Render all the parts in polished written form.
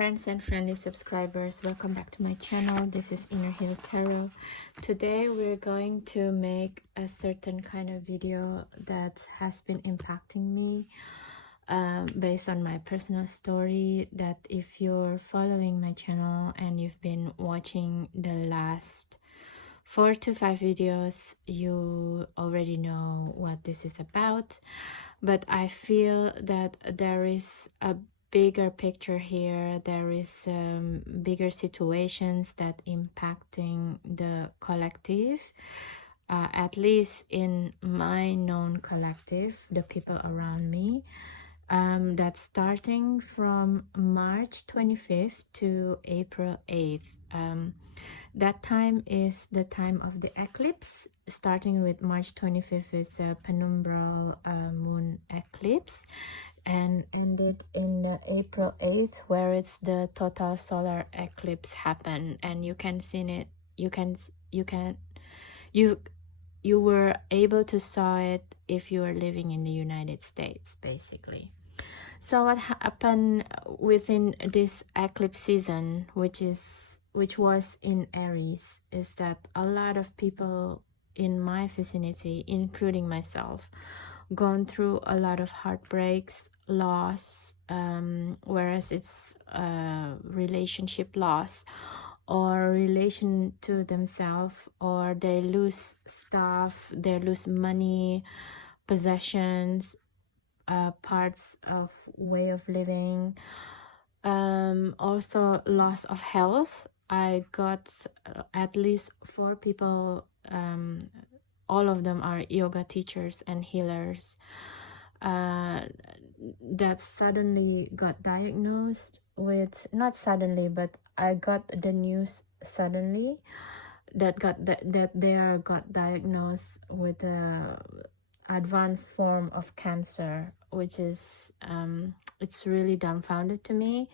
friends and friendly subscribers, welcome back to my channel. This is Inner Heal Tarot. Today we're going to make a certain kind of video that has been impacting me based on my personal story, that if you're following my channel and you've been watching the last 4 to 5 videos, you already know what this is about. But I feel that there is a bigger picture here. There is bigger situations that impacting the collective, at least in my known collective, the people around me. That's starting from March 25th to April 8th. That time is the time of the eclipse. Starting with March 25th is a penumbral moon eclipse, and ended in April 8th, where it's the total solar eclipse happen. And you can see it. You were able to saw it if you were living in the United States, basically. So what happened within this eclipse season, which was in Aries, is that a lot of people in my vicinity, including myself, gone through a lot of heartbreaks, loss, whereas it's relationship loss or relation to themselves, or they lose stuff, they lose money, possessions, parts of way of living, also loss of health. I got at least 4 people, all of them are yoga teachers and healers, that suddenly got diagnosed with, not suddenly, but I got the news suddenly that they are got diagnosed with a advanced form of cancer, which is it's really dumbfounded to me,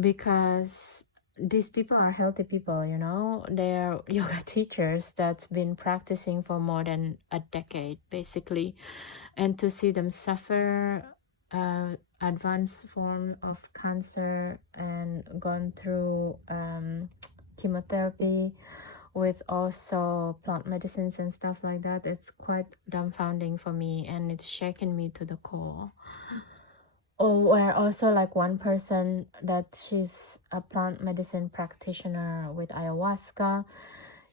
because these people are healthy people, you know. They're yoga teachers that's been practicing for more than a decade, basically, and to see them suffer advanced form of cancer and gone through chemotherapy with also plant medicines and stuff like that, it's quite dumbfounding for me, and it's shaken me to the core. Oh, where also like one person that she's a plant medicine practitioner with ayahuasca,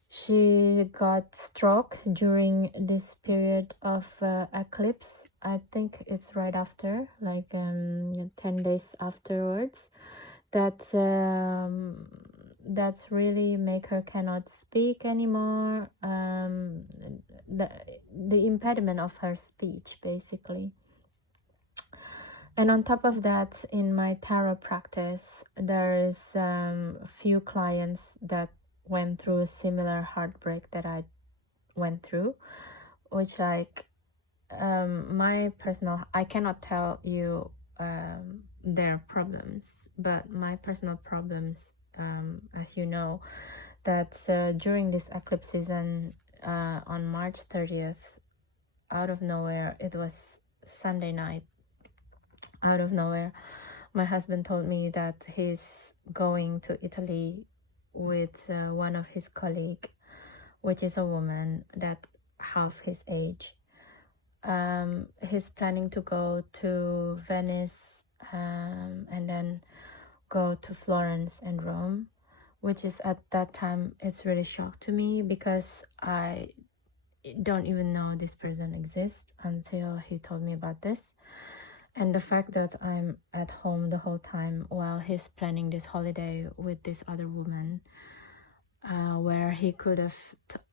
she got stroke during this period of eclipse. I think it's right after, like 10 days afterwards, that's really make her cannot speak anymore, the impediment of her speech, basically. And on top of that, in my tarot practice, there is few clients that went through a similar heartbreak that I went through, which like my personal, I cannot tell you their problems, but my personal problems, as you know, that during this eclipse season, on March 30th, out of nowhere, it was Sunday night, out of nowhere, my husband told me that he's going to Italy with one of his colleagues, which is a woman that half his age. He's planning to go to Venice, and then go to Florence and Rome, which is at that time, it's really shocked to me, because I don't even know this person exists until he told me about this. And the fact that I'm at home the whole time while he's planning this holiday with this other woman, where he could have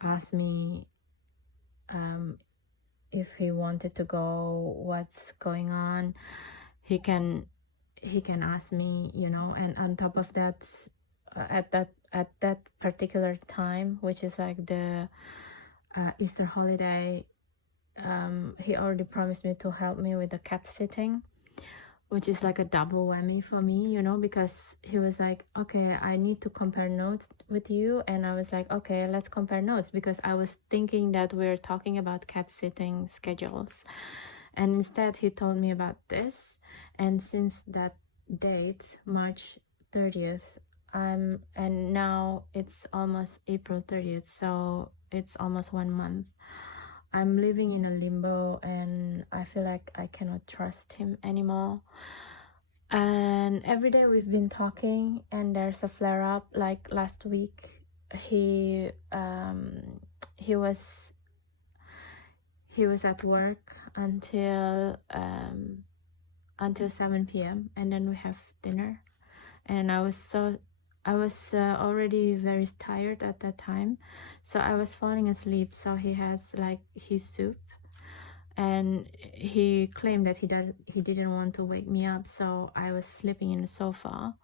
asked me if he wanted to go, what's going on. He can ask me, you know. And on top of that, at that particular time, which is like the Easter holiday, he already promised me to help me with the cat sitting, which is like a double whammy for me, you know, because he was like, okay, I need to compare notes with you. And I was like, okay, let's compare notes, because I was thinking that we're talking about cat sitting schedules. And instead he told me about this. And since that date, March 30th. And now it's almost April 30th, so it's almost 1 month. I'm living in a limbo, and I feel like I cannot trust him anymore. And every day we've been talking, and there's a flare up. Like last week, he was at work until 7 p.m. and then we have dinner. And I was already very tired at that time, so I was falling asleep. So he has like his soup, and he claimed that he didn't want to wake me up, so I was sleeping in the sofa.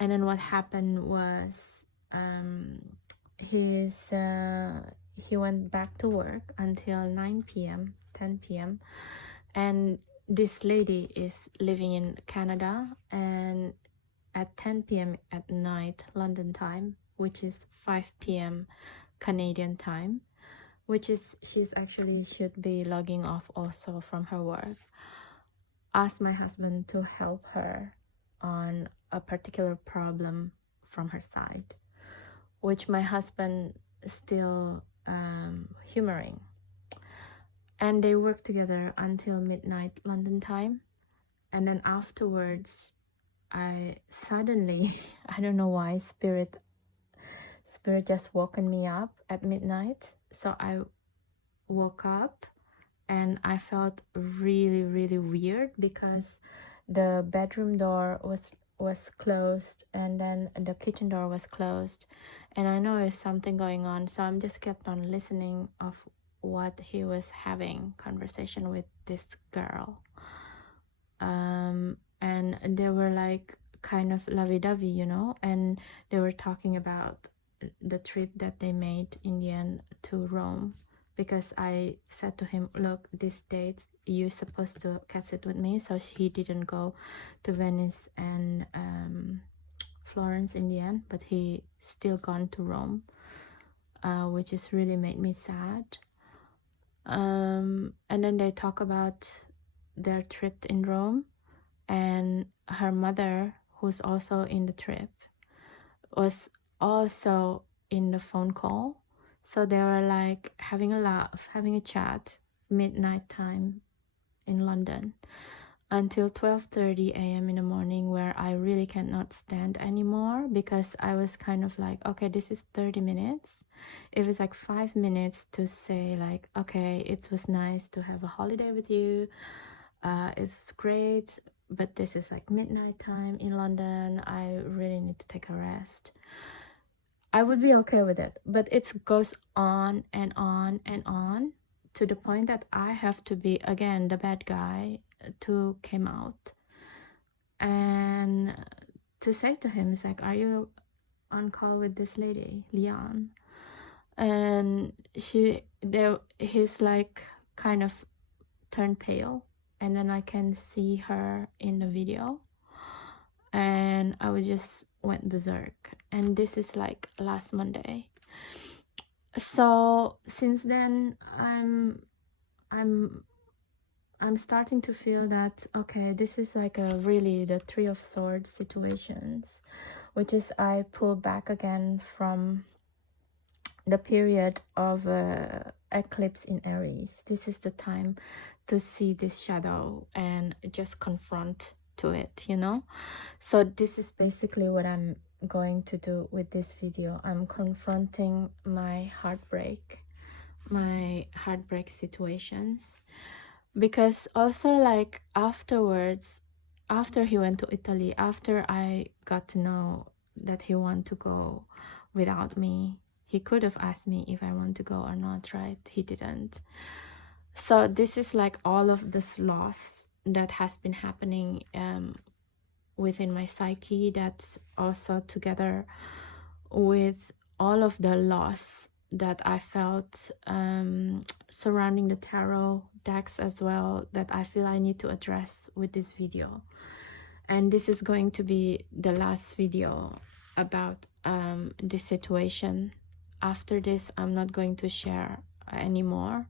And then what happened was he went back to work until 9 p.m. 10 p.m. and this lady is living in Canada, and at 10 p.m. at night London time, which is 5 p.m. Canadian time, which is she's actually should be logging off also from her work, asked my husband to help her on a particular problem from her side, which my husband is still humoring. And they work together until midnight London time. And then afterwards, I suddenly, I don't know why, spirit just woken me up at midnight. So I woke up and I felt really, really weird because the bedroom door was closed, and then the kitchen door was closed, and I know there's something going on. So I'm just kept on listening of what he was having conversation with this girl, and they were like kind of lovey-dovey, you know, and they were talking about the trip that they made in the end to Rome, because I said to him, look, these dates you're supposed to catch it with me. So he didn't go to Venice and Florence in the end, but he still gone to Rome, which is really made me sad. And then they talk about their trip in Rome, and her mother, who's also in the trip, was also in the phone call. So they were like having a laugh, having a chat, midnight time in London, until 12:30 a.m. in the morning, where I really cannot stand anymore, because I was kind of like, okay, this is 30 minutes. It was like 5 minutes to say like, okay, it was nice to have a holiday with you. It's great, but this is like midnight time in London. I really need to take a rest. I would be okay with it, but it goes on and on and on, to the point that I have to be again the bad guy to come out and to say to him, it's like, are you on call with this lady, Leon? And he's like kind of turned pale, and then I can see her in the video, and I was just went berserk. And this is like last Monday. So since then I'm starting to feel that, okay, this is like a really the Three of Swords situations, which is I pull back again from the period of eclipse in Aries. This is the time to see this shadow and just confront to it, you know. So this is basically what I'm going to do with this video. I'm confronting my heartbreak situations, because also like afterwards, after he went to Italy, after I got to know that he wanted to go without me, he could have asked me if I want to go or not, right? He didn't. So this is like all of this loss that has been happening within my psyche, that's also together with all of the loss that I felt surrounding the tarot decks as well, that I feel I need to address with this video. And this is going to be the last video about this situation. After this, I'm not going to share anymore,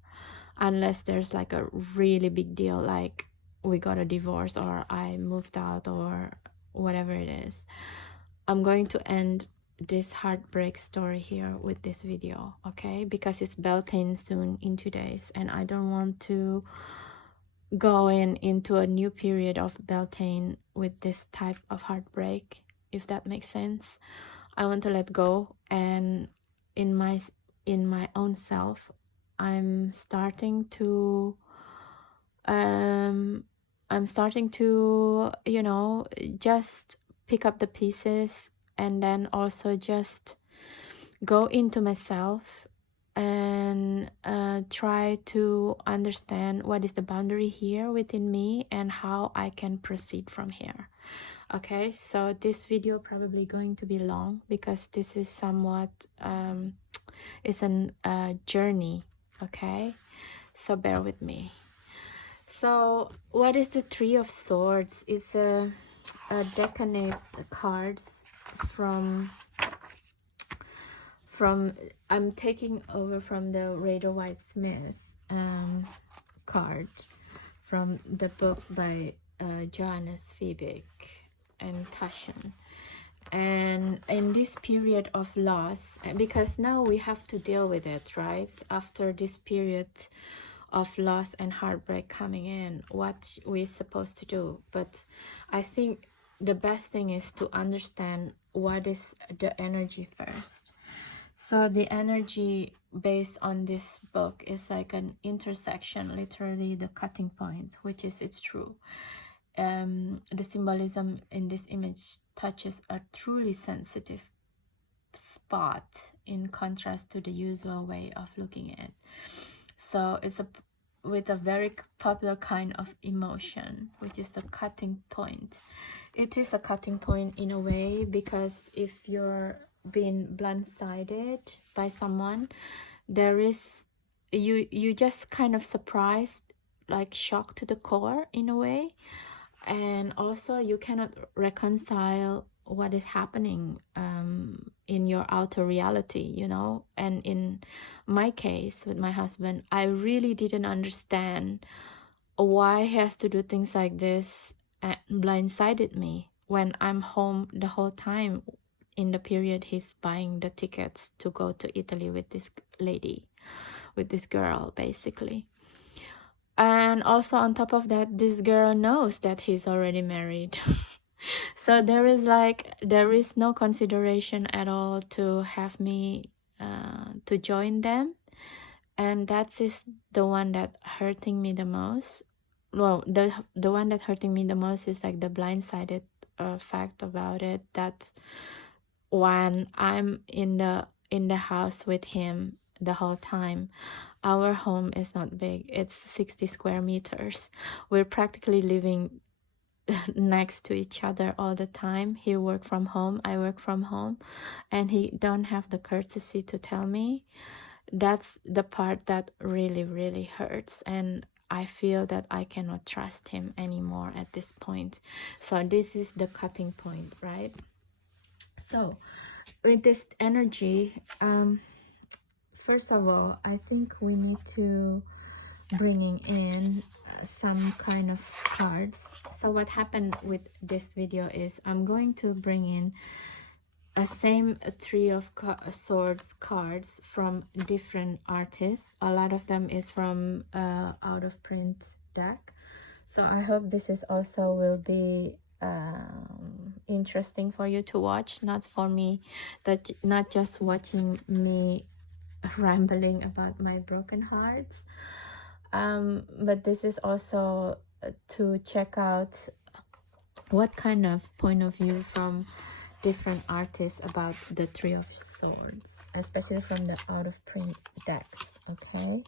unless there's like a really big deal, like we got a divorce or I moved out or whatever it is. I'm going to end this heartbreak story here with this video, okay? Because it's Beltane soon in 2 days, and I don't want to go into a new period of Beltane with this type of heartbreak, if that makes sense. I want to let go, and in my own self, I'm starting to you know, just pick up the pieces, and then also just go into myself and try to understand what is the boundary here within me and how I can proceed from here. Okay, so this video probably going to be long because this is somewhat it's a journey, okay? So bear with me. So what is the Three of Swords? It's a decade cards from I'm taking over from the Rider Waite Smith card from the book by Johannes Fiebig and Taschen. And in this period of loss, because now we have to deal with it, right? After this period of loss and heartbreak coming in, what we're supposed to do. But I think the best thing is to understand what is the energy first. So the energy based on this book is like an intersection, literally the cutting point, which is it's true. The symbolism in this image touches a truly sensitive spot in contrast to the usual way of looking at it. So it's with a very popular kind of emotion, which is the cutting point. It is a cutting point in a way because if you're being blindsided by someone, there is you just kind of surprised, like shocked to the core in a way, and also you cannot reconcile what is happening in your outer reality, you know. And in my case with my husband, I really didn't understand why he has to do things like this and blindsided me when I'm home the whole time in the period he's buying the tickets to go to Italy with this lady, with this girl basically. And also on top of that, this girl knows that he's already married. So there is no consideration at all to have me to join them, and that is the one that hurting me the most. Well, the one that hurting me the most is like the blindsided fact about it, that when I'm in the house with him the whole time, our home is not big, it's 60 square meters. We're practically living next to each other all the time. He work from home, I work from home, and he don't have the courtesy to tell me. That's the part that really, really hurts, and I feel that I cannot trust him anymore at this point. So this is the cutting point, right? So with this energy, first of all, I think we need to bringing in some kind of cards. So what happened with this video is I'm going to bring in a same Three of Swords cards from different artists. A lot of them is from out of print deck. So I hope this is also will be interesting for you to watch, not for me, that not just watching me rambling about my broken hearts, but this is also to check out what kind of point of view from different artists about the Three of Swords, especially from the out of print decks. Okay,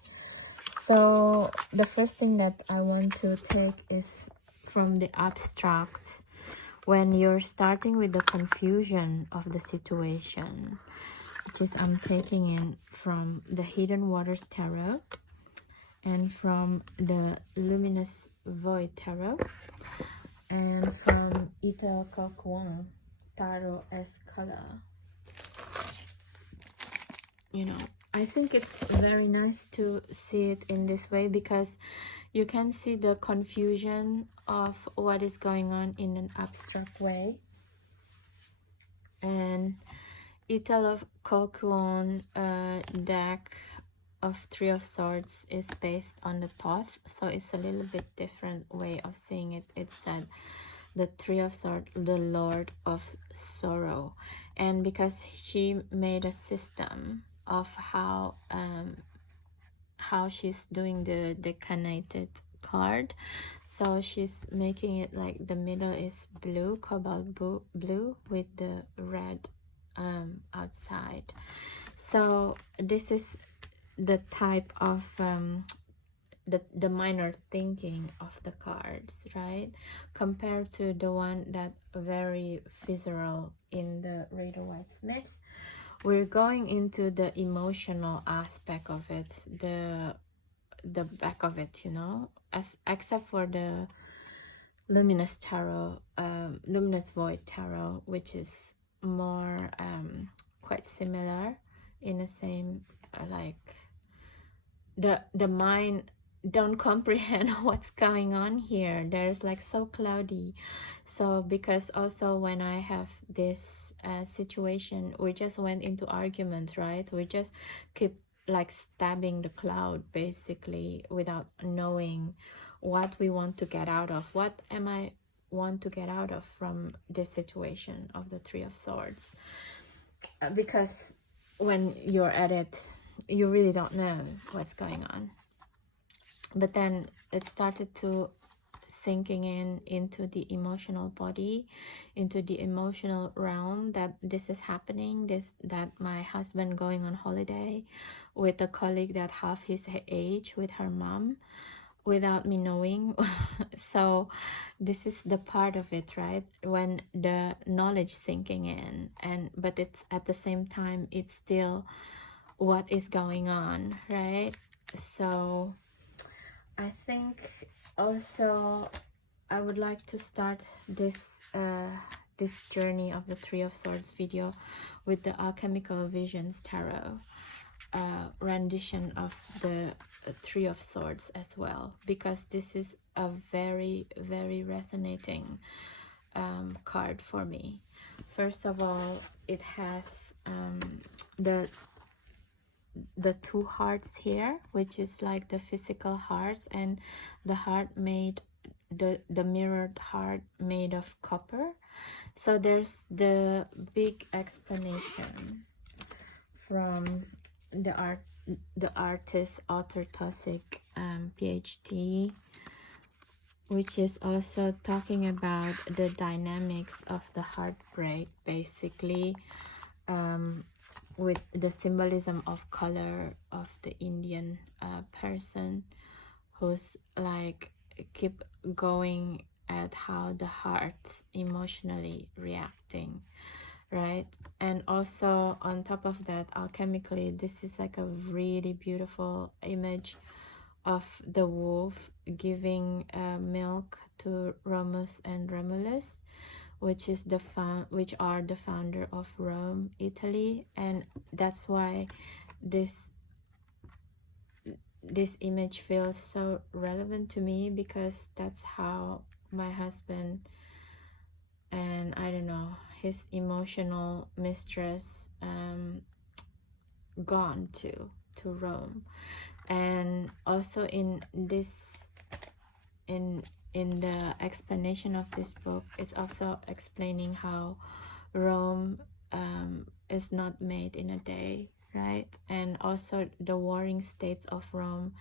so the first thing that I want to take is from the abstract, when you're starting with the confusion of the situation, which is I'm taking in from the Hidden Waters Tarot and from the Luminous Void Tarot and from Ita Kakuan Tarot as color. You know, I think it's very nice to see it in this way because you can see the confusion of what is going on in an abstract way. And Italo Kokuon deck of Three of Swords is based on the Thoth, so it's a little bit different way of seeing it. It said the Three of Swords, the Lord of Sorrow, and because she made a system of how she's doing the decanated card, so she's making it like the middle is blue, cobalt blue with the red outside. So this is the type of the minor thinking of the cards, right, compared to the one that very visceral in the Rider-Waite-Smith. We're going into the emotional aspect of it, the back of it, you know, except for the luminous tarot, luminous void tarot, which is more quite similar in the same like the mind don't comprehend what's going on here. There's like so cloudy. So because also when I have this situation, we just went into argument, right? We just keep like stabbing the cloud basically without knowing what we want to get out of. What am I want to get out of from this situation of the Three of Swords? Because when you're at it, you really don't know what's going on. But then it started to sinking into the emotional body, into the emotional realm, that this is happening, that my husband going on holiday with a colleague that half his age with her mom without me knowing. So this is the part of it, right, when the knowledge sinking in, and but it's at the same time it's still what is going on, right? So I think also I would like to start this this journey of the Three of Swords video with the Alchemical Visions Tarot rendition of the Three of Swords as well, because this is a very, very resonating card for me. First of all, it has the two hearts here, which is like the physical hearts, and the heart made the mirrored heart made of copper. So there's the big explanation from the artist Arthur Tosick, PhD, which is also talking about the dynamics of the heartbreak, basically, with the symbolism of color of the Indian person who's like keep going at how the heart emotionally reacting, right? And also on top of that, alchemically, this is like a really beautiful image of the wolf giving milk to Romulus and Romulus, which are the founder of Rome, Italy. And that's why this image feels so relevant to me, because that's how my husband and, I don't know, his emotional mistress gone to Rome. And also in this in the explanation of this book, it's also explaining how Rome is not made in a day, right? And also the warring states of Rome,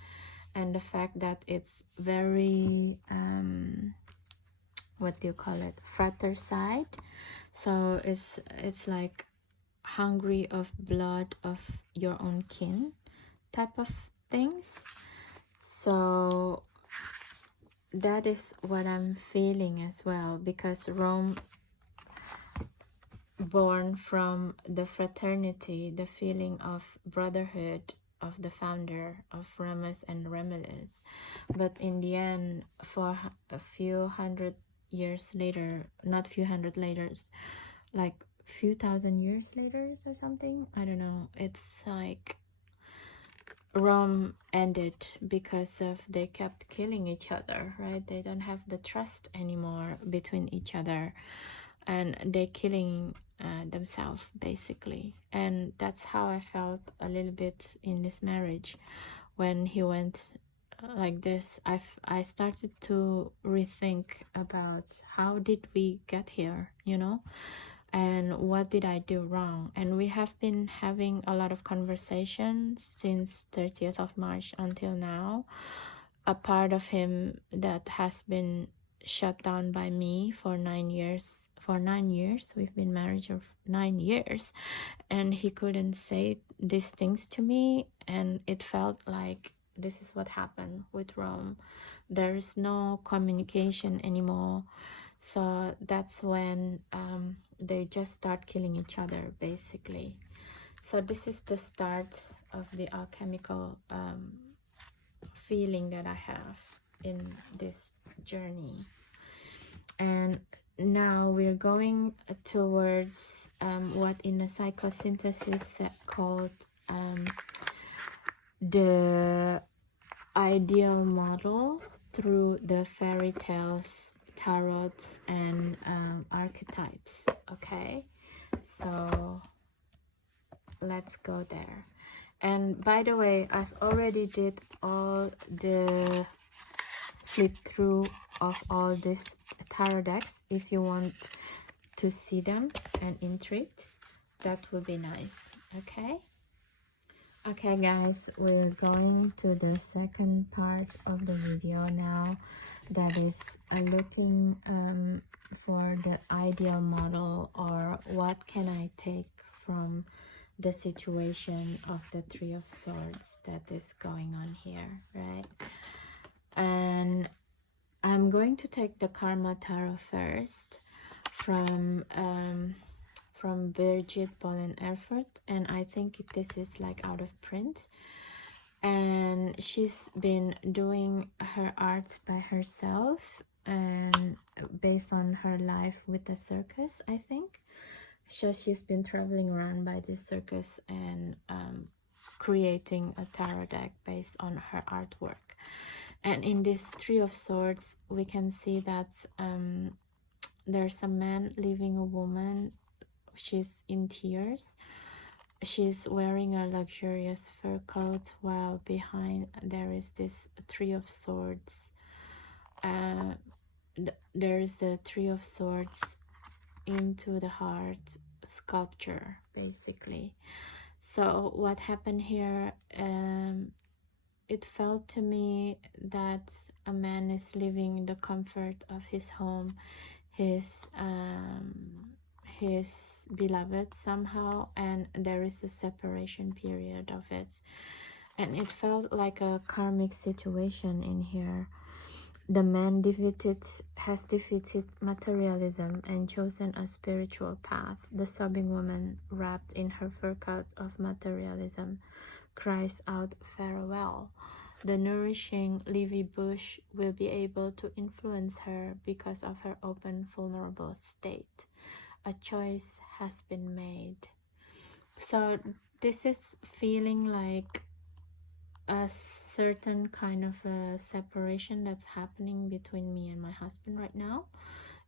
and the fact that it's very what do you call it, fratricide. So it's like hungry of blood of your own kin type of things. So that is what I'm feeling as well, because Rome born from the fraternity, the feeling of brotherhood of the founder of Remus and Remulus. But in the end, for a few hundred years later, not few hundred later, like few thousand years later or something, I don't know, it's like Rome ended because of they kept killing each other, right? They don't have the trust anymore between each other, and they killing themselves, basically. And that's how I felt a little bit in this marriage. When he went like this, I started to rethink about how did we get here, you know, and what did I do wrong. And we have been having a lot of conversations since 30th of March until now. A part of him that has been shut down by me for 9 years. For 9 years, we've been married for 9 years, and he couldn't say these things to me, and it felt like this is what happened with Rome. There is no communication anymore. So that's when they just start killing each other, basically. So this is the start of the alchemical feeling that I have in this journey. And now we're going towards what in a psychosynthesis called the ideal model through the fairy tales, tarots, and archetypes. Okay, so let's go there. And by the way, I've already did all the flip through of all these tarot decks. If you want to see them and intrigued, that would be nice. Okay guys, we're going to the second part of the video now, that is looking for the ideal model, or what can I take from the situation of the Three of Swords that is going on here, right? And I'm going to take the Karma Tarot first from Birgit Bolin Erfurt, and I think this is like out of print, and she's been doing her art by herself and based on her life with the circus, I think. So she's been traveling around by this circus and creating a tarot deck based on her artwork. And in this Three of Swords, we can see that there's a man leaving a woman. She's in tears. She's wearing a luxurious fur coat, while behind there is this Three of Swords. There is a Three of Swords into the heart sculpture, basically. So what happened here, it felt to me that a man is living the comfort of his home, his beloved somehow, and there is a separation period of it, and it felt like a karmic situation in here. The man has defeated materialism and chosen a spiritual path. The sobbing woman, wrapped in her fur coat of materialism, cries out farewell. The nourishing leafy bush will be able to influence her because of her open, vulnerable state. A choice has been made. So this is feeling like a certain kind of a separation that's happening between me and my husband right now.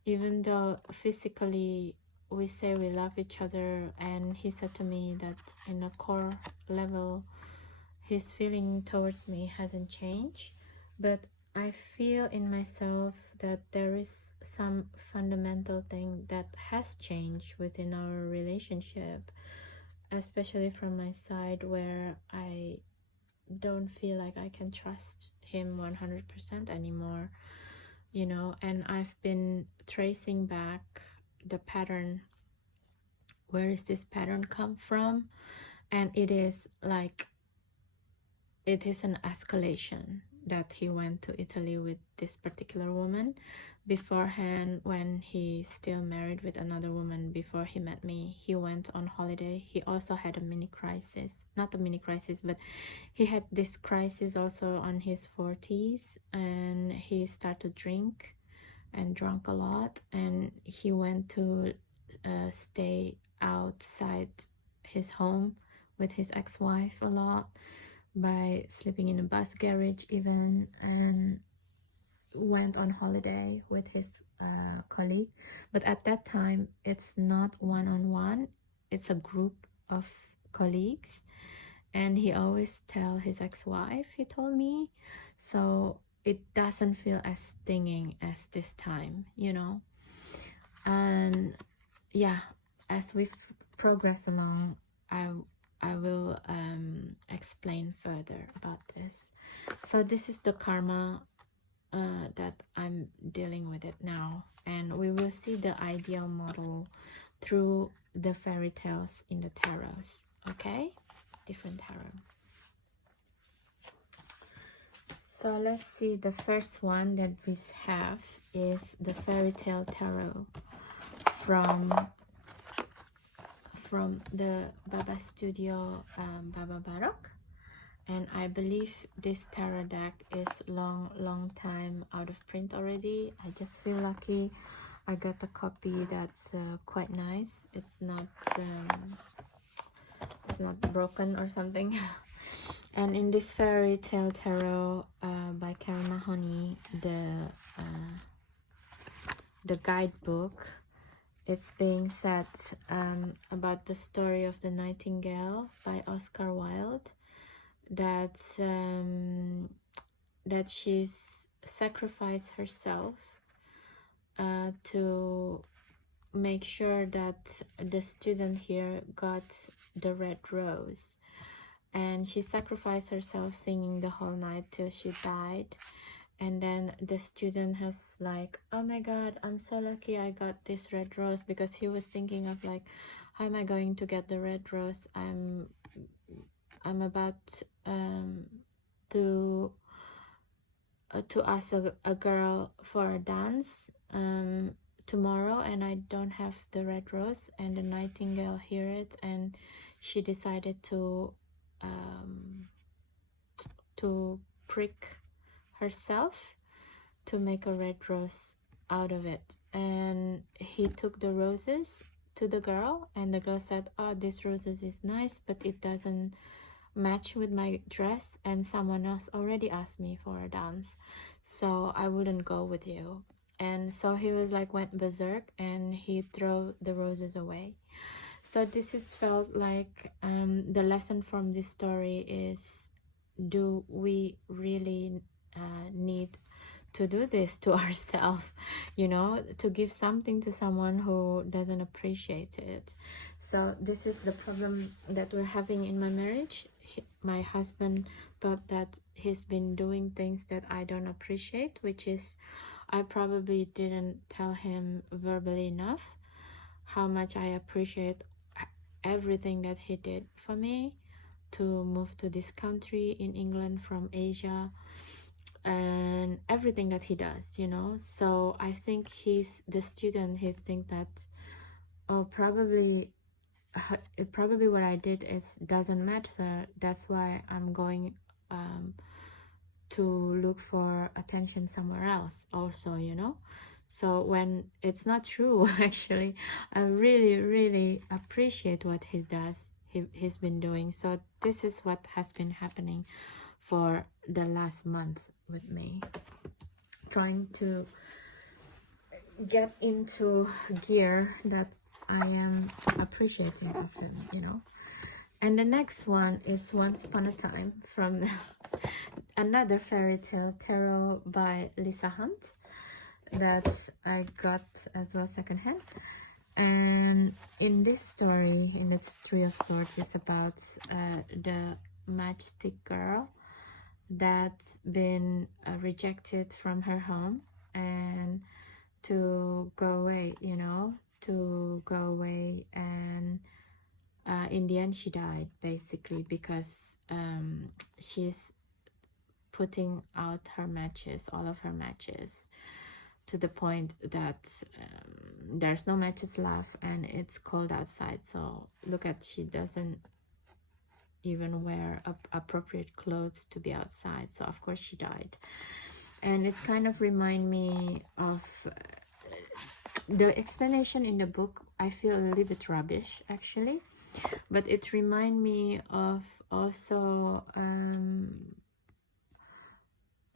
Even though physically we say we love each other, and he said to me that in a core level his feeling towards me hasn't changed, but I feel in myself that there is some fundamental thing that has changed within our relationship, especially from my side, where I don't feel like I can trust him 100% anymore, you know. And I've been tracing back the pattern. Where is this pattern come from? And it is like, it is an escalation that he went to Italy with this particular woman. Beforehand, when he still married with another woman before he met me, he went on holiday. He also had a mini crisis, not a mini crisis, but he had this crisis also on his 40s, and he started to drink and drank a lot, and he went to stay outside his home with his ex-wife a lot, by sleeping in a bus garage even. And went on holiday with his colleague, but at that time it's not one-on-one, it's a group of colleagues, and he always tell his ex-wife, he told me, so it doesn't feel as stinging as this time, you know. And yeah, as we progress along, I will explain further about this. So this is the karma that I'm dealing with it now, and we will see the ideal model through the fairy tales in the tarots. Okay, different tarot. So let's see, the first one that we have is the fairy tale tarot from the Baba Studio Baba Baroque. And I believe this tarot deck is long time out of print already. I just feel lucky I got a copy that's quite nice. It's not broken or something. And in this fairy tale tarot by Karen Mahoney, the guidebook, it's being said about the story of the Nightingale by Oscar Wilde, that she's sacrificed herself to make sure that the student here got the red rose, and she sacrificed herself singing the whole night till she died. And then the student has like, oh my god, I'm so lucky I got this red rose, because he was thinking of like, how am I going to get the red rose? I'm about to ask a girl for a dance tomorrow, and I don't have the red rose. And the Nightingale hear it, and she decided to prick herself to make a red rose out of it. And he took the roses to the girl, and the girl said, oh, this roses is nice, but it doesn't match with my dress, and someone else already asked me for a dance, so I wouldn't go with you. And so he was like, went berserk, and he threw the roses away. So this is felt like the lesson from this story is, do we really need to do this to ourselves, you know, to give something to someone who doesn't appreciate it? So this is the problem that we're having in my marriage. My husband thought that he's been doing things that I don't appreciate, which is I probably didn't tell him verbally enough how much I appreciate everything that he did for me to move to this country in England from Asia, and everything that he does, you know. So I think he's the student, he's think that, oh, probably what I did is doesn't matter, that's why I'm going to look for attention somewhere else also, you know. So when it's not true, actually, I really appreciate what he's been doing. So this is what has been happening for the last month with me, trying to get into gear that I am appreciating of him, you know. And the next one is Once Upon a Time from another fairy tale tarot by Lisa Hunt that I got as well secondhand. And in this story, in its Three of Swords, it's about the matchstick girl that's been rejected from her home and to go away, you know, to go away. And in the end she died, basically, because she's putting out her matches, all of her matches, to the point that there's no matches left and it's cold outside. So look at, she doesn't even wear appropriate clothes to be outside, so of course she died. And it's kind of remind me of the explanation in the book. I feel a little bit rubbish actually, but it remind me of also an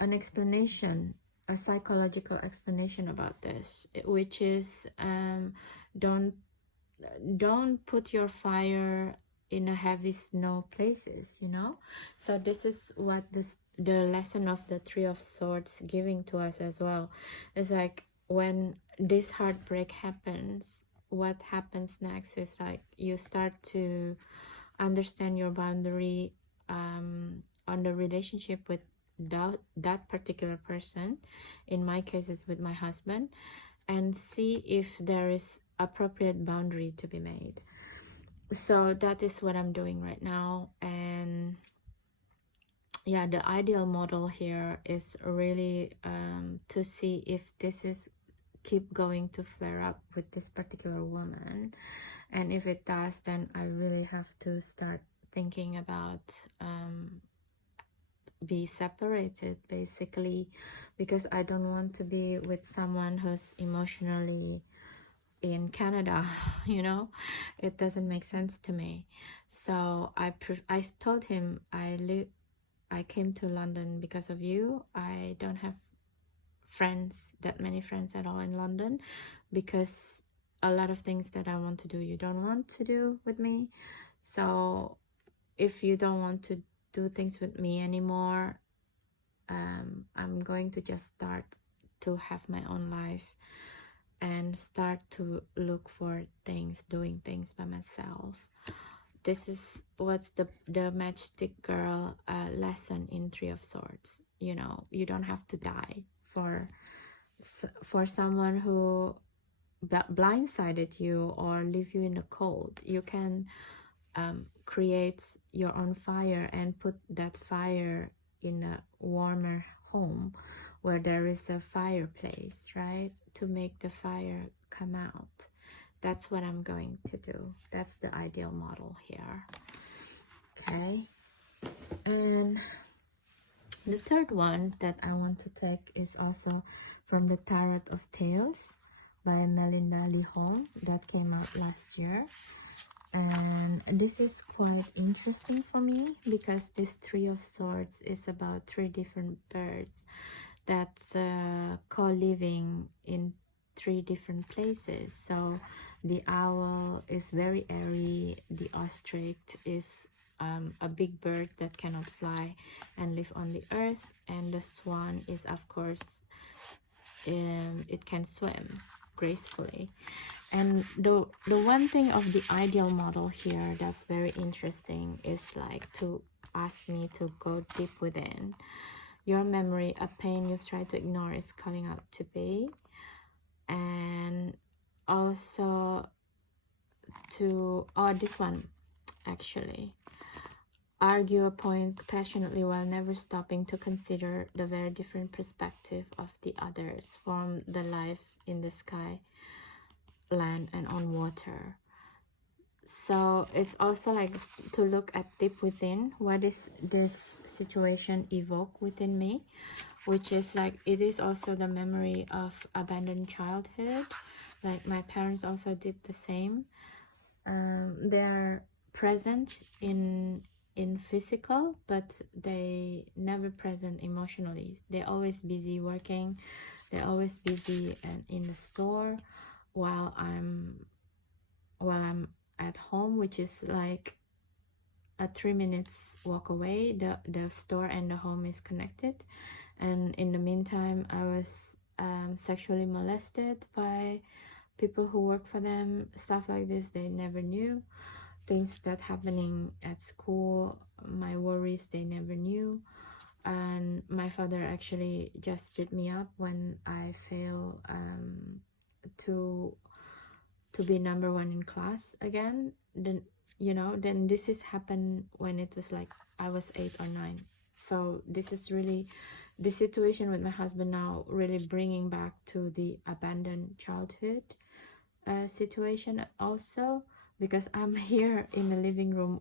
explanation a psychological explanation about this, which is don't put your fire in a heavy snow places, you know. So this is what the lesson of the Three of Swords giving to us as well. It's like when this heartbreak happens, what happens next is like you start to understand your boundary on the relationship with that particular person. In my case, it's with my husband, and see if there is appropriate boundary to be made. So that is what I'm doing right now. And yeah, the ideal model here is really to see if this is keep going to flare up with this particular woman, and if it does, then I really have to start thinking about be separated, basically, because I don't want to be with someone who's emotionally in Canada. You know, it doesn't make sense to me. So I told him I came to London because of you. I don't have that many friends at all in London, because a lot of things that I want to do you don't want to do with me. So if you don't want to do things with me anymore, I'm going to just start to have my own life and start to look for things, doing things by myself. This is what's the matchstick girl lesson in Three of Swords. You know, you don't have to die for someone who blindsided you or leave you in the cold. You can create your own fire and put that fire in a warmer home where there is a fireplace, right, to make the fire come out. That's what I'm going to do. That's the ideal model here. Okay. And the third one that I want to take is also from the Tarot of Tales by Melinda Lee Hall that came out last year. And this is quite interesting for me because this Three of Swords is about three different birds that's co-living in three different places. So the owl is very airy, the ostrich is a big bird that cannot fly and live on the earth, and the swan is, of course, it can swim gracefully. And the one thing of the ideal model here that's very interesting is like to ask me to go deep within. Your memory, a pain you've tried to ignore, is calling out to be. And also to, this one actually, argue a point passionately while never stopping to consider the very different perspective of the others, from the life in the sky, land, and on water. So it's also like to look at deep within, what is this situation evoke within me, which is like, it is also the memory of abandoned childhood. Like my parents also did the same. They're present in physical, but they never present emotionally. They're always busy working, they're always busy and in the store, while I'm at home, which is like a 3 minutes walk away. The store and the home is connected, and in the meantime I was sexually molested by people who work for them, stuff like this. They never knew things that happening at school, my worries, they never knew. And my father actually just beat me up when I fail to be number one in class again. Then, you know, then this is happened when it was like I was 8 or 9. So this is really the situation with my husband now, really bringing back to the abandoned childhood situation also, because I'm here in the living room.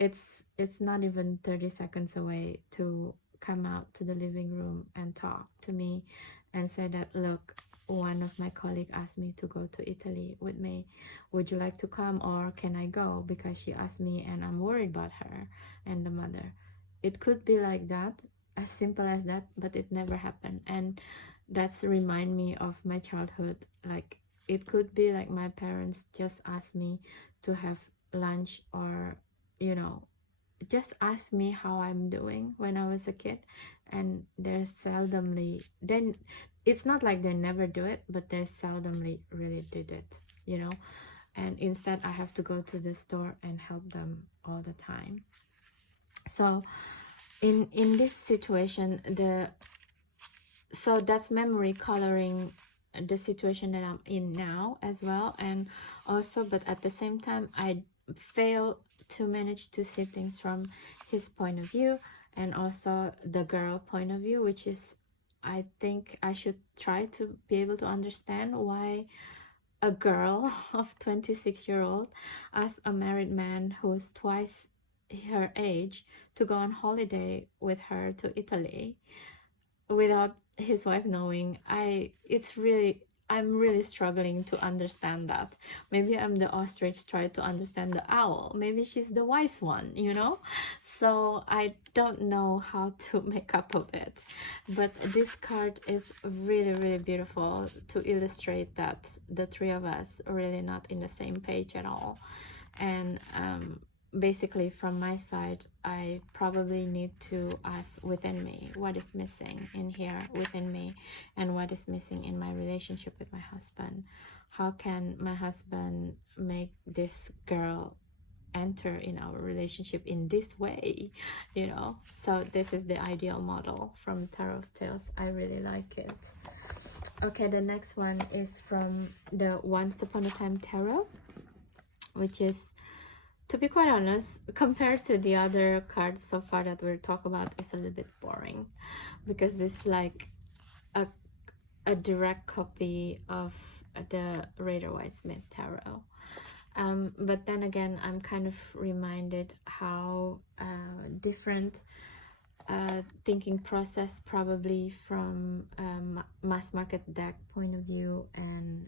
It's not even 30 seconds away to come out to the living room and talk to me and say that, look, one of my colleagues asked me to go to Italy with me. Would you like to come, or can I go? Because she asked me and I'm worried about her and the mother. It could be like that. as simple as that, but it never happened. And that's remind me of my childhood. Like, it could be like my parents just asked me to have lunch, or you know, just ask me how I'm doing when I was a kid, and there's seldomly, then it's not like they never do it, but they seldomly really did it, you know. And instead I have to go to the store and help them all the time. So in this situation, so that's memory coloring the situation that I'm in now as well. And also, but at the same time, I fail to manage to see things from his point of view, and also the girl point of view, which is, I think I should try to be able to understand why a girl of 26-year-old asks a married man who's twice her age to go on holiday with her to Italy without his wife knowing. I'm really struggling to understand that. Maybe I'm the ostrich trying to understand the owl. Maybe she's the wise one, you know? So I don't know how to make up of it. But this card is really, really beautiful to illustrate that the three of us are really not in the same page at all. And basically, from my side, I probably need to ask within me what is missing in here within me, and what is missing in my relationship with my husband. How can my husband make this girl enter in our relationship in this way, you know? So this is the ideal model from Tarot of Tales. I really like it. Okay, the next one is from the Once Upon a Time Tarot, which is, to be quite honest, compared to the other cards so far that we'll talk about, it's a little bit boring, because this is like a direct copy of the Rider-Waite-Smith Tarot. But then again, I'm kind of reminded how different thinking process, probably from mass market deck point of view and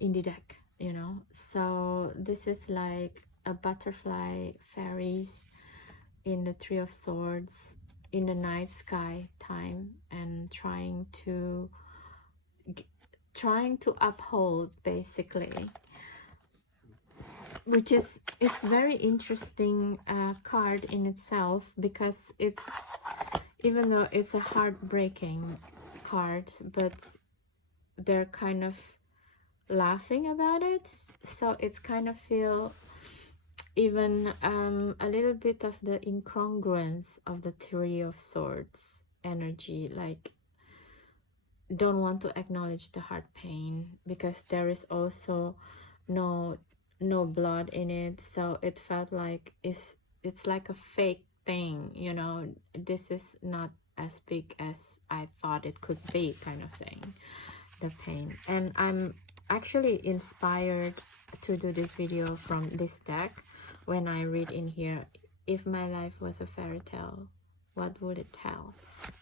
indie deck, you know. So this is like a butterfly fairies in the Three of Swords in the night sky time, and trying to uphold, basically, which is, it's very interesting card in itself, because it's, even though it's a heartbreaking card, but they're kind of laughing about it. So it's kind of feel even a little bit of the incongruence of the Three of Swords energy, like don't want to acknowledge the heart pain, because there is also no blood in it. So it felt like it's like a fake thing, you know. This is not as big as I thought it could be, kind of thing, the pain. And I'm actually inspired to do this video from this deck. When I read in here, if my life was a fairy tale, what would it tell,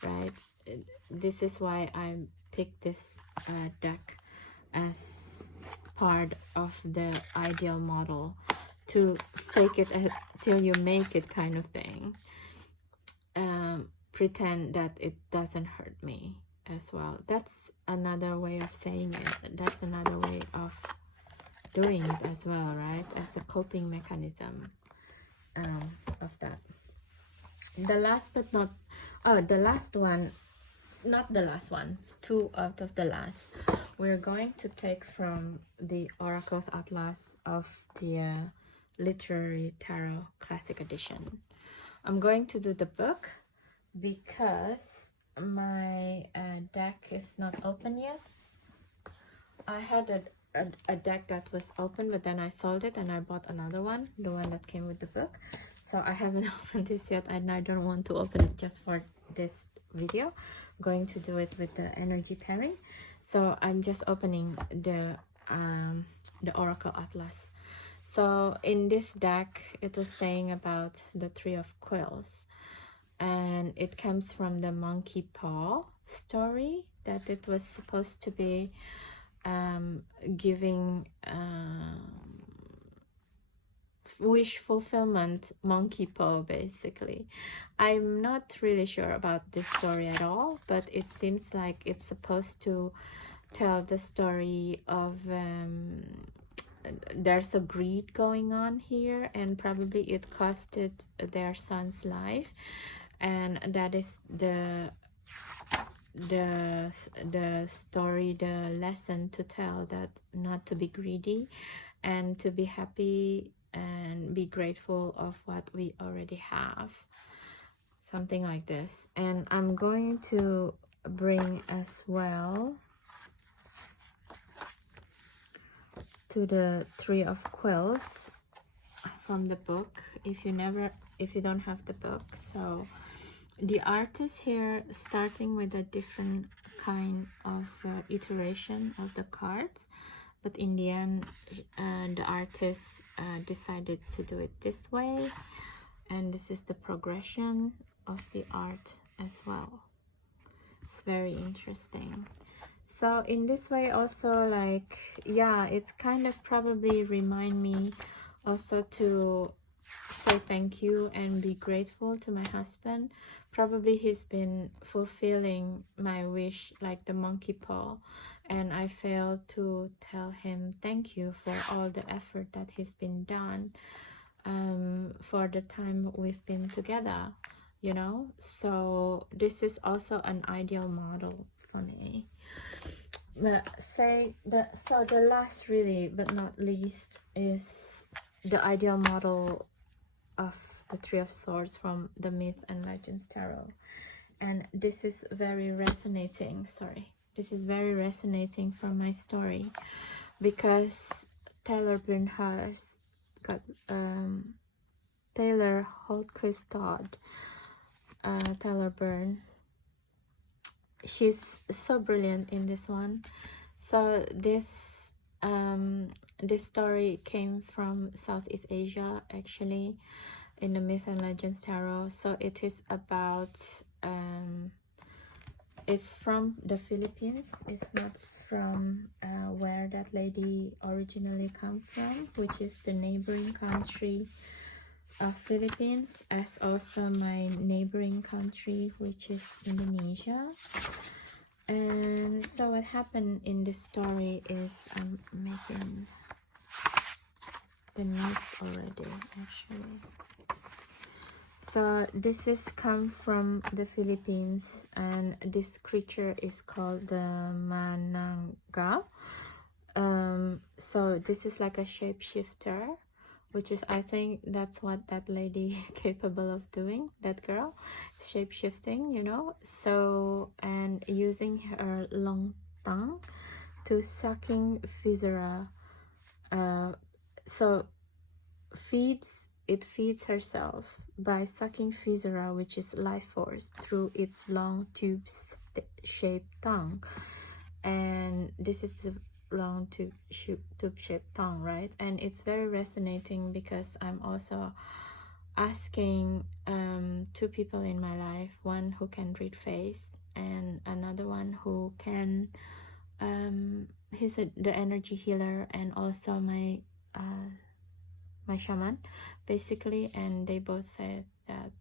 right? This is why I picked this deck as part of the ideal model, to fake it till you make it, kind of thing. Pretend that it doesn't hurt me as well. That's another way of saying it. That's another way of doing it as well, right? As a coping mechanism of that. The last but not, the last one, not the last one, two out of the last, we're going to take from the Oracles Atlas of the Literary Tarot Classic Edition. I'm going to do the book because my deck is not open yet. I had a deck that was open, but then I sold it and I bought another one, the one that came with the book. So I haven't opened this yet, and I don't want to open it just for this video. I'm going to do it with the energy pairing. So I'm just opening the Oracle Atlas. So in this deck, it was saying about the Three of Quills, and it comes from the monkey paw story, that it was supposed to be giving wish fulfillment monkey paw, basically. I'm not really sure about this story at all, but it seems like it's supposed to tell the story of there's a greed going on here, and probably it costed their son's life, and that is the story, the lesson to tell, that not to be greedy and to be happy and be grateful of what we already have, something like this. And I'm going to bring as well to the Three of Quills from the book, if you don't have the book. So the artist here starting with a different kind of iteration of the cards, but in the end the artist decided to do it this way, and this is the progression of the art as well. It's very interesting. So in this way also, like, yeah, it's kind of probably remind me also to say thank you and be grateful to my husband. Probably he's been fulfilling my wish, like the monkey paw, and I failed to tell him thank you for all the effort that he's been done for the time we've been together, you know. So this is also an ideal model for me. But the last, really but not least, is the ideal model of the Three of Swords from the Myth and Legends Tarot. And this is very resonating, this is very resonating for my story, because Taylor Byrnhurst got Taylor Holtquist Todd, Taylor Byrne, she's so brilliant in this one. So this story came from Southeast Asia, actually, in the Myth and Legends Tarot. So it is about it's from the Philippines. It's not from where that lady originally come from, which is the neighboring country of Philippines, as also my neighboring country, which is Indonesia. And so what happened in this story is, I'm making the notes already, actually. So this is come from the Philippines, and this creature is called the Mananga. So this is like a shapeshifter, which is, I think that's what that lady capable of doing, that girl, shape-shifting, you know. So, and using her long tongue to sucking viscera, so it feeds herself by sucking viscera, which is life force, through its long tube-shaped tongue. And this is the long tube-shaped tongue, right? And it's very resonating, because I'm also asking two people in my life, one who can read face and another one who can he's the energy healer, and also my shaman, basically. And they both said that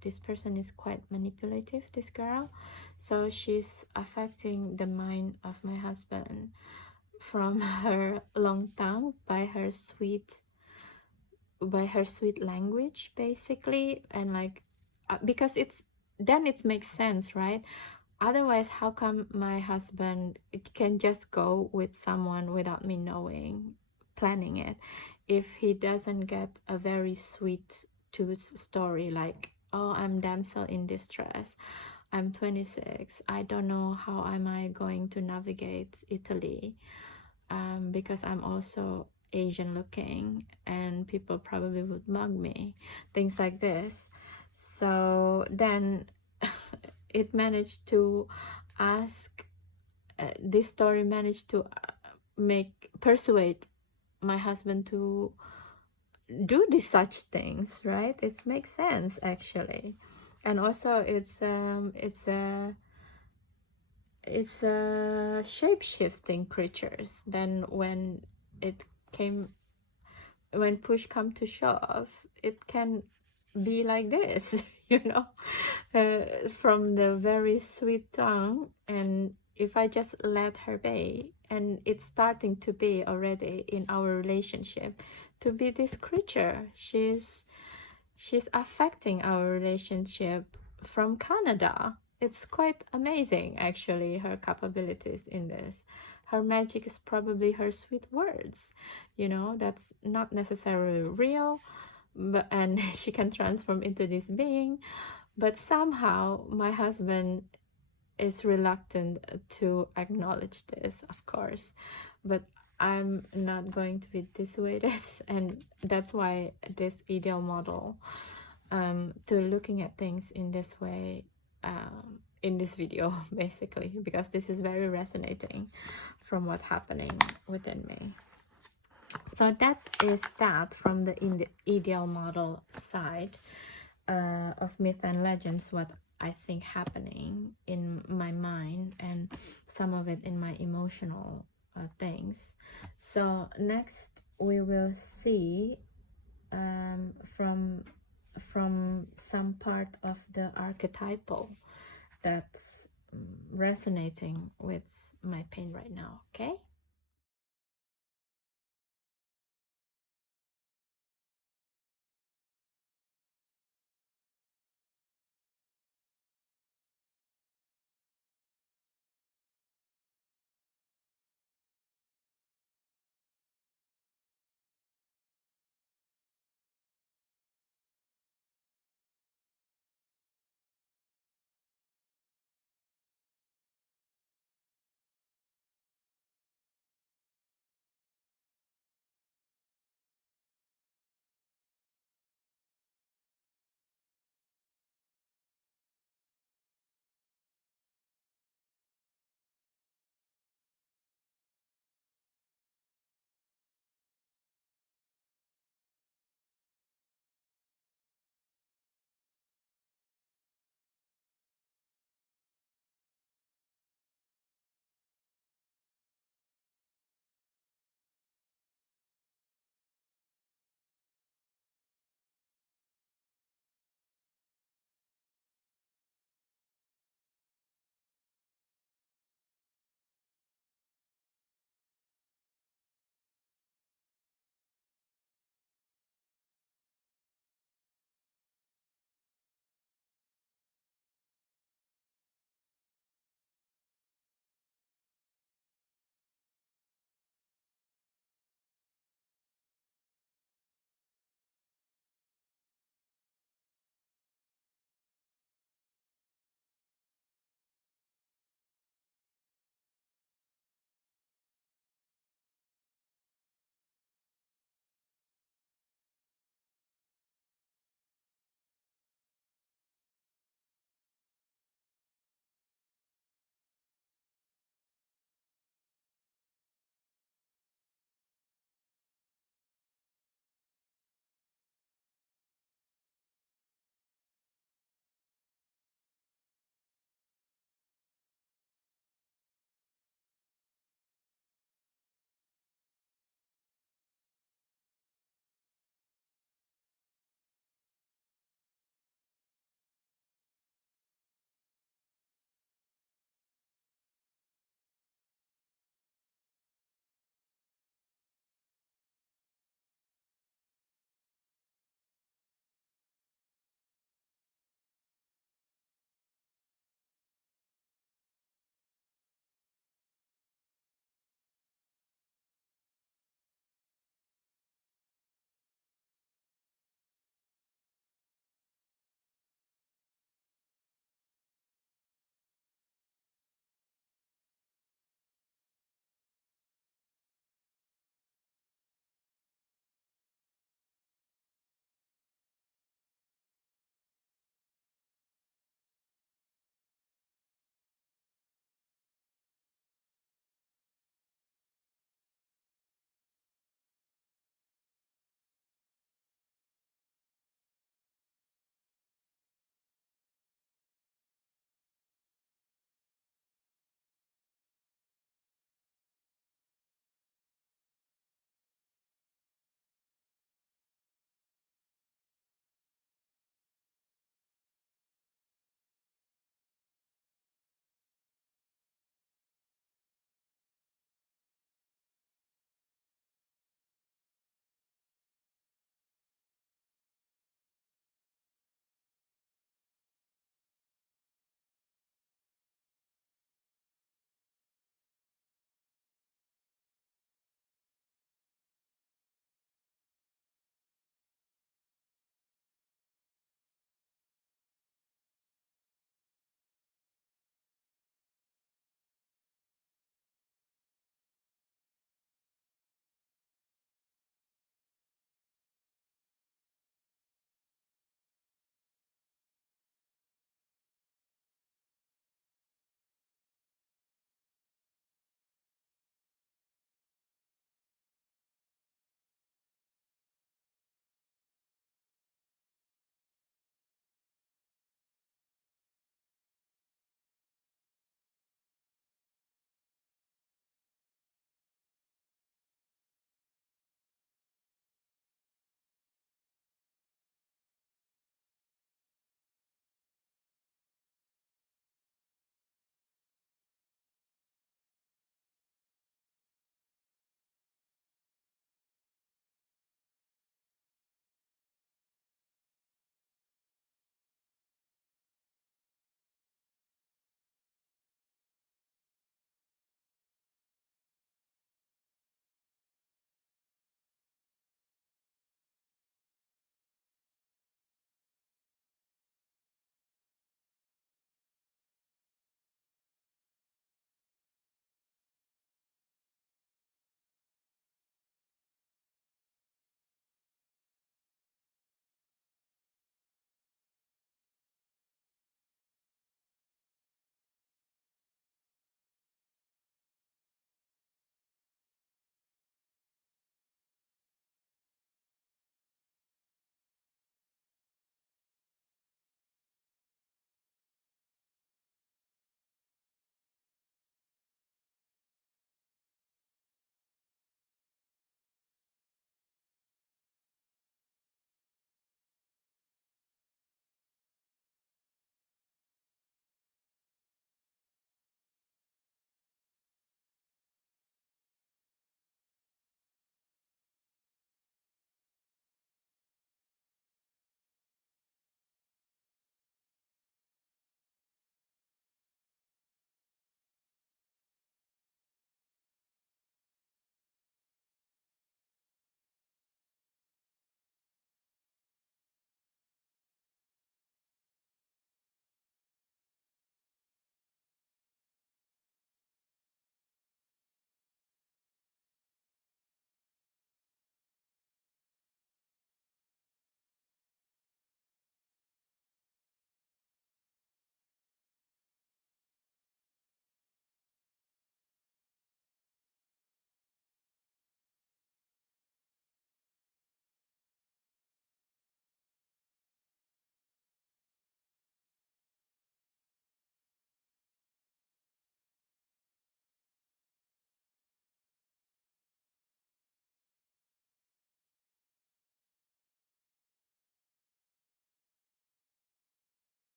this person is quite manipulative, this girl. So she's affecting the mind of my husband from her long tongue, by her sweet language, basically. And like because it makes sense, right? Otherwise, how come my husband can just go with someone without me knowing, planning it, if he doesn't get a very sweet tooth story, like, oh, I'm damsel in distress, I'm 26, I don't know how am I going to navigate Italy, because I'm also Asian looking and people probably would mug me, things like this. So then it managed to ask, this story managed to persuade my husband to do these such things, right? It makes sense, actually. And also it's shape-shifting creatures. Then when it came when push come to shove, it can be like this, you know, from the very sweet tongue. And if I just let her be, and it's starting to be already in our relationship, to be this creature, she's affecting our relationship from Canada. It's quite amazing, actually, her capabilities in this. Her magic is probably her sweet words, you know, that's not necessarily real, but and she can transform into this being. But somehow my husband is reluctant to acknowledge this, of course, but I'm not going to be dissuaded. And that's why this ideal model, to looking at things in this way, in this video, basically, because this is very resonating from what's happening within me. So that is that from the ideal model side of myth and legends, what I think happening in my mind, and some of it in my emotional things. So next we will see from some part of the archetypal that's resonating with my pain right now. Okay.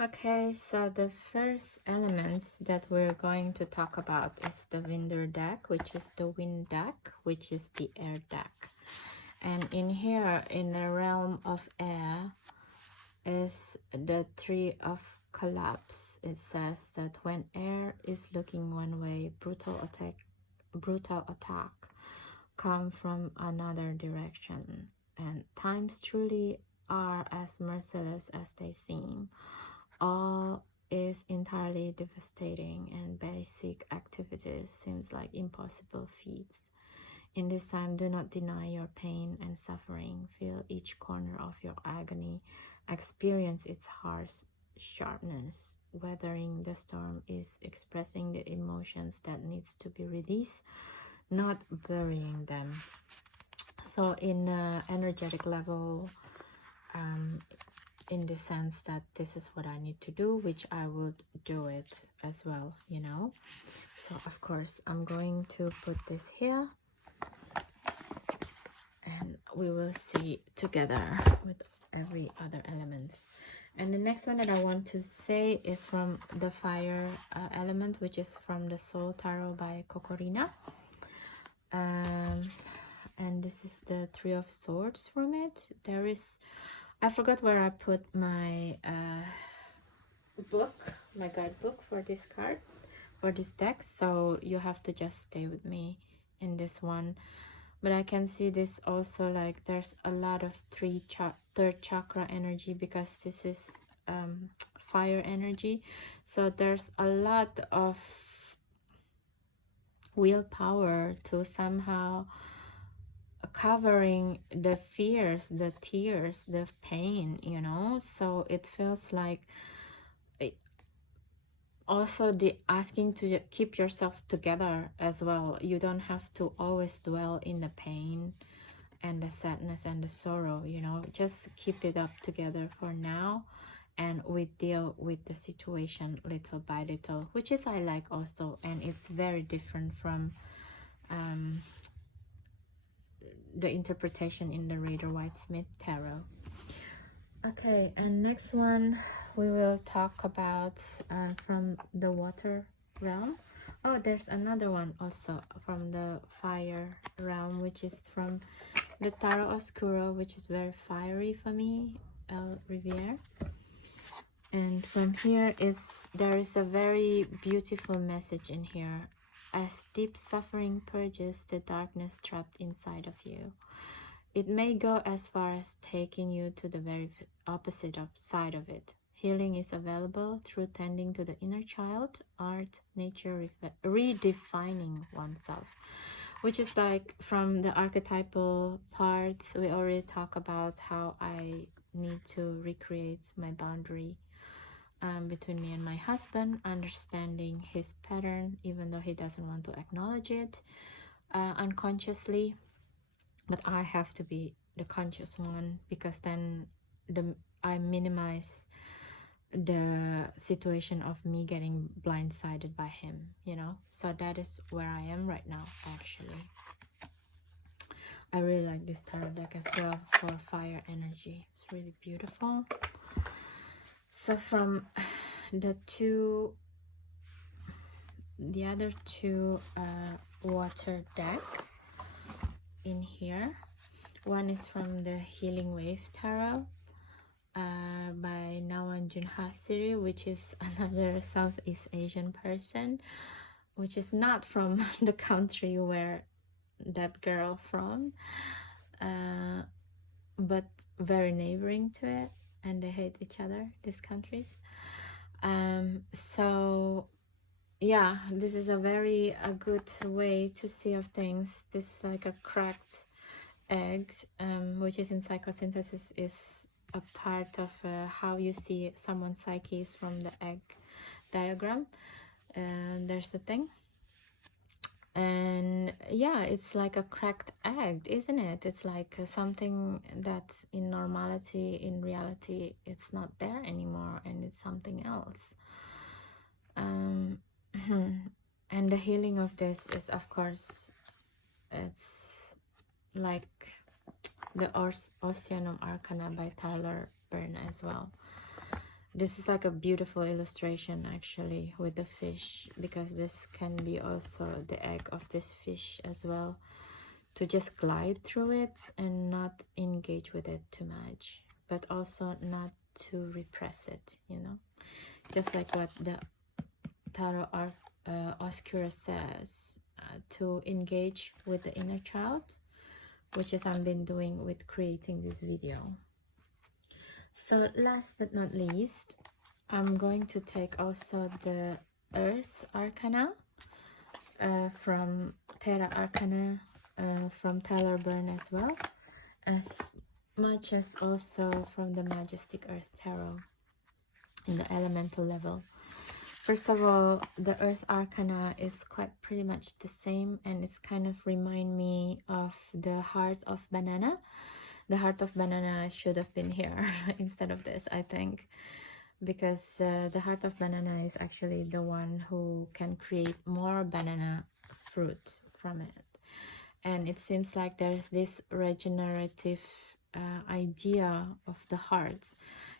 Okay, so the first elements that we're going to talk about is the Winder deck, which is the wind deck, which is the air deck. And in here, in the realm of air, is the Three of Collapse. It says that when air is looking one way, brutal attack come from another direction, and times truly are as merciless as they seem. All is entirely devastating, and basic activities seems like impossible feats. In this time, do not deny your pain and suffering. Feel each corner of your agony. Experience its harsh sharpness. Weathering the storm is expressing the emotions that needs to be released, not burying them. So in energetic level, in the sense that this is what I need to do, which I would do it as well, you know. So of course I'm going to put this here, and we will see together with every other element. And the next one that I want to say is from the fire element, which is from the Soul Tarot by Kokorina. And this is the Three of Swords from it. There is, I forgot where I put my book, my guidebook for this card, for this deck, so you have to just stay with me in this one. But I can see this also, like there's a lot of third chakra energy, because this is fire energy. So there's a lot of willpower to somehow covering the fears, the tears, the pain, you know. So it feels like also the asking to keep yourself together as well. You don't have to always dwell in the pain and the sadness and the sorrow, you know. Just keep it up together for now, and we deal with the situation little by little, which is I like also. And it's very different from the interpretation in the Rider-Waite-Smith tarot. Okay, and next one we will talk about from the water realm. Oh, there's another one also from the fire realm, which is from the Tarot Oscuro, which is very fiery for me, El Riviere. And from here there is a very beautiful message in here. As deep suffering purges the darkness trapped inside of you, it may go as far as taking you to the very opposite side of it. Healing is available through tending to the inner child, art, nature, redefining oneself, which is like from the archetypal part. We already talk about how I need to recreate my boundary between me and my husband, understanding his pattern, even though he doesn't want to acknowledge it unconsciously. But I have to be the conscious one, because then I minimize the situation of me getting blindsided by him, you know. So that is where I am right now, actually. I really like this tarot deck as well for fire energy. It's really beautiful. So from the other two water deck in here, one is from the Healing Wave Tarot by Nawan Junhasiri, which is another Southeast Asian person, which is not from the country where that girl from, but very neighboring to it, and they hate each other, these countries. So yeah, this is a good way to see of things. This is like a cracked egg, which is in Psychosynthesis, is a part of how you see someone's psyche is from the egg diagram. And there's the thing. And yeah, it's like a cracked egg, isn't it? It's like something that in normality, in reality, it's not there anymore, and it's something else. And the healing of this is, of course, it's like the Oceanum Arcana by Tyler Byrne as well. This is like a beautiful illustration actually with the fish, because this can be also the egg of this fish as well, to just glide through it and not engage with it too much, but also not to repress it, you know, just like what the Tarot Oscura says, to engage with the inner child, which is I've been doing with creating this video. So last but not least, I'm going to take also the Earth Arcana from Terra Arcana from Tyler Byrne as well, as much as also from the Majestic Earth Tarot in the elemental level. First of all, the Earth Arcana is quite pretty much the same, and it's kind of remind me of the Heart of Banana. The Heart of Banana should have been here instead of this, I think, because the Heart of Banana is actually the one who can create more banana fruit from it. And it seems like there's this regenerative idea of the heart,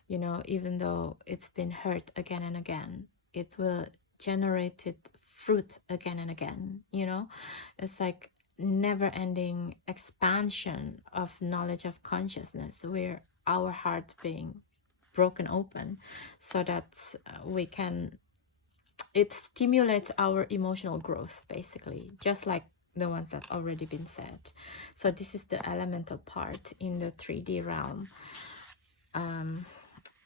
you know, even though it's been hurt again and again, it will generate it fruit again and again, you know. It's like never-ending expansion of knowledge of consciousness, where our heart being broken open so that we can, it stimulates our emotional growth, basically, just like the ones that already been said. So this is the elemental part in the 3D realm.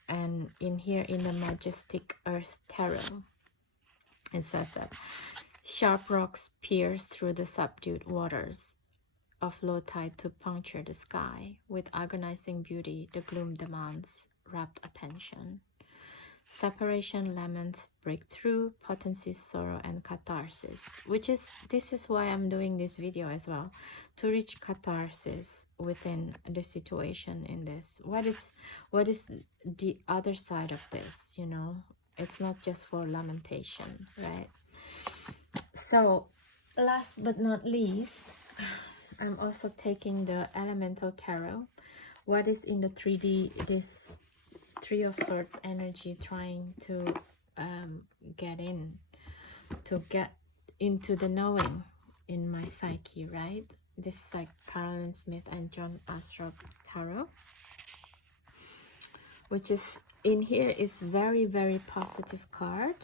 And in here, in the Majestic Earth Tarot, it says that sharp rocks pierce through the subdued waters of low tide to puncture the sky. With agonizing beauty, the gloom demands rapt attention. Separation, lament, breakthrough, potency, sorrow, and catharsis, which is, this is why I'm doing this video as well, to reach catharsis within the situation in this. What is the other side of this, you know? It's not just for lamentation, right? So last but not least, I'm also taking the Elemental Tarot. What is in the 3D, this Three of Swords energy, trying to get into the knowing in my psyche, right? This is like Carolyn Smith and John Astrop Tarot, which is in here is very, very positive card.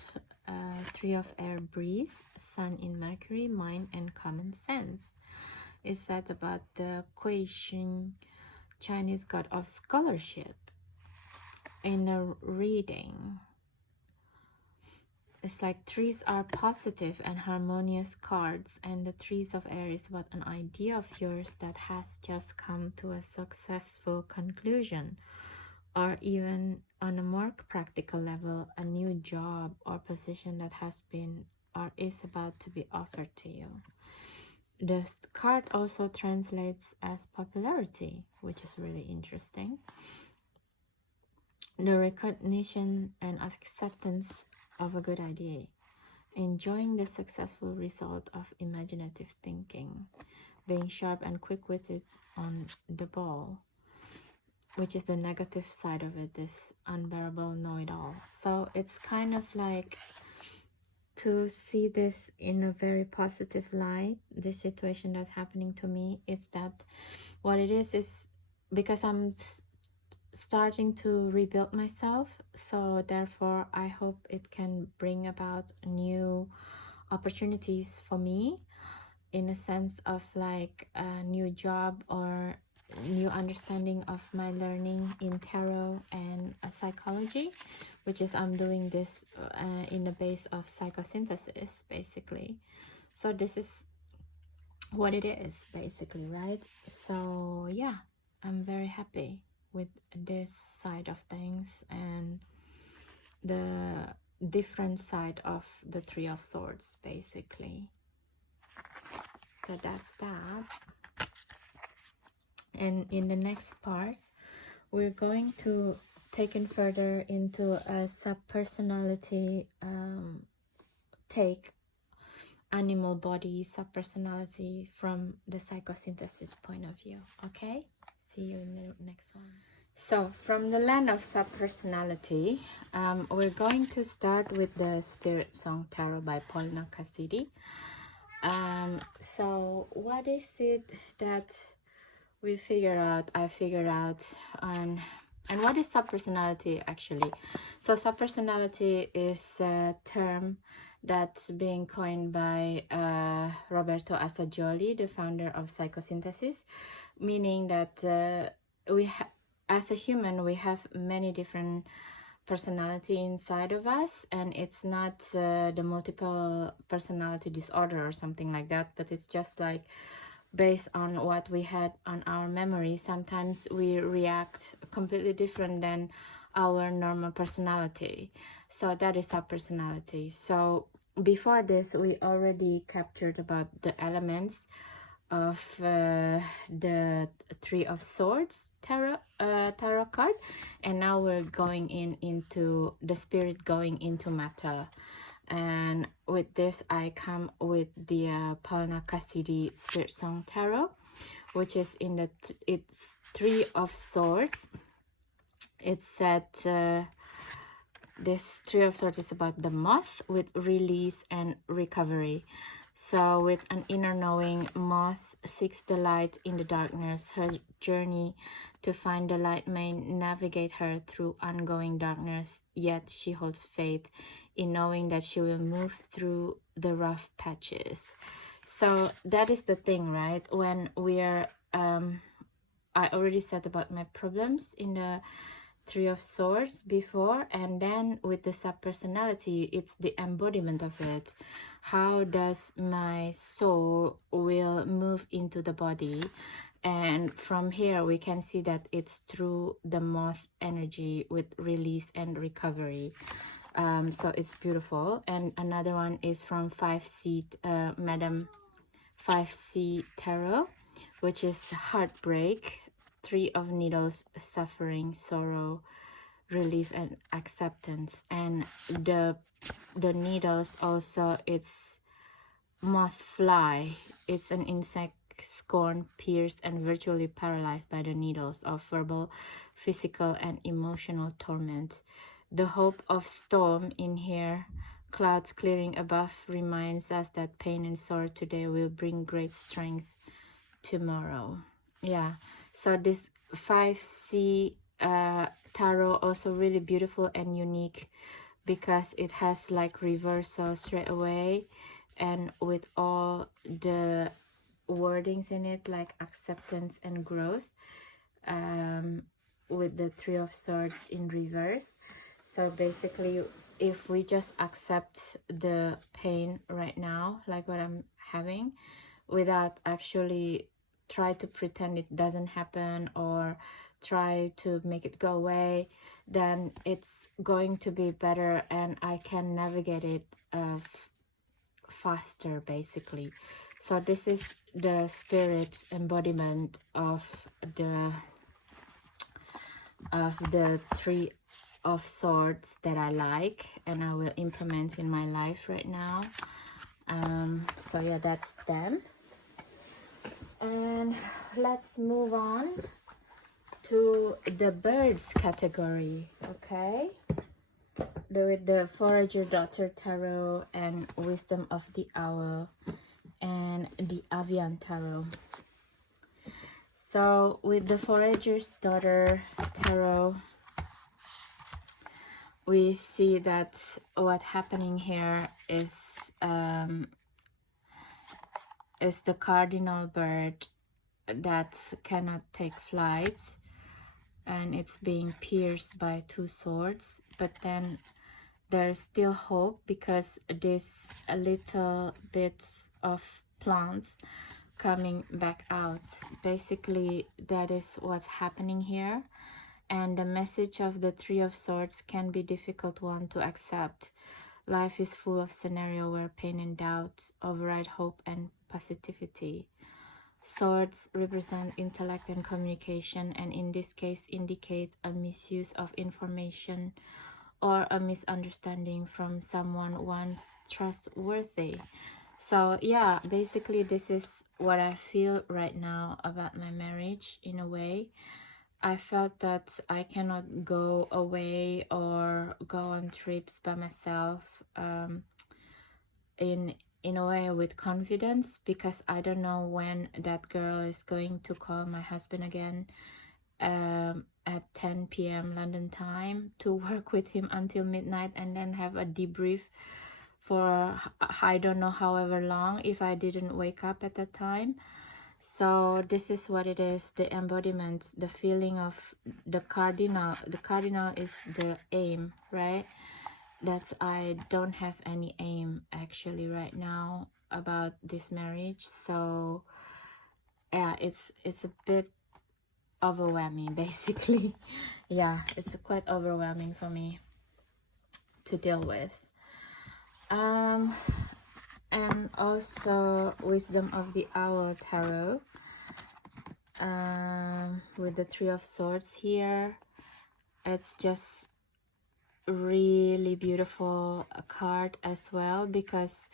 Three of Air, breeze, Sun in Mercury, mind and common sense. Is that about the Kuei-Shin, Chinese god of scholarship? In a reading, it's like trees are positive and harmonious cards, and the trees of air is about an idea of yours that has just come to a successful conclusion, or even on a more practical level, a new job or position that has been or is about to be offered to you. This card also translates as popularity, which is really interesting. The recognition and acceptance of a good idea, enjoying the successful result of imaginative thinking, being sharp and quick-witted on the ball, which is the negative side of it, this unbearable know-it-all. So it's kind of like to see this in a very positive light, this situation that's happening to me. It's that what it is because I'm starting to rebuild myself, so therefore I hope it can bring about new opportunities for me, in a sense of like a new job or new understanding of my learning in tarot and psychology, which is I'm doing this in the base of psychosynthesis, basically. So this is what it is, basically, right? So yeah, I'm very happy with this side of things and the different side of the Three of Swords, basically. So that's that. And in the next part, we're going to take it further into a subpersonality take, animal body subpersonality from the psychosynthesis point of view. Okay, see you in the next one. So, from the land of subpersonality, we're going to start with the Spirit Song Tarot by Paulina Cassidy. So, what is it that I figured out and what is subpersonality actually? So, subpersonality is a term that's being coined by Roberto Assagioli, the founder of Psychosynthesis, meaning that as a human, we have many different personality inside of us, and it's not the multiple personality disorder or something like that, but it's just like based on what we had on our memory. Sometimes we react completely different than our normal personality. So that is our personality. So before this, we already captured about the elements of the Three of Swords tarot card, and now we're going into the spirit, going into matter. And with this, I come with the Paulina Cassidy Spirit Song Tarot, which is in the it's Three of Swords. It's said this Three of Swords is about the moth with release and recovery. So with an inner knowing, moth seeks the light in the darkness. Her journey to find the light may navigate her through ongoing darkness, yet she holds faith in knowing that she will move through the rough patches. So that is the thing, right? When we're I already said about my problems in the Three of Swords before, and then with the subpersonality, it's the embodiment of it. How does my soul will move into the body? And from here we can see that it's through the moth energy with release and recovery. So it's beautiful. And another one is from 5C Madame 5C Tarot, which is heartbreak, Three of Needles, suffering, sorrow, relief, and acceptance. And the needles also, it's moth fly. It's an insect scorned, pierced, and virtually paralyzed by the needles of verbal, physical, and emotional torment. The hope of storm in here, clouds clearing above, reminds us that pain and sorrow today will bring great strength tomorrow. Yeah, so this 5C tarot also really beautiful and unique because it has like reversal straight away, and with all the wordings in it like acceptance and growth, with the Three of Swords in reverse. So basically, if we just accept the pain right now, like what I'm having, without actually try to pretend it doesn't happen or try to make it go away, then it's going to be better and I can navigate it faster basically. So this is the spirit embodiment of the Three of Swords that I like and I will implement in my life right now. So yeah, that's them. And let's move on to the birds category, okay? With the Forager Daughter Tarot and Wisdom of the Owl and the Avian Tarot. So with the Forager's Daughter Tarot, we see that what's happening here is the cardinal bird that cannot take flight, and it's being pierced by two swords, but then there's still hope because these little bits of plants coming back out. Basically, that is what's happening here. And the message of the Three of Swords can be a difficult one to accept. Life is full of scenario where pain and doubt override hope and positivity. Swords represent intellect and communication, and in this case indicate a misuse of information or a misunderstanding from someone once trustworthy. So yeah, basically this is what I feel right now about my marriage in a way. I felt that I cannot go away or go on trips by myself in a way with confidence, because I don't know when that girl is going to call my husband again at 10 p.m. London time to work with him until midnight and then have a debrief for I don't know however long if I didn't wake up at that time. So this is what it is, the embodiment, the feeling of the cardinal. The cardinal is the aim, right? That's I don't have any aim actually right now about this marriage. So yeah, it's a bit overwhelming basically. Yeah, it's quite overwhelming for me to deal with. And also Wisdom of the Owl Tarot, with the Three of Swords here. It's just really beautiful card as well, because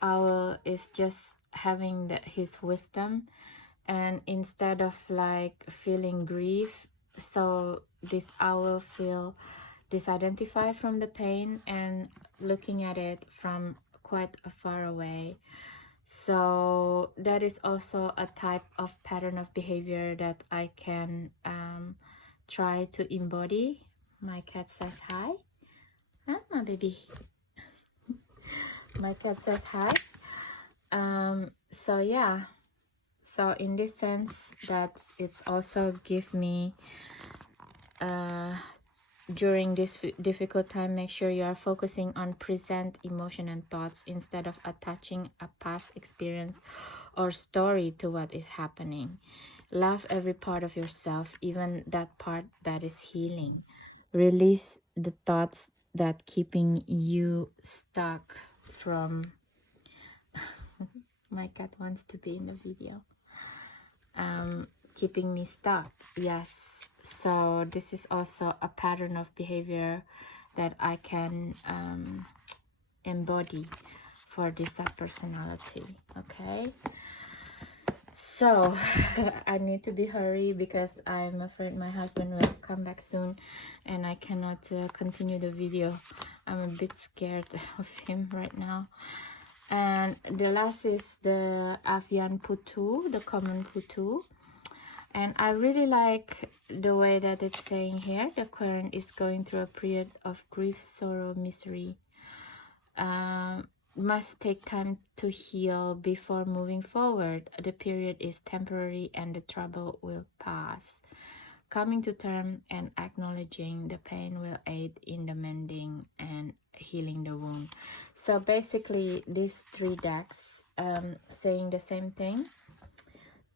Owl is just having his wisdom, and instead of like feeling grief, so this owl feel disidentified from the pain and looking at it from quite far away. So that is also a type of pattern of behavior that I can try to embody. My cat says hi. Huh, my baby? My cat says hi. So yeah, so in this sense, that it's also give me during this difficult time, make sure you are focusing on present emotion and thoughts instead of attaching a past experience or story to what is happening. Love every part of yourself, even that part that is healing. Release the thoughts that keeping you stuck from my cat wants to be in the video. Keeping me stuck. Yes, so this is also a pattern of behavior that I can embody for this personality. Okay, so I need to be hurry because I'm afraid my husband will come back soon and I cannot continue the video. I'm a bit scared of him right now. And the last is the Avian Putu, the common Putu. And I really like the way that it's saying here, the current is going through a period of grief, sorrow, misery. Must take time to heal before moving forward. The period is temporary and the trouble will pass. Coming to terms and acknowledging the pain will aid in the mending and healing the wound. So basically these three decks saying the same thing,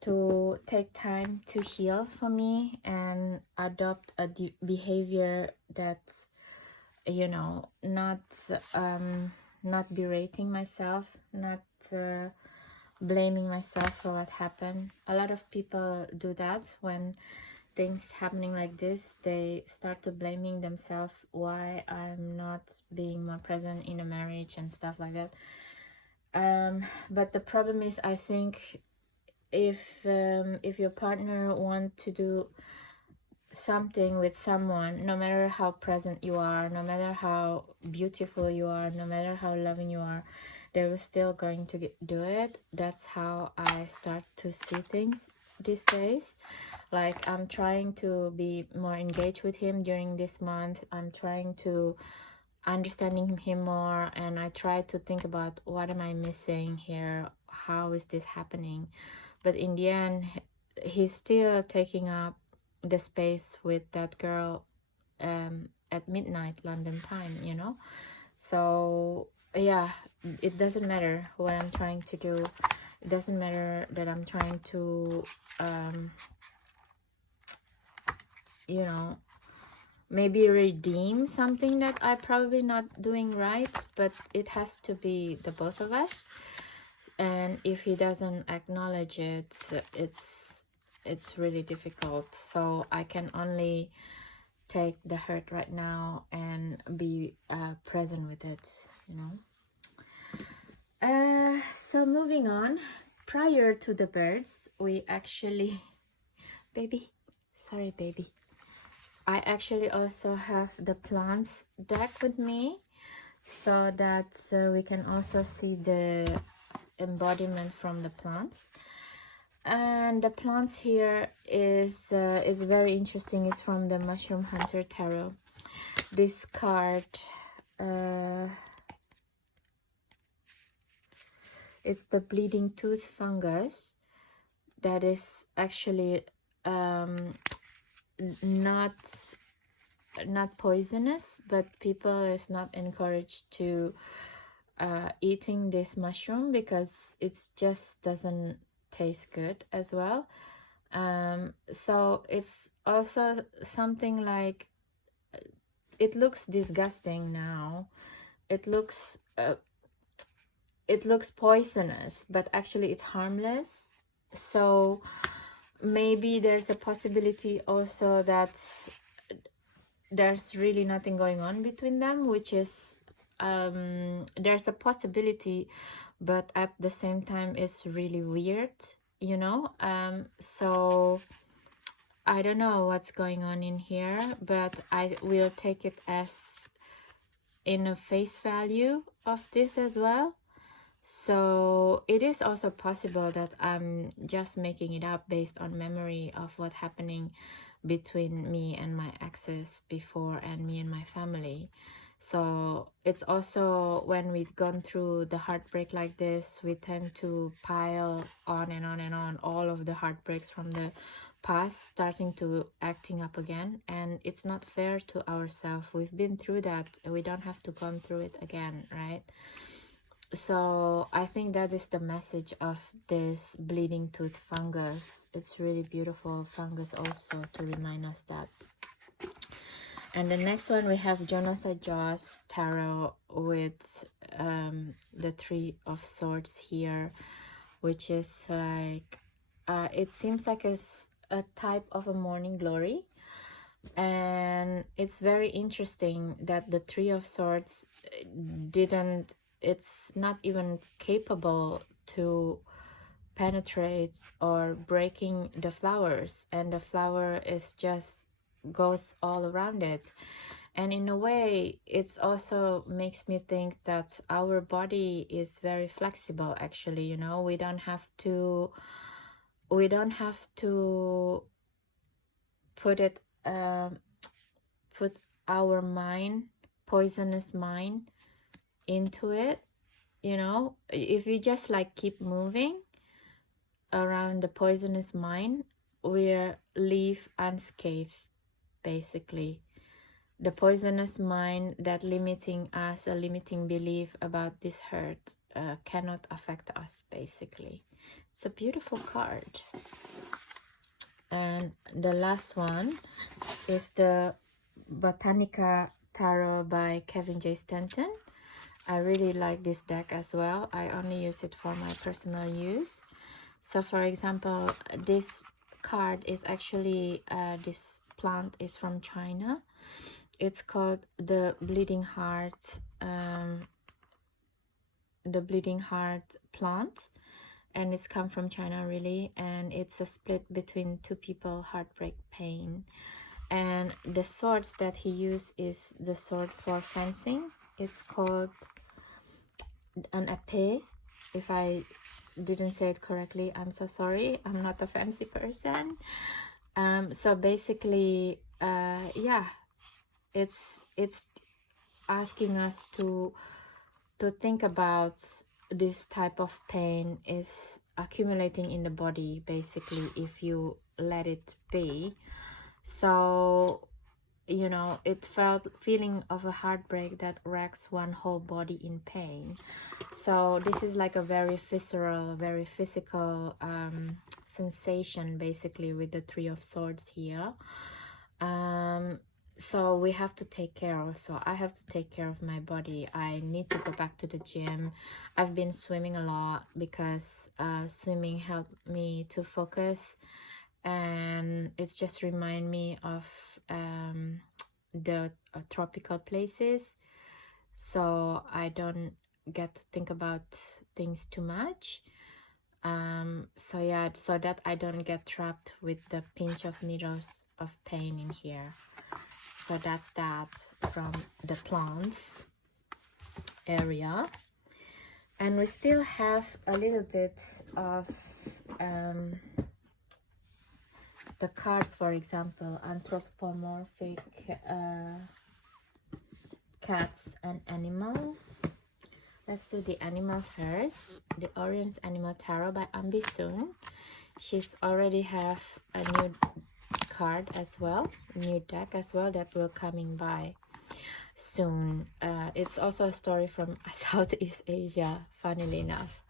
to take time to heal for me and adopt a behavior that's, you know, not berating myself, not blaming myself for what happened. A lot of people do that when things happening like this. They start to blaming themselves, why I'm not being more present in a marriage and stuff like that. But the problem is, I think if your partner want to do something with someone, no matter how present you are, no matter how beautiful you are, no matter how loving you are, they were still going to do it. That's how I start to see things these days. Like, I'm trying to be more engaged with him during this month. I'm trying to understanding him more, and I try to think about what am I missing here, how is this happening. But in the end, he's still taking up the space with that girl at midnight London time, you know. So yeah, it doesn't matter what I'm trying to do. It doesn't matter that I'm trying to you know, maybe redeem something that I probably not doing right, but it has to be the both of us. And if he doesn't acknowledge it, it's really difficult. So I can only take the hurt right now and be present with it, you know. So moving on, prior to the birds, we actually baby sorry baby. I actually also have the plants deck with me, so that we can also see the embodiment from the plants. And the plants here is very interesting. It's from the Mushroom Hunter Tarot. This card, it's the bleeding tooth fungus that is actually not poisonous, but people is not encouraged to eating this mushroom because it just doesn't taste good as well. So it's also something like, it looks disgusting now. It looks poisonous, but actually it's harmless. So maybe there's a possibility also that there's really nothing going on between them, which is there's a possibility, but at the same time it's really weird, you know. So I don't know what's going on in here, but I will take it as in a face value of this as well. So it is also possible that I'm just making it up based on memory of what happening between me and my exes before, and me and my family. So it's also, when we've gone through the heartbreak like this, we tend to pile on and on and on all of the heartbreaks from the past starting to acting up again, and it's not fair to ourselves. We've been through that, we don't have to go through it again, right? So I think that is the message of this bleeding tooth fungus. It's really beautiful fungus also to remind us that. And the next one, we have Jonas Joss Tarot with the Three of Swords here, which is like, it seems like a type of a morning glory. And it's very interesting that the Three of Swords it's not even capable to penetrate or breaking the flowers, and the flower is just goes all around it. And in a way, it's also makes me think that our body is very flexible, actually, you know. We don't have to put it put our mind, poisonous mind, into it, you know. If we just like keep moving around the poisonous mind, we'll leave unscathed, basically. The poisonous mind that limiting us, a limiting belief about this hurt, cannot affect us, basically. It's a beautiful card. And the last one is the Botanica Tarot by Kevin J. Stanton. I really like this deck as well. I only use it for my personal use. So for example, this card is actually, this plant is from China. It's called the Bleeding Heart, plant, and it's come from China, really. And it's a split between two people, heartbreak, pain. And the swords that he used is the sword for fencing. It's called an épée. If I didn't say it correctly, I'm so sorry. I'm not a fancy person. So basically, yeah, it's asking us to think about this type of pain is accumulating in the body, basically, if you let it be. So, you know, it felt feeling of a heartbreak that wrecks one whole body in pain. So this is like a very visceral, very physical sensation, basically, with the Three of Swords here. So we have to take care also. I have to take care of my body. I need to go back to the gym. I've been swimming a lot because swimming helped me to focus, and it's just remind me of the tropical places, so I don't get to think about things too much. So yeah, so that I don't get trapped with the pinch of needles of pain in here. So that's that from the plants area. And we still have a little bit of the cards, for example, anthropomorphic cats and animal. Let's do the animal first. The Orion's Animal Tarot by Ambi Soon. She's already have a new card as well, new deck as well, that will coming by soon. It's also a story from Southeast Asia, funnily enough.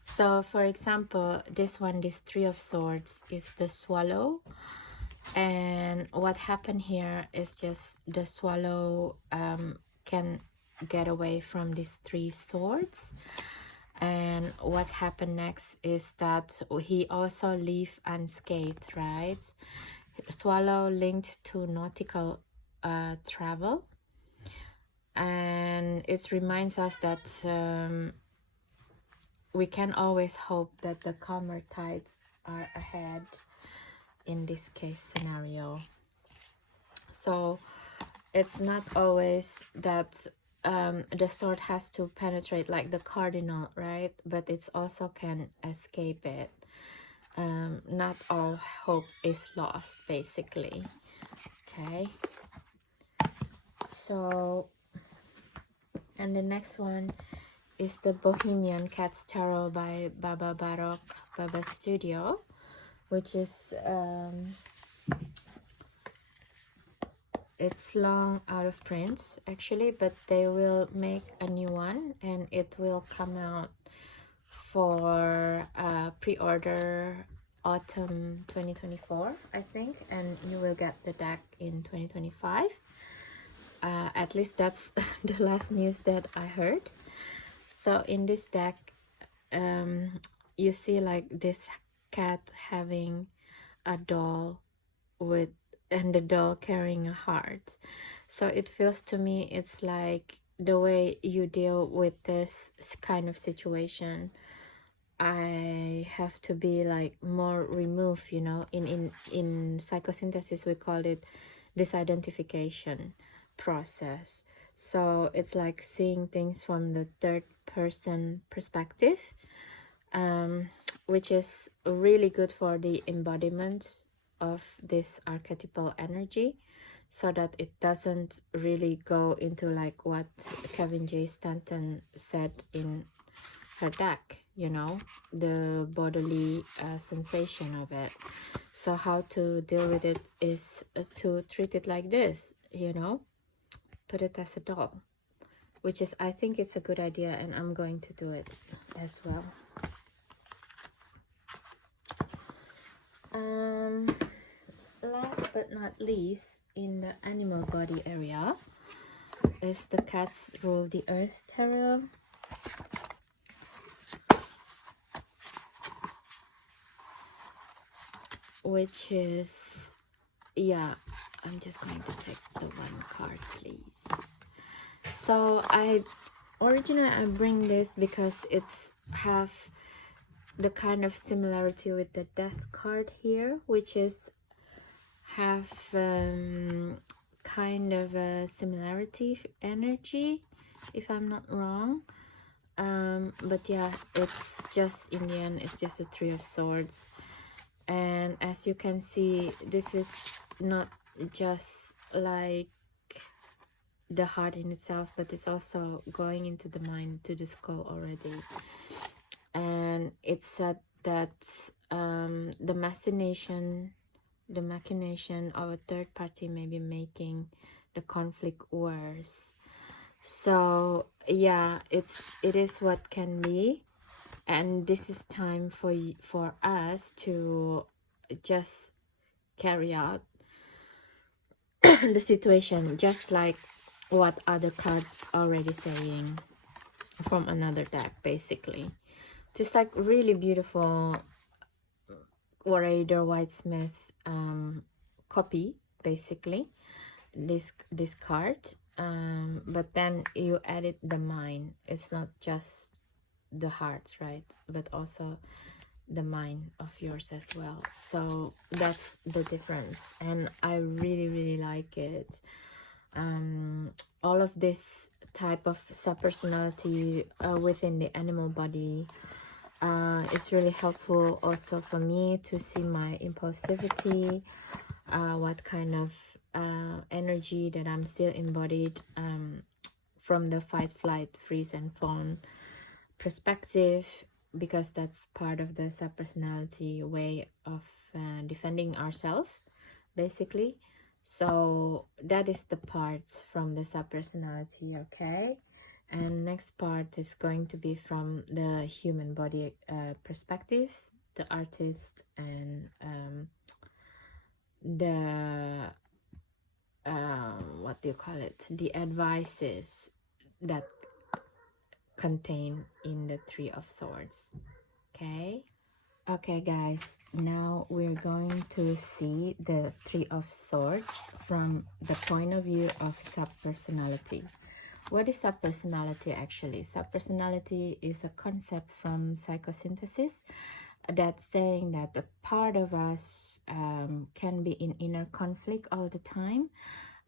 So for example, this one, this Three of Swords, is the swallow. And what happened here is just the swallow can get away from these three swords. And what's happened next is that he also leave unscathed, right? Swallow linked to nautical travel. And it reminds us that we can always hope that the calmer tides are ahead in this case scenario. So it's not always that the sword has to penetrate like the cardinal, right? But it's also can escape it. Not all hope is lost, basically. Okay. So, and the next one is the Bohemian Cats Tarot by Baba Baroque Baba Studio, which is it's long out of print actually, but they will make a new one and it will come out for pre-order autumn 2024, I think, and you will get the deck in 2025. At least that's the last news that I heard. So in this deck you see like this cat having a doll with, and the doll carrying a heart. So it feels to me it's like the way you deal with this kind of situation, I have to be like more removed, you know. In psychosynthesis we call it disidentification process. So it's like seeing things from the third person perspective, which is really good for the embodiment of this archetypal energy, so that it doesn't really go into like what Kevin J. Stanton said in her deck, you know, the bodily sensation of it. So how to deal with it is to treat it like this, you know, put it as a doll, which is, I think it's a good idea, and I'm going to do it as well. Last but not least, in the animal body area is the Cats Rule the Earth Tarot, which is, yeah, I'm just going to take the one card, please. So originally I bring this because it's have the kind of similarity with the Death card here, which is have kind of a similarity energy, if I'm not wrong. But yeah, it's just, in the end, it's just a Three of Swords. And as you can see, this is not just like the heart in itself, but it's also going into the mind, to the skull already. And it said that the machination of a third party may be making the conflict worse. So yeah, it is what can be, and this is time for us to just carry out the situation, just like what other cards already saying from another deck, basically. Just like really beautiful Warrior Whitesmith copy, basically, this card, but then you added the mind. It's not just the heart, right, but also the mind of yours as well. So that's the difference, and I really like it. All of this type of subpersonality within the animal body, it's really helpful also for me to see my impulsivity, what kind of energy that I'm still embodied from the fight, flight, freeze and fawn perspective, because that's part of the subpersonality way of defending ourselves, basically. So that is the parts from the subpersonality, okay? And next part is going to be from the human body perspective, the artist, and the what do you call it, the advices that contained in the Three of Swords. Okay guys, now we're going to see the Three of Swords from the point of view of subpersonality. What is subpersonality actually? Subpersonality is a concept from Psychosynthesis that's saying that a part of us can be in inner conflict all the time,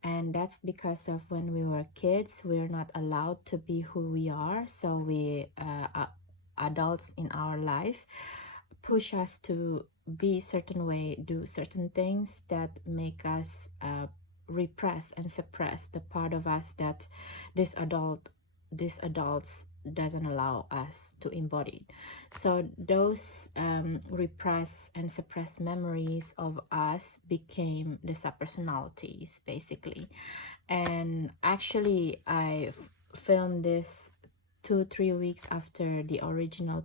and that's because of when we were kids, we're not allowed to be who we are. So we adults in our life push us to be certain way, do certain things that make us repress and suppress the part of us that this adults doesn't allow us to embody. So those repressed and suppressed memories of us became the subpersonalities, basically. And actually I filmed this 2-3 weeks after the original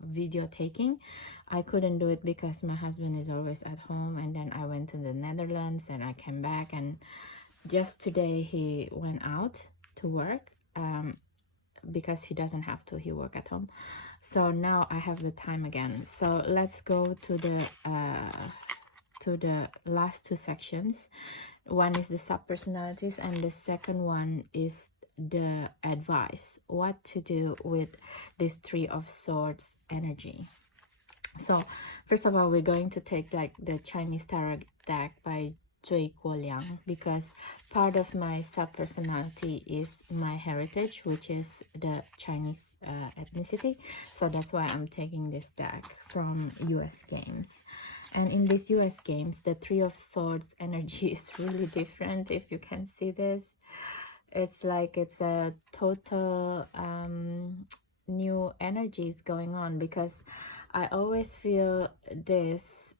video taking. I couldn't do it because my husband is always at home, and then I went to the Netherlands and I came back, and just today he went out to work because he doesn't have to, he work at home. So now I have the time again. So let's go to the last two sections. One is the subpersonalities, and the second one is the advice, what to do with this Three of Swords energy. So first of all, we're going to take like the Chinese tarot deck by Zui Guoliang, because part of my subpersonality is my heritage, which is the Chinese ethnicity. So that's why I'm taking this deck from US Games. And in these US Games, the Three of Swords energy is really different. If you can see this, it's like it's a total new energies going on, because I always feel this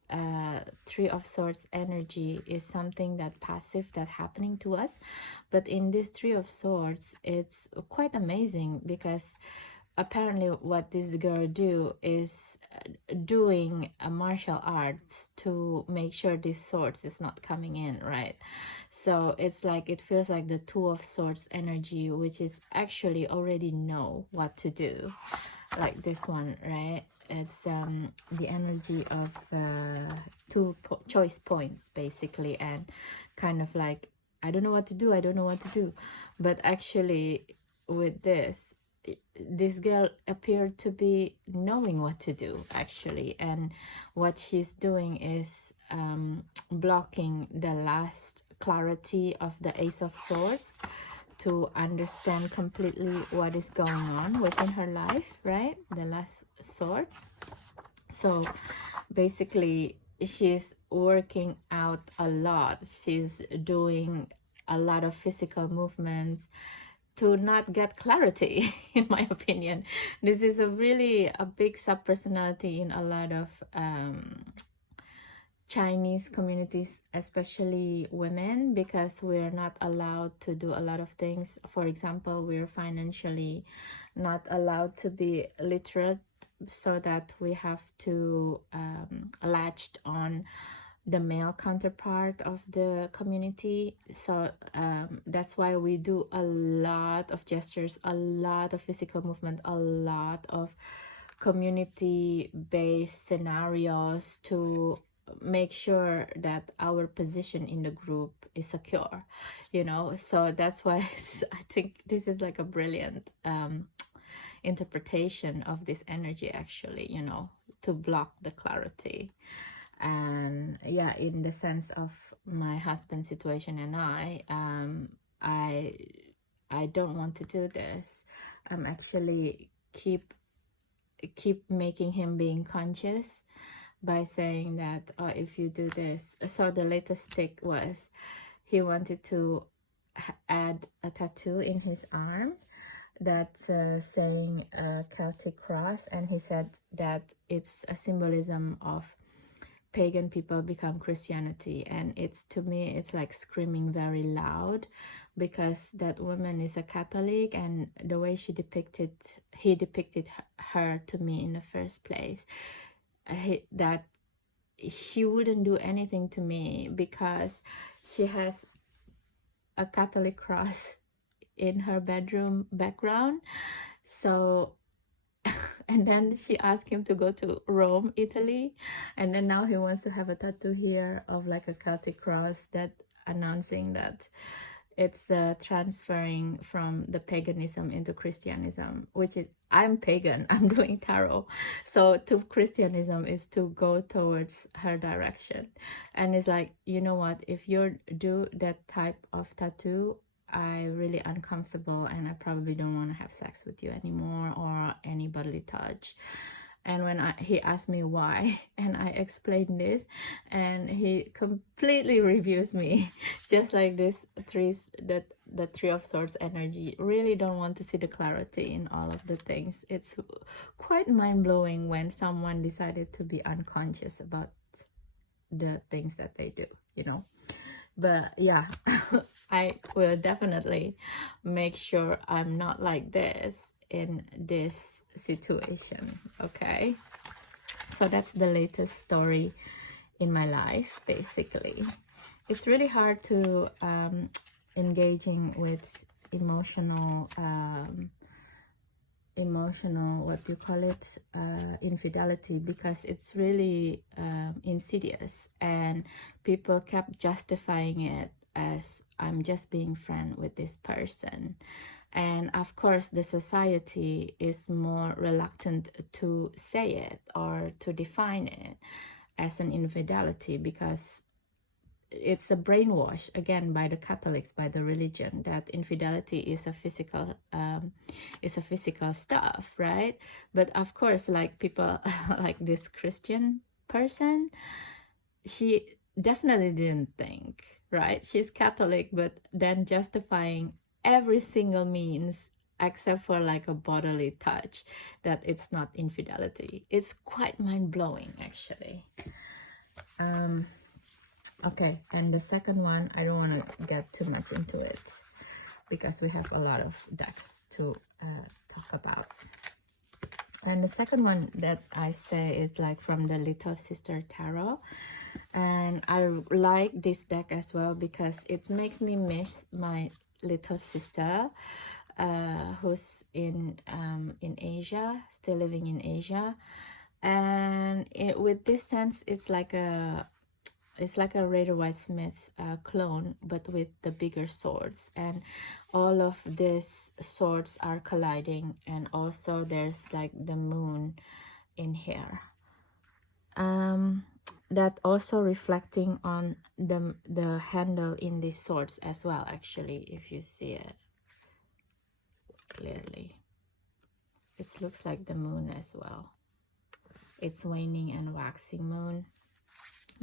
Three of Swords energy is something that passive, that happening to us. But in this Three of Swords, it's quite amazing, because apparently what this girl do is doing a martial arts to make sure this swords is not coming in, right? So it's like, it feels like the Two of Swords energy, which is actually already know what to do, like this one, right? It's the energy of two choice points, basically, and kind of like, I don't know what to do. But actually with this girl appeared to be knowing what to do, actually. And what she's doing is blocking the last clarity of the Ace of Swords to understand completely what is going on within her life, right? The last sword. So basically she's working out a lot. She's doing a lot of physical movements to not get clarity, in my opinion. This is a big subpersonality in a lot of Chinese communities, especially women, because we're not allowed to do a lot of things. For example, we're financially not allowed to be literate, so that we have to latched on the male counterpart of the community. So that's why we do a lot of gestures, a lot of physical movement, a lot of community-based scenarios to make sure that our position in the group is secure, you know. So that's why I think this is like a brilliant interpretation of this energy, actually, you know. to block the clarity. And yeah, in the sense of my husband's situation and I don't want to do this. I'm actually keep making him being conscious by saying that, oh, if you do this. So the latest stick was he wanted to add a tattoo in his arm that's saying Celtic cross, and he said that it's a symbolism of pagan people become Christianity. And it's, to me, it's like screaming very loud, because that woman is a Catholic, and the way he depicted her to me in the first place, that she wouldn't do anything to me because she has a Catholic cross in her bedroom background. So and then she asked him to go to Rome, Italy, and then now he wants to have a tattoo here of like a Celtic cross, that announcing that it's transferring from the paganism into Christianism, which is, I'm pagan, I'm doing tarot, so to Christianism is to go towards her direction. And it's like, you know what, if you do that type of tattoo, I really uncomfortable, and I probably don't want to have sex with you anymore, or any bodily touch. And when he asked me why, and I explained this, and he completely reviews me, just like this the Three of Swords energy. Really don't want to see the clarity in all of the things. It's quite mind-blowing when someone decided to be unconscious about the things that they do, you know. But yeah, I will definitely make sure I'm not like this in this situation, okay? So that's the latest story in my life, basically. It's really hard to engaging with emotional, what do you call it, infidelity, because it's really insidious, and people kept justifying it as, I'm just being friend with this person. And of course the society is more reluctant to say it or to define it as an infidelity, because it's a brainwash again by the Catholics, by the religion, that infidelity is a physical stuff, right? But of course, like people like this Christian person, she definitely didn't think, right? She's Catholic, but then justifying every single means except for like a bodily touch, that it's not infidelity. It's quite mind-blowing, actually. Okay, and the second one, I don't want to get too much into it because we have a lot of decks to talk about. And the second one that I say is like from the Little Sister Tarot. And I like this deck as well because it makes me miss my little sister who's in Asia, still living in Asia. And with this sense, it's like a Rider Waite Smith clone, but with the bigger swords, and all of these swords are colliding, and also there's like the moon in here. That also reflecting on the handle in these swords as well, actually, if you see it clearly. It looks like the moon as well. It's waning and waxing moon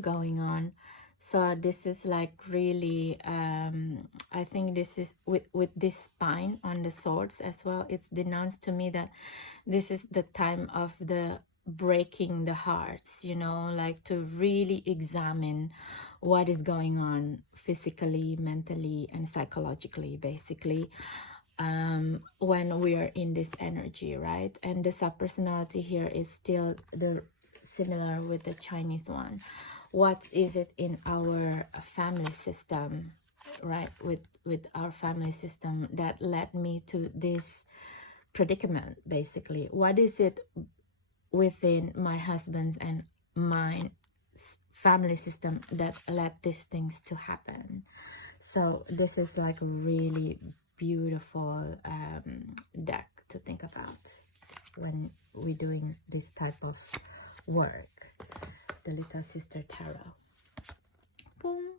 going on. So this is like really I think this is with this spine on the swords as well, it's denounced to me that this is the time of the breaking the hearts, you know, like to really examine what is going on physically, mentally, and psychologically, basically, when we are in this energy, right? And the subpersonality here is still the similar with the Chinese one. What is it in our family system, right? With our family system that led me to this predicament, basically. What is it within my husband's and mine family system that led these things to happen? So this is like a really beautiful deck to think about when we're doing this type of work, the Little Sister Tarot. Boom,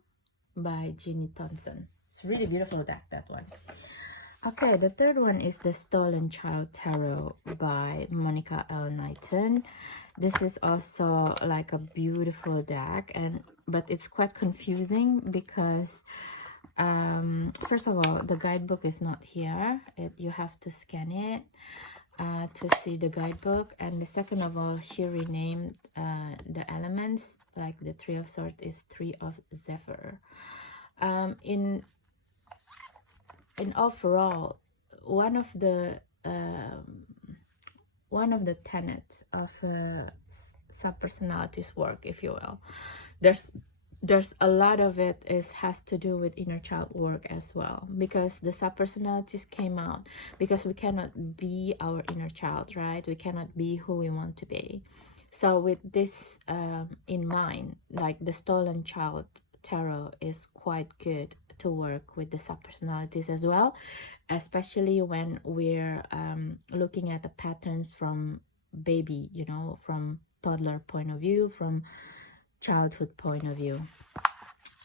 by Jeannie Thompson. It's really beautiful deck, that one. Okay, the third one is the Stolen Child Tarot by Monica L. Knighton. This is also like a beautiful deck, but it's quite confusing because first of all, the guidebook is not here. You have to scan it to see the guidebook. And the second of all, she renamed the elements, like the Three of Swords is Three of Zephyr. In overall, one of the tenets of subpersonalities work, if you will, there's a lot of it has to do with inner child work as well, because the subpersonalities came out because we cannot be our inner child, right? We cannot be who we want to be. So with this in mind, like the Stolen Child Tarot is quite good to work with the subpersonalities as well, especially when we're looking at the patterns from baby, you know, from toddler point of view, from childhood point of view.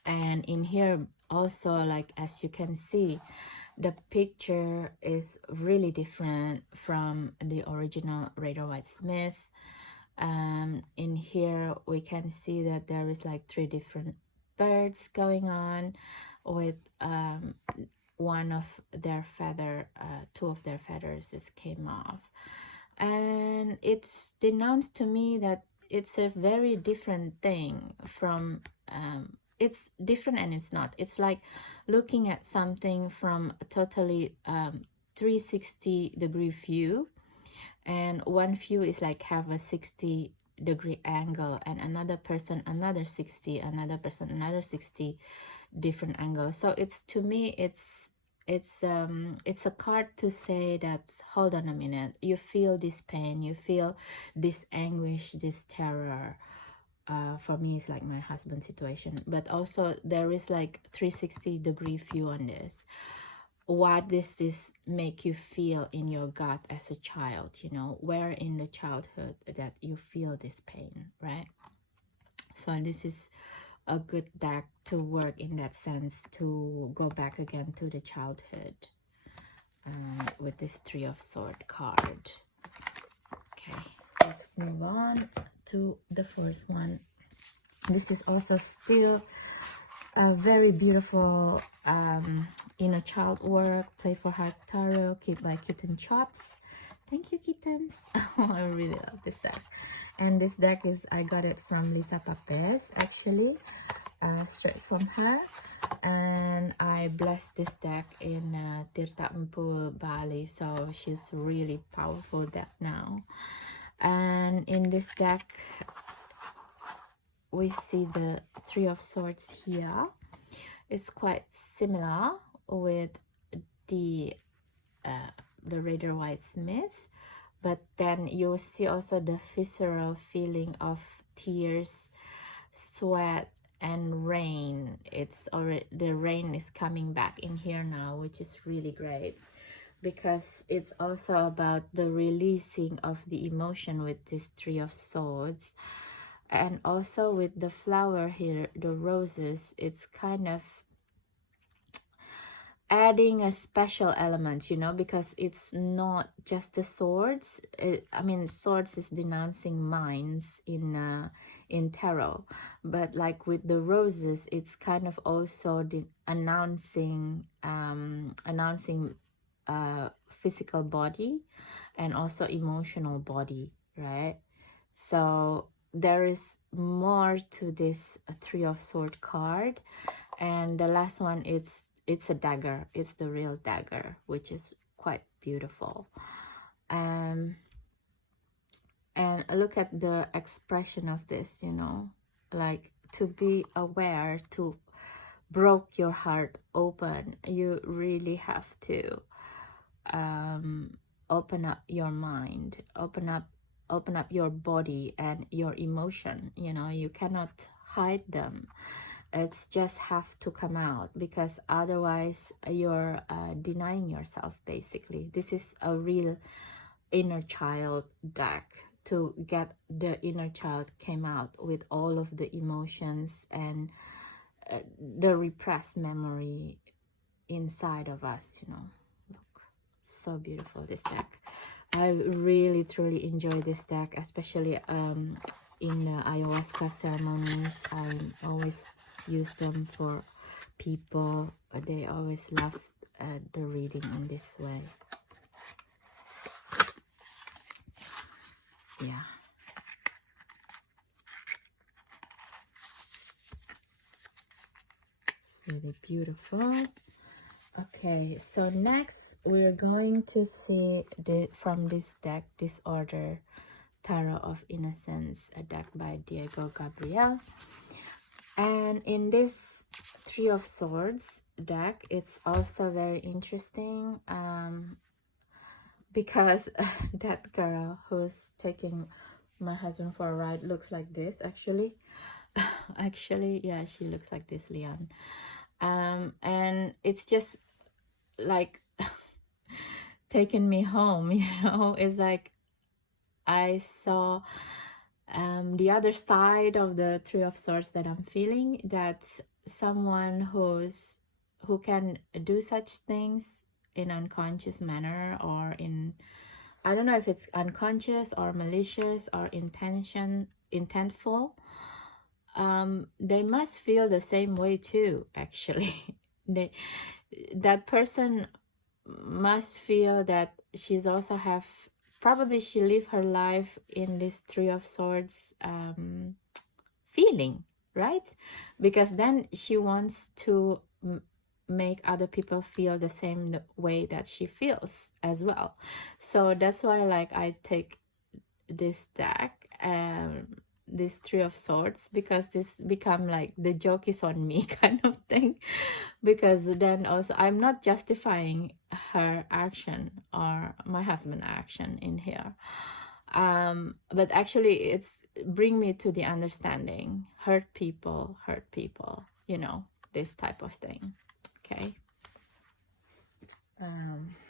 And in here also, like as you can see, the picture is really different from the original Rider-Waite-Smith. In here we can see that there is like 3 different birds going on with one of their feather, 2 of their feathers just came off, and it's denounced to me that it's a very different thing from it's different and it's not. It's like looking at something from a totally 360-degree view, and one view is like have a 60-degree angle, and another person another 60, another person another 60 different angles. So it's, to me, it's a card to say that, hold on a minute, you feel this pain, you feel this anguish, this terror. For me, it's like my husband's situation, but also there is like 360-degree view on this. What does this make you feel in your gut as a child? You know, where in the childhood that you feel this pain, right? So this is a good deck to work in that sense, to go back again to the childhood with this Three of Swords card. Okay, let's move on to the fourth one. This is also still a very beautiful inner child work, Play for Heart Tarot, Kit by Kitten Chops. Thank you, kittens. I really love this deck. And this deck is, I got it from Lisa Papez, actually, straight from her. And I blessed this deck in Tirta Empul, Bali, so she's really powerful deck now. And in this deck, we see the Three of Swords here. It's quite similar with the Rider-Waite-Smith, but then you see also the visceral feeling of tears, sweat, and rain. It's already, the rain is coming back in here now, which is really great, because it's also about the releasing of the emotion with this Three of Swords. And also with the flower here, the roses, it's kind of adding a special element, you know, because it's not just the swords. I mean, swords is denouncing minds in tarot, but like with the roses, it's kind of also announcing physical body and also emotional body, right? So there is more to this Three of Swords card. And the last one, it's a dagger. It's the real dagger, which is quite beautiful. And look at the expression of this, you know, like to be aware, to broke your heart open. You really have to open up your mind, open up your body and your emotion. You know, you cannot hide them. It's just have to come out, because otherwise you're denying yourself, basically. This is a real inner child deck to get the inner child came out with all of the emotions and the repressed memory inside of us, you know. Look, so beautiful, this deck. I really truly enjoy this deck, especially in the ayahuasca ceremonies. I always use them for people. They always love the reading in this way. Yeah. It's really beautiful. Okay, so next we're going to see from this deck, Disorder Tarot of Innocence, a deck by Diego Gabriel. And in this Three of Swords deck, it's also very interesting because that girl who's taking my husband for a ride looks like this, actually. Actually, yeah, she looks like this, Leon. And it's just like taking me home, you know. It's like I saw the other side of the Three of Swords that I'm feeling, that someone who can do such things in unconscious manner, or in, I don't know if it's unconscious or malicious or intentful. They must feel the same way too, actually. That person must feel that she's also have, probably she lived her life in this Three of Swords feeling, right? Because then she wants to make other people feel the same way that she feels as well. So that's why, like, I take this deck, this Three of Swords, because this become like the joke is on me kind of thing. Because then also I'm not justifying her action or my husband's action in here, but actually it's bring me to the understanding, hurt people, you know, this type of thing. Okay.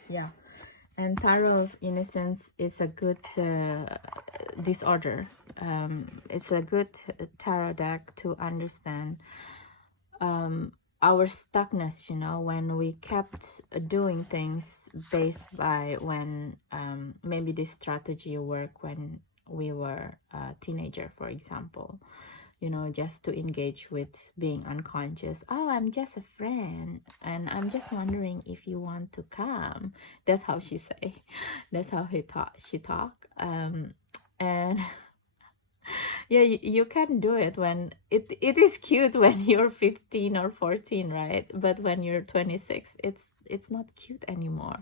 Yeah. And Tarot of Innocence is a good disorder. It's a good tarot deck to understand our stuckness, you know, when we kept doing things based by when maybe this strategy worked when we were a teenager, for example, you know, just to engage with being unconscious. Oh, I'm just a friend and I'm just wondering if you want to come. That's how she say. That's how she talk. And yeah, you can do it when it is cute when you're 15 or 14, right? But when you're 26, it's not cute anymore.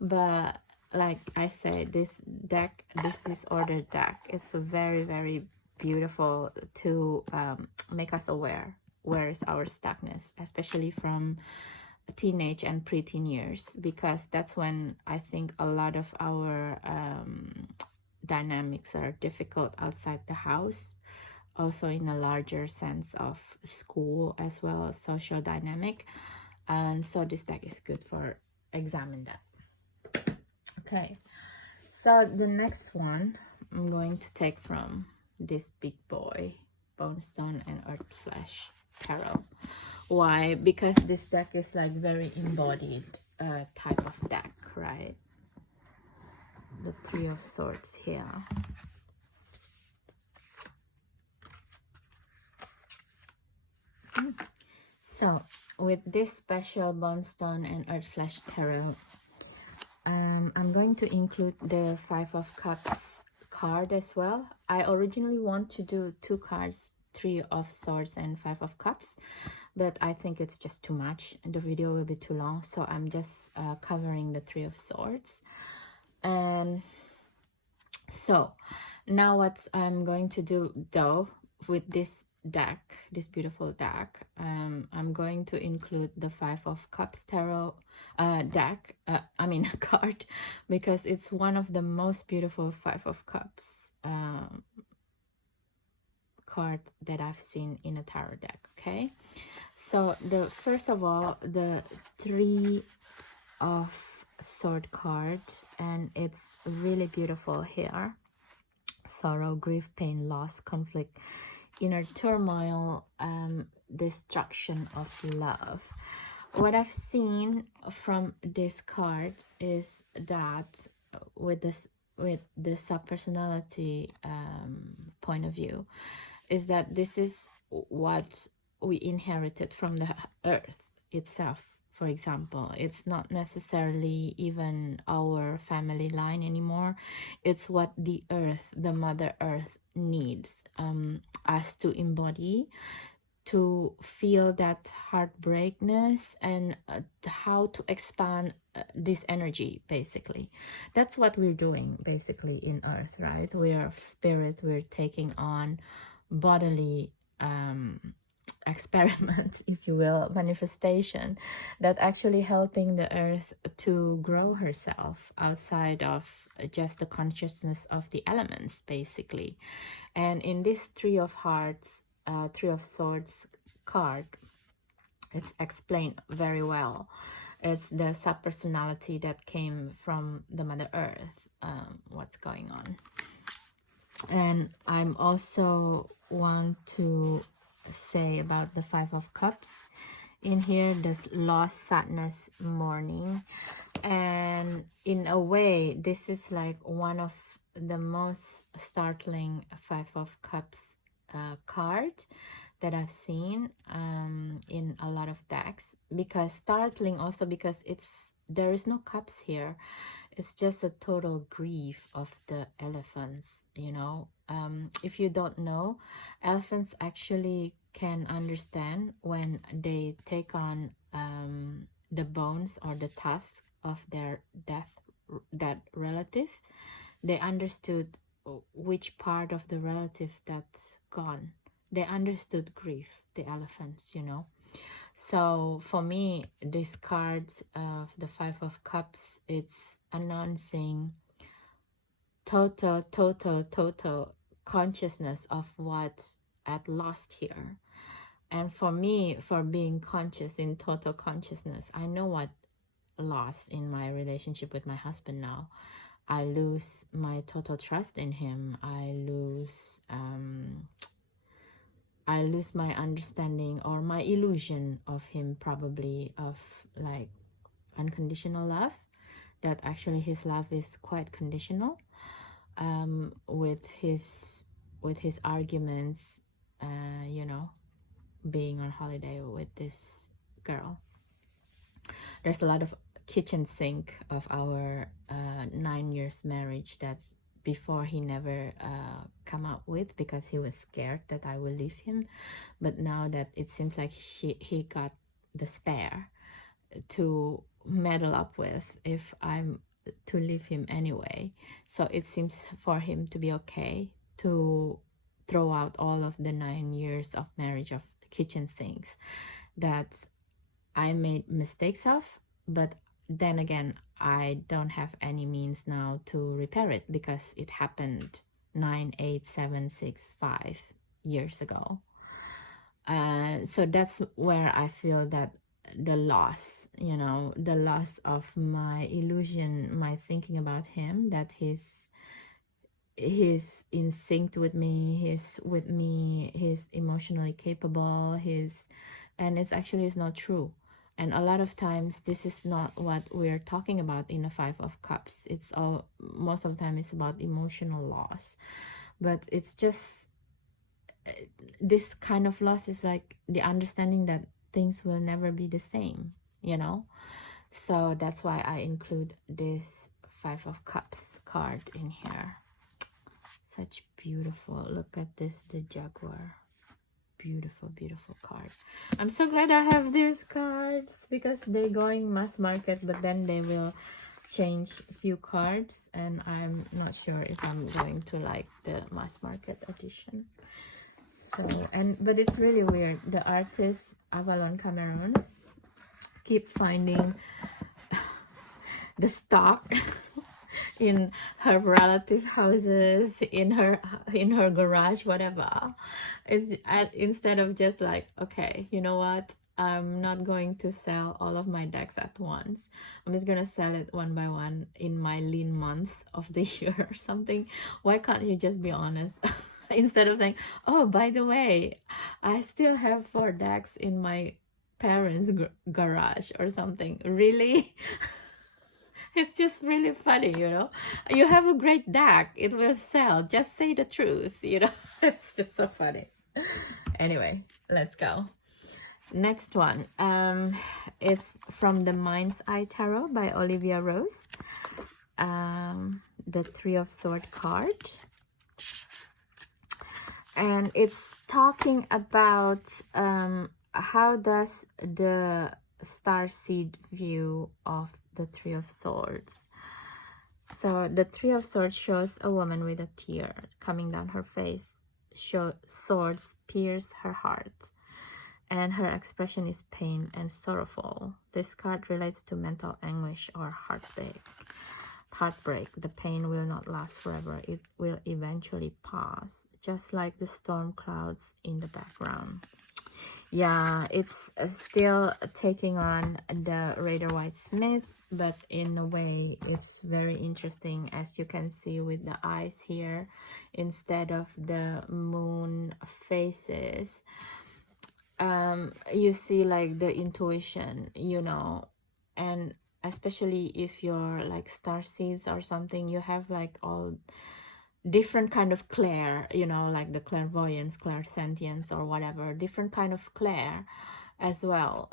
But like I say, this deck, this disorder deck, it's very, very beautiful to make us aware where is our stuckness, especially from teenage and preteen years, because that's when I think a lot of our dynamics are difficult outside the house, also in a larger sense of school as well as social dynamic. And so this deck is good for examine that. Okay, so the next one I'm going to take from this big boy, Bone Stone and Earth Flesh Tarot. Why? Because this deck is like very embodied type of deck, right? The Three of Swords here. So with this special Bone Stone and Earth Flesh Tarot, I'm going to include the Five of Cups card as well. I originally want to do two cards, Three of Swords and Five of Cups, but I think it's just too much. The video will be too long, so I'm just covering the Three of Swords. And so now what I'm going to do though with this deck, this beautiful deck, I'm going to include the Five of Cups tarot deck, card, because it's one of the most beautiful Five of Cups card that I've seen in a tarot deck. Okay, so the first of all, the Three of Sword card, and it's really beautiful here. sorrow, grief, pain, loss, conflict, inner turmoil, destruction of love. What I've seen from this card is that with the subpersonality point of view, is that this is what we inherited from the earth itself. For example, it's not necessarily even our family line anymore. It's what the earth, the mother earth, needs us to embody, to feel that heartbreakness, and how to expand this energy. Basically, that's what we're doing basically in earth, right? We are spirit, we're taking on bodily experiments, if you will, manifestation, that actually helping the earth to grow herself outside of just the consciousness of the elements, basically. And in this Three of Hearts, Three of Swords card, it's explained very well. It's the subpersonality that came from the Mother Earth, what's going on. And I'm also want to say about the Five of Cups. In here, there's loss, sadness, mourning. And in a way, this is like one of the most startling Five of Cups card that I've seen in a lot of decks. Because startling also because there is no cups here. It's just a total grief of the elephants, you know. If you don't know, elephants actually can understand when they take on the bones or the tusks of their dead relative. They understood which part of the relative that's gone. They understood grief, the elephants, you know. So for me, this card of the Five of Cups, it's announcing total consciousness of what's at lost here. And for me, for being conscious in total consciousness, I know what lost in my relationship with my husband now. I lose my total trust in him. I lose my understanding or my illusion of him, probably, of like unconditional love, that actually his love is quite conditional, with his arguments, you know, being on holiday with this girl. There's a lot of kitchen sink of our 9 years marriage that's before he never come out with, because he was scared that I will leave him. But now that it seems like he got the spare to meddle up with if I'm to leave him anyway. So it seems for him to be okay to throw out all of the 9 years of marriage of kitchen sinks that I made mistakes of. But then again, I don't have any means now to repair it, because it happened 9, 8, 7, 6, 5 years ago. So that's where I feel that the loss, you know, the loss of my illusion, my thinking about him, that he's in sync with me, he's emotionally capable, and it's actually is not true. And a lot of times this is not what we're talking about in the Five of Cups. It's all, most of the time it's about emotional loss. But it's just, this kind of loss is like the understanding that things will never be the same, you know. So that's why I include this Five of Cups card in here. Such beautiful, look at this, the Jaguar. Beautiful card. I'm so glad I have these cards, because they're going mass market, but then they will change a few cards, and I'm not sure if I'm going to like the mass market edition. So, but it's really weird. The artist Avalon Cameron keep finding the stock in her relative houses, in her garage, whatever. It's instead of just like, okay, you know what, I'm not going to sell all of my decks at once. I'm just gonna sell it one by one in my lean months of the year or something. Why can't you just be honest? Instead of saying, oh, by the way, I still have 4 decks in my parents' garage or something. Really? It's just really funny, you know. You have a great deck, it will sell. Just say the truth, you know. It's just so funny. Anyway, let's go. Next one. It's from the Mind's Eye Tarot by Olivia Rose. The Three of Swords card. And it's talking about how does the starseed view of the Three of Swords. So the Three of Swords shows a woman with a tear coming down her face. Swords pierce her heart, and her expression is pain and sorrowful. This card relates to mental anguish or heartbreak. The pain will not last forever. It will eventually pass, just like the storm clouds in the background. Yeah, it's still taking on the Rider-Waite-Smith, but in a way it's very interesting, as you can see with the eyes here. Instead of the moon faces, you see like the intuition, you know. And especially if you're like starseeds or something, you have like all different kind of clair, you know, like the clairvoyance, clairsentience, or whatever, different kind of clair as well,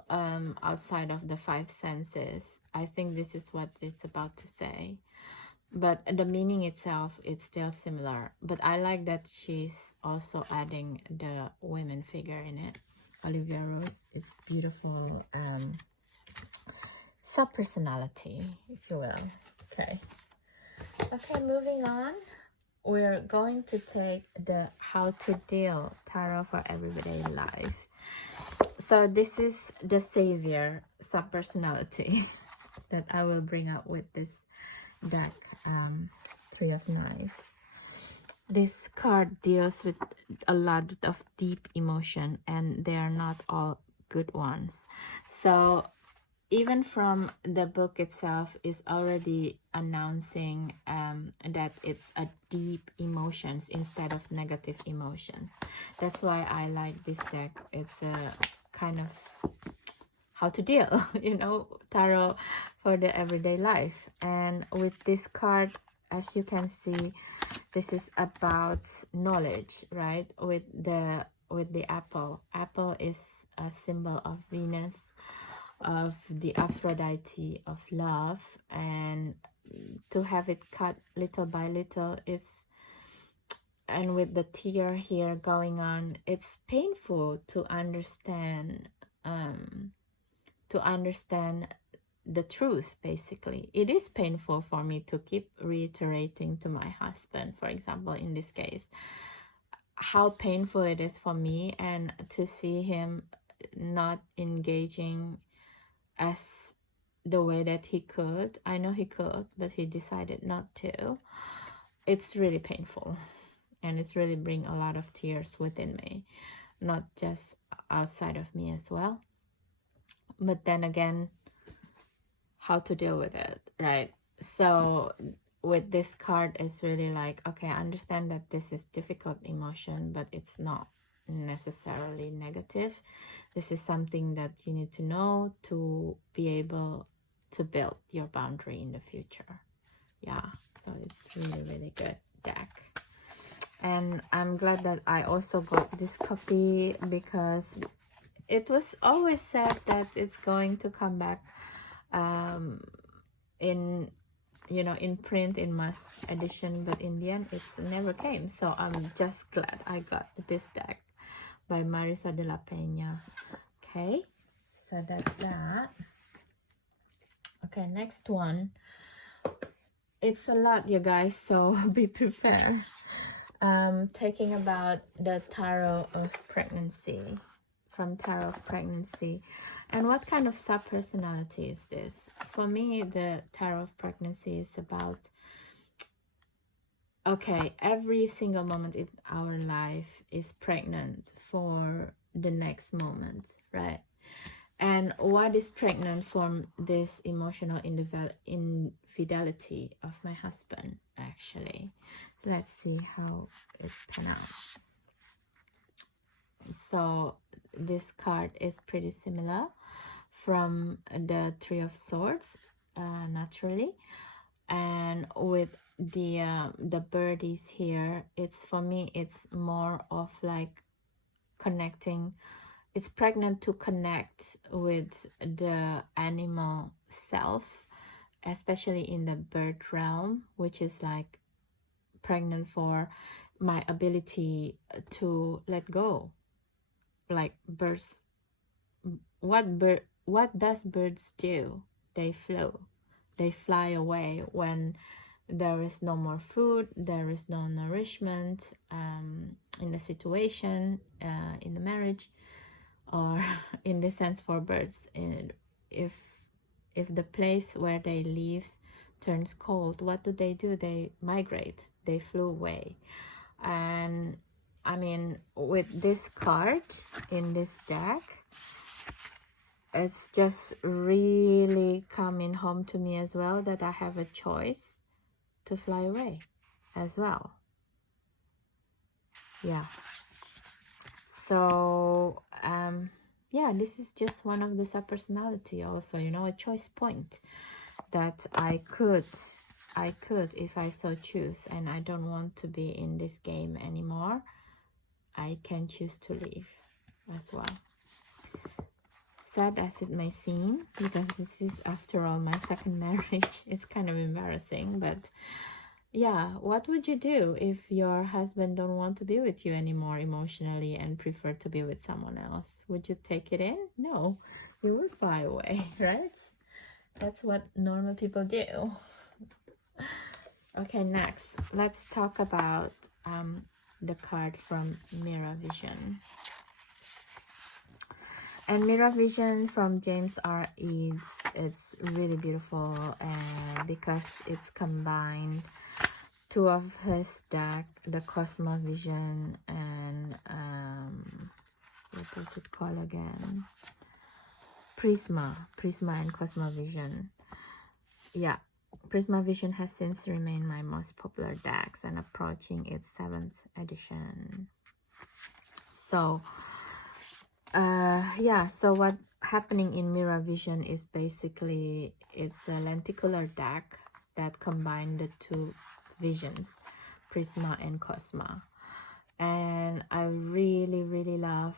outside of the 5 senses. I think this is what it's about to say, but the meaning itself, it's still similar. But I like that she's also adding the women figure in it, Olivia Rose. It's beautiful. Sub-personality, if you will. Okay, moving on. We're going to take the How to Deal Tarot for Everyday Life. So this is the Savior sub-personality that I will bring up with this deck, Three of Knives. This card deals with a lot of deep emotion, and they are not all good ones. So even from the book itself is already announcing that it's a deep emotions instead of negative emotions. That's why I like this deck. It's a kind of how to deal, you know, tarot for the everyday life. And with this card, as you can see, this is about knowledge, right? With the apple. Apple is a symbol of Venus, of the Aphrodite, of love, and to have it cut little by little is, and with the tear here going on, it's painful to understand, the truth. Basically, it is painful for me to keep reiterating to my husband, for example, in this case, how painful it is for me, and to see him not engaging as the way that he could. I know he could, but he decided not to. It's really painful, and it's really bring a lot of tears within me, not just outside of me as well. But then again, how to deal with it, right? So with this card, it's really like, okay, I understand that this is difficult emotion, but it's not necessarily negative. This is something that you need to know to be able to build your boundary in the future. Yeah, so it's really good deck. And I'm glad that I also got this copy, because it was always said that it's going to come back in, you know, in print, in mass edition, but in the end it's never came. So I'm just glad I got this deck by Marisa de la Peña. Okay, so that's that. Okay, next one. It's a lot, you guys, so be prepared. Taking about the Tarot of Pregnancy, from Tarot of Pregnancy. And what kind of sub-personality is this? For me, the Tarot of Pregnancy is about, okay, every single moment in our life is pregnant for the next moment, right? what is pregnant from this emotional infidelity of my husband, actually. So let's see how it's panned out. So this card is pretty similar from the Three of Swords, naturally, and with the birdies here, it's, for me, it's more of like connecting. It's pregnant to connect with the animal self, especially in the bird realm, which is like pregnant for my ability to let go. Like birds, what does birds do? They fly away when there is no more food, there is no nourishment in the situation, in the marriage, or in the sense for birds. And if the place where they live turns cold, what do? They migrate, they flew away. And I mean, with this card in this deck, it's just really coming home to me as well, that I have a choice to fly away as well. Yeah. So yeah, this is just one of the subpersonality also, you know, a choice point that I could, if I so choose, and I don't want to be in this game anymore, I can choose to leave as well. Sad as it may seem, because this is, after all, my second marriage. It's kind of embarrassing, but yeah, what would you do if your husband don't want to be with you anymore emotionally and prefer to be with someone else? Would you take it in? No, you would fly away, right? That's what normal people do. Okay, next, let's talk about the cards from Mirror Vision. And Mirror Vision from James R. Eads, it's really beautiful, because it's combined two of his deck, the Cosmo Vision and what is it called again? Prisma and Cosmo Vision. Yeah, Prisma Vision has since remained my most popular decks and approaching its 7th edition. So yeah, so what happening in Mirror Vision is basically, it's a lenticular deck that combine the two visions, Prisma and Cosma. And I really love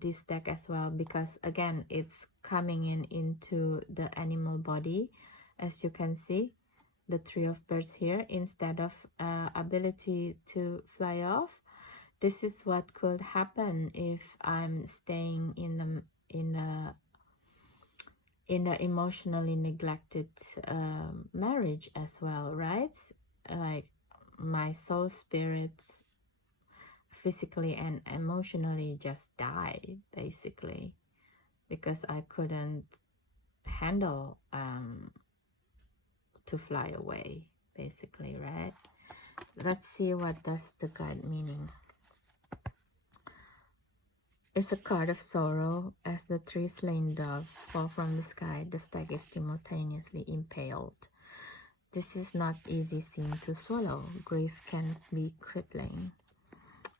this deck as well, because again, it's coming into the animal body, as you can see, the Three of Birds here, instead of ability to fly off. This is what could happen if I'm staying in the emotionally neglected marriage as well, right? Like my soul spirits physically and emotionally just die, basically, because I couldn't handle to fly away, basically, right? Let's see what does the card meaning. It's a card of sorrow. As the 3 slain doves fall from the sky, the stag is simultaneously impaled. This is not easy scene to swallow. Grief can be crippling.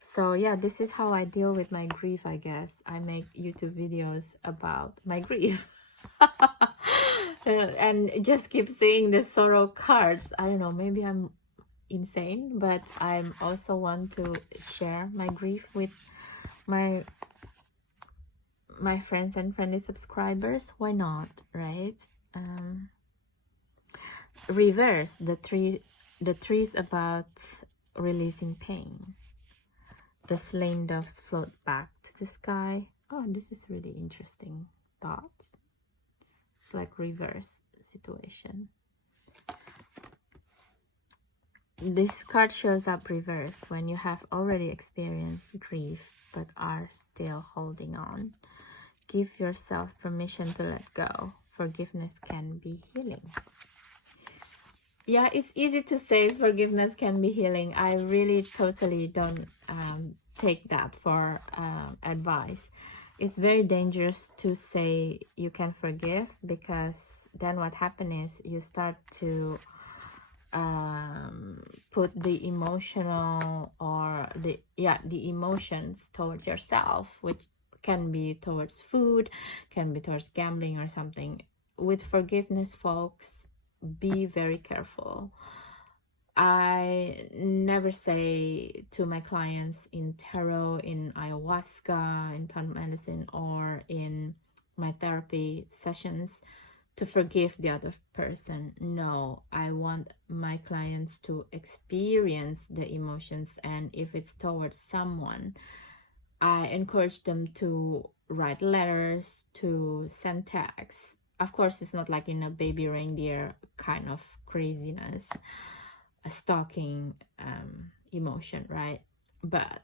So yeah, this is how I deal with my grief, I guess. I make YouTube videos about my grief. And just keep seeing the sorrow cards. I don't know, maybe I'm insane, but I also want to share my grief with my friends and friendly subscribers. Why not, right? Reverse, the three is about releasing pain. The slain doves float back to the sky. Oh, this is really interesting thoughts. It's like reverse situation. This card shows up reverse when you have already experienced grief but are still holding on. Give yourself permission to let go. Forgiveness can be healing. Yeah, it's easy to say forgiveness can be healing. I really totally don't take that for advice. it's very dangerous to say you can forgive, because then what happens is you start to put the emotional or the emotions towards yourself, which can be towards food, can be towards gambling or something. With forgiveness, folks, be very careful. I never say to my clients in tarot, in ayahuasca, in plant medicine, or in my therapy sessions to forgive the other person. No, I want my clients to experience the emotions, and if it's towards someone, I encourage them to write letters, to send texts. Of course, it's not like in a baby reindeer kind of craziness, a stalking emotion, right? But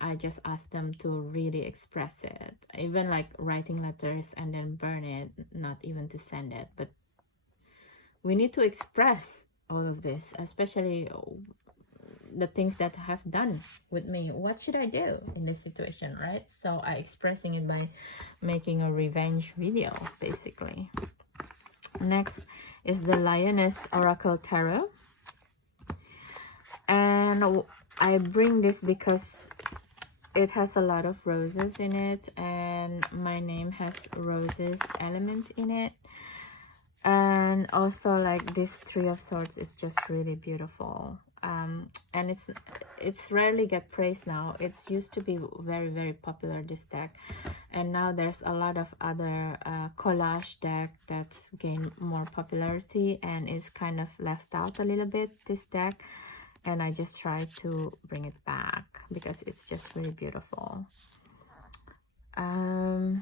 I just ask them to really express it, even like writing letters and then burn it, not even to send it. But we need to express all of this, especially the things that have done with me. What should I do in this situation, right? So I expressing it by making a revenge video, basically. Next is the Lioness Oracle Tarot. And I bring this because it has a lot of roses in it, and my name has roses element in it. And also, like, this Three of Swords is just really beautiful. And it's rarely get praised now. It's used to be very, very popular, this deck, and now there's a lot of other collage deck that's gained more popularity and is kind of left out a little bit, this deck. And I just try to bring it back because it's just really beautiful. And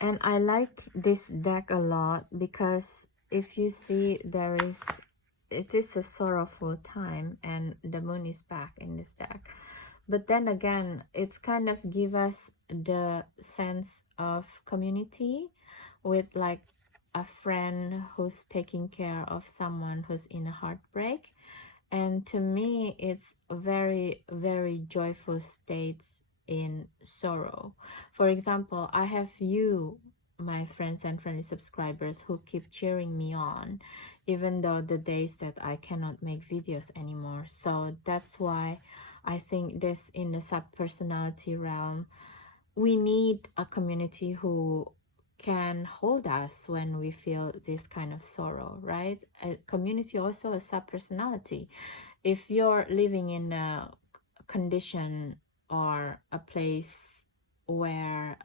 I like this deck a lot because if you see, it is a sorrowful time and the moon is back in this deck. But then again, it's kind of give us the sense of community with like a friend who's taking care of someone who's in a heartbreak. And to me, it's a very, very joyful states in sorrow. For example, I have you, my friends and friendly subscribers, who keep cheering me on, even though the days that I cannot make videos anymore. So that's why I think this, in the sub-personality realm, we need a community who can hold us when we feel this kind of sorrow, right? A community, also a sub-personality. If you're living in a condition or a place where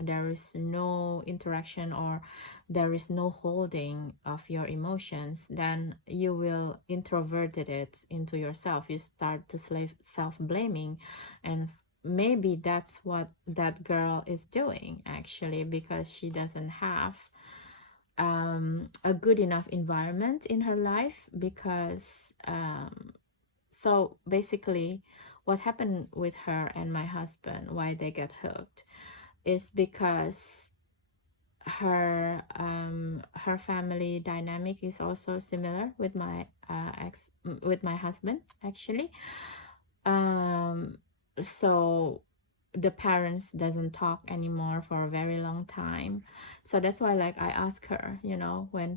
there is no interaction or there is no holding of your emotions, then you will introvert it into yourself. You start to self-blaming, and maybe that's what that girl is doing actually, because she doesn't have a good enough environment in her life. Because so basically what happened with her and my husband, why they get hooked, is because her family dynamic is also similar with my with my husband actually. So the parents doesn't talk anymore for a very long time. So that's why, like, I asked her, you know, when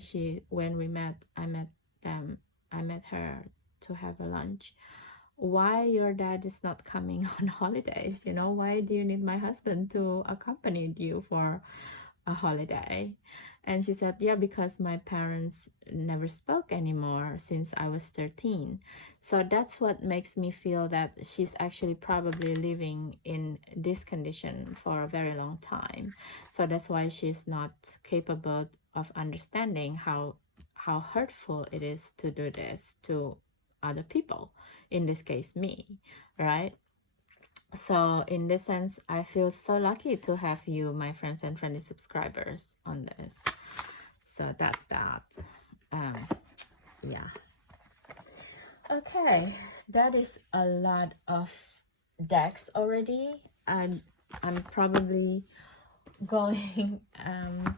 we met, I met her to have a lunch, why your dad is not coming on holidays, you know, why do you need my husband to accompany you for a holiday? And she said, yeah, because my parents never spoke anymore since I was 13. So that's what makes me feel that she's actually probably living in this condition for a very long time. So that's why she's not capable of understanding how hurtful it is to do this to other people, in this case me, right? So in this sense, I feel so lucky to have you, my friends and friendly subscribers, on this. So that's that. Yeah. Okay, that is a lot of decks already. I'm probably going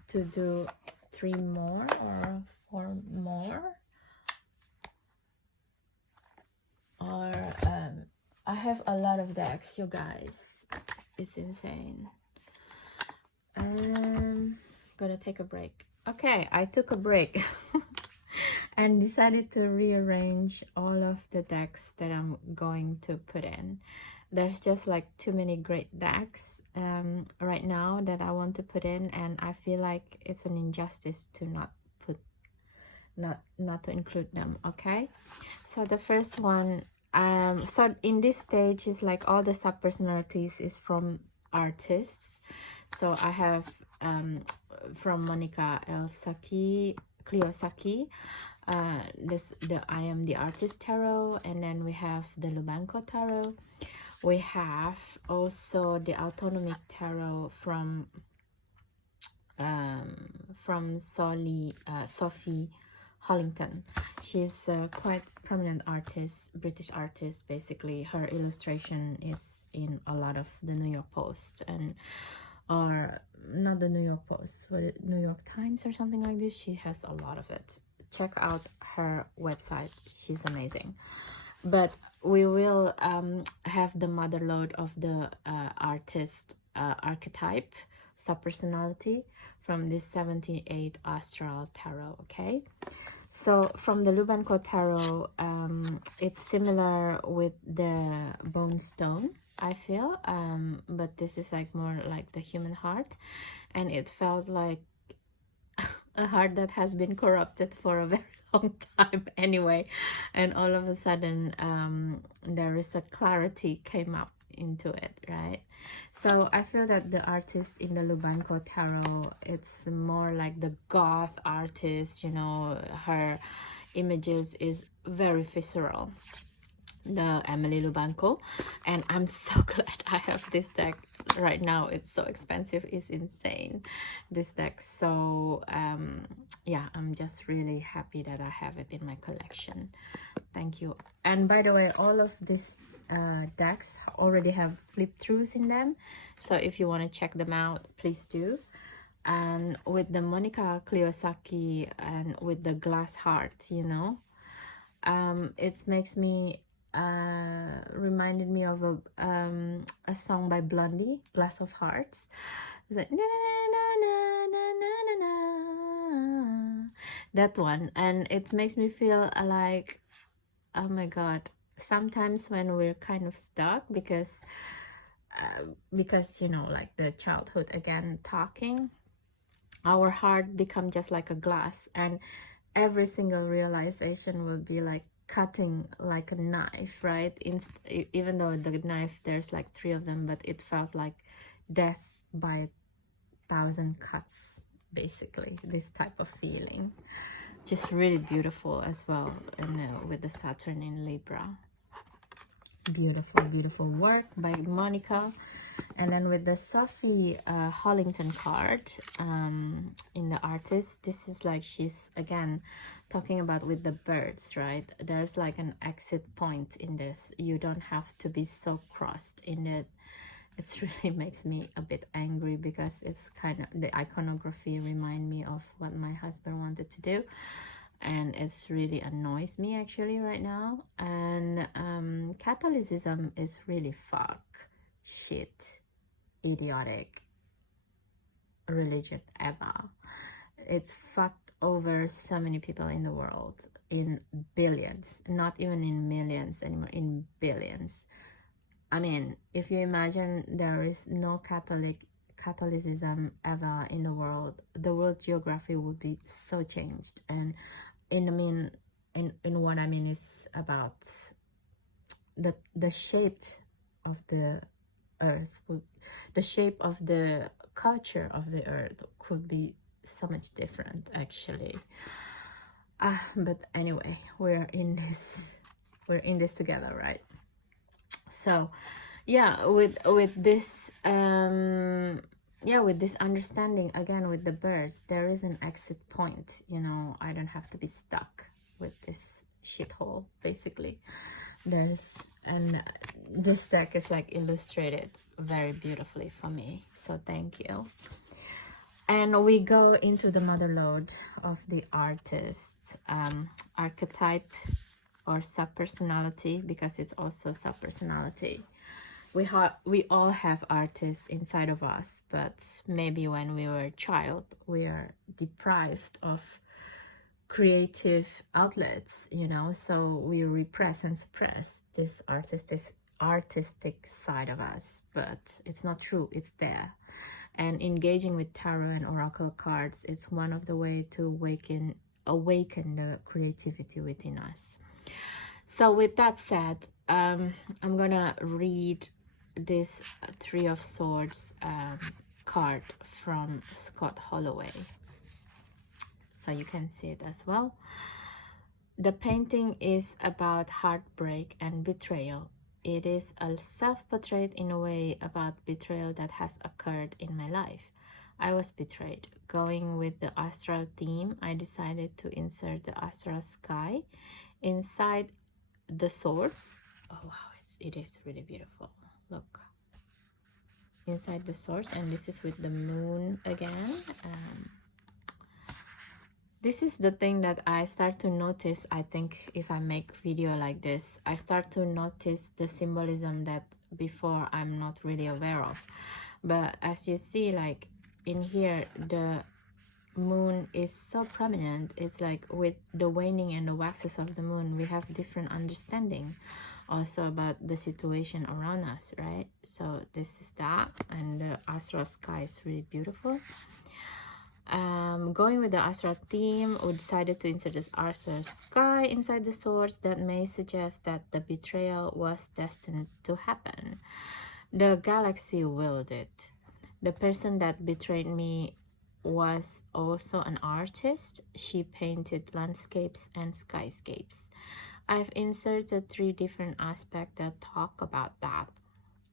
to do 3 more or 4 more, or I have a lot of decks, you guys. It's insane. Gonna take a break. Okay, I took a break and decided to rearrange all of the decks that I'm going to put in. There's just like too many great decks right now that I want to put in, and I feel like it's an injustice to not to include them. Okay, so the first one, so in this stage is like all the sub personalities is from artists. So I have from Monica Kiyosaki, the I Am the Artist Tarot, and then we have the Lubanko Tarot. We have also the Autonomic Tarot from Sophie Hollington. She's a quite prominent artist, British artist. Basically, her illustration is in a lot of the New York Post, and or not the New York Post, but New York Times or something like this. She has a lot of it. Check out her website. She's amazing. But we will have the mother lode of the artist archetype, subpersonality, from this 78 Astral Tarot. Okay, so from the Lubanko Tarot, it's similar with the Bone Stone, I feel, but this is like more like the human heart, and it felt like a heart that has been corrupted for a very long time anyway, and all of a sudden there is a clarity came up into it, right? So I feel that the artist in the Lubanko Tarot, it's more like the goth artist, you know, her images is very visceral, the Emily Lubanko, and I'm so glad I have this deck right now. It's so expensive, it's insane, this deck. So yeah, I'm just really happy that I have it in my collection. Thank you. And by the way, all of these decks already have flip throughs in them, so if you want to check them out, please do. And with the Monica Kiyosaki and with the glass heart, you know, it makes me reminded me of a song by Blondie, Glass of Hearts. It's like, na, na, na, na, na, na, na. That one, and it makes me feel like, oh my god, sometimes when we're kind of stuck because you know, like the childhood again talking, our heart become just like a glass, and every single realization will be like cutting like a knife, right? Even though the knife, there's like 3 of them, but it felt like death by 1,000 cuts, basically, this type of feeling. Just really beautiful as well, and with the Saturn in Libra. Beautiful, beautiful work by Monica. And then with the Sophie Hollington card in the artist, this is like, she's again talking about with the birds, right? There's like an exit point in this. You don't have to be so crossed in it. It really makes me a bit angry because it's kind of, the iconography remind me of what my husband wanted to do, and it's really annoys me actually right now. And Catholicism is really shit, idiotic religion ever. It's fucked over so many people in the world, in billions, not even in millions anymore, in billions. I mean, if you imagine there is no Catholicism ever in the world geography would be so changed. And in what I mean is about the shape of the earth, the shape of the culture of the earth could be so much different actually. But anyway, we're in this together, right? So yeah, with this with this understanding again with the birds, there is an exit point, you know. I don't have to be stuck with this shithole, basically. And this deck is like illustrated very beautifully for me, so thank you. And we go into the mother lode of the artist archetype or sub-personality, because it's also sub-personality. We all have artists inside of us, but maybe when we were a child, we are deprived of creative outlets, you know, so we repress and suppress this artistic side of us, but it's not true, it's there. And engaging with tarot and oracle cards, it's one of the way to awaken the creativity within us. So with that said, I'm gonna read this Three of Swords card from Scott Holloway, so you can see it as well. The painting is about heartbreak and betrayal. It is a self-portrait in a way about betrayal that has occurred in my life. I was betrayed. Going with the astral theme, I decided to insert the astral sky inside the swords. Oh wow, it is really beautiful. Look, inside the swords, and this is with the moon again. This is the thing that I start to notice. I think if I make video like this, I start to notice the symbolism that before I'm not really aware of. But as you see, like in here, the moon is so prominent. It's like with the waning and the waxes of the moon, we have different understanding also about the situation around us, right? So this is that, and the astral sky is really beautiful. Going with the astral theme, we decided to insert this astral sky inside the swords. That may suggest that the betrayal was destined to happen. The galaxy willed it. The person that betrayed me was also an artist. She painted landscapes and skyscapes. I've inserted 3 different aspects that talk about that.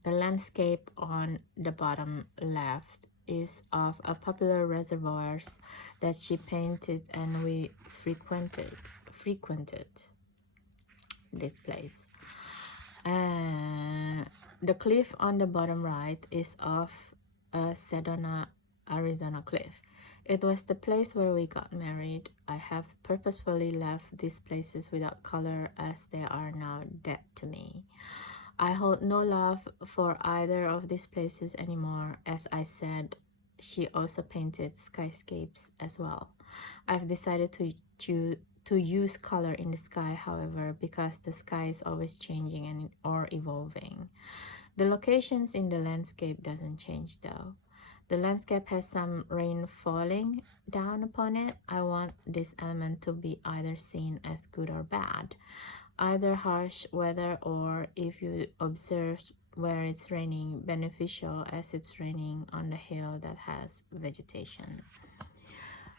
The landscape on the bottom left is of a popular reservoirs that she painted, and we frequented this place. The cliff on the bottom right is of a Sedona, Arizona cliff. It was the place where we got married. I have purposefully left these places without color as they are now dead to me. I hold no love for either of these places anymore. As I said, she also painted skyscapes as well. I've decided to use color in the sky, however, because the sky is always changing or evolving. The locations in the landscape doesn't change though. The landscape has some rain falling down upon it. I want this element to be either seen as good or bad, either harsh weather, or if you observe where it's raining, beneficial as it's raining on the hill that has vegetation.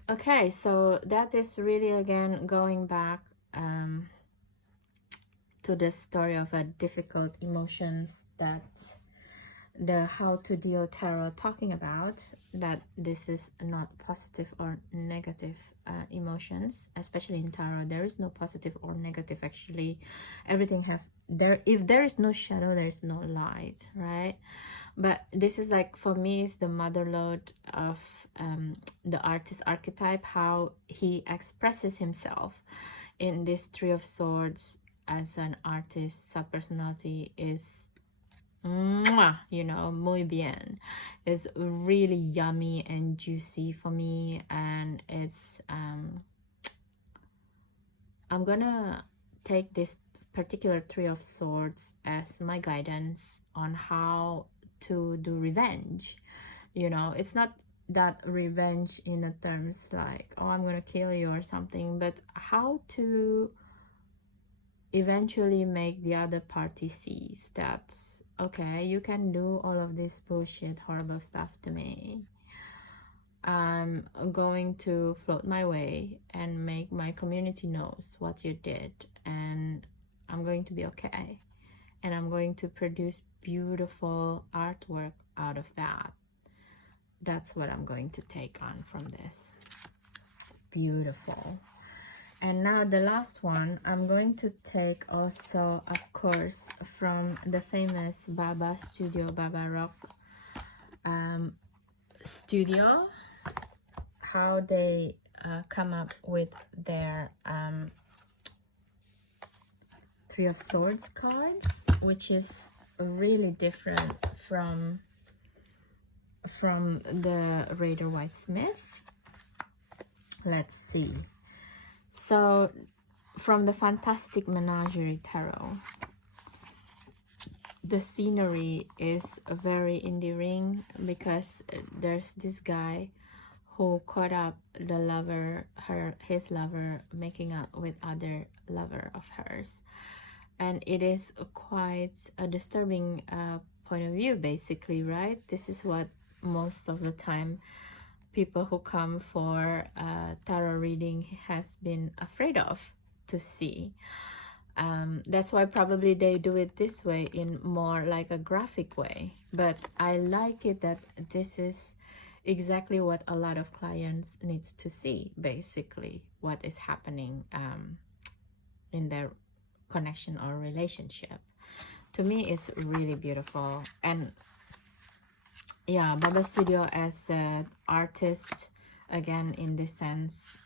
Okay, so that is really again going back to the story of a difficult emotions that the How to Deal Tarot talking about, that this is not positive or negative emotions, especially in tarot. There is no positive or negative, actually. Everything have there. If there is no shadow, there is no light, right? But this is like, for me, it's the mother lode of the artist archetype, how he expresses himself in this Three of Swords as an artist sub-personality is, you know, muy bien. It's really yummy and juicy for me, and it's I'm gonna take this particular Three of Swords as my guidance on how to do revenge. You know, it's not that revenge in a terms like, oh, I'm gonna kill you or something, but how to eventually make the other party sees that, okay, you can do all of this bullshit, horrible stuff to me. I'm going to float my way and make my community knows what you did, and I'm going to be okay. And I'm going to produce beautiful artwork out of that. That's what I'm going to take on from this. Beautiful. And now the last one, I'm going to take also, of course, from the famous Baba Studio, Baba Rock Studio, how they come up with their Three of Swords cards, which is really different from the Rider-Waite-Smith. Let's see. So from the Fantastic Menagerie Tarot, the scenery is very endearing because there's this guy who caught up the lover, his lover, making out with other lover of hers, and it is quite a disturbing point of view, basically, right? This is what most of the time people who come for tarot reading has been afraid of to see. That's why probably they do it this way, in more like a graphic way. But I like it that this is exactly what a lot of clients needs to see, basically, what is happening in their connection or relationship. To me, it's really beautiful. And yeah, Baba Studio as an artist, again, in this sense,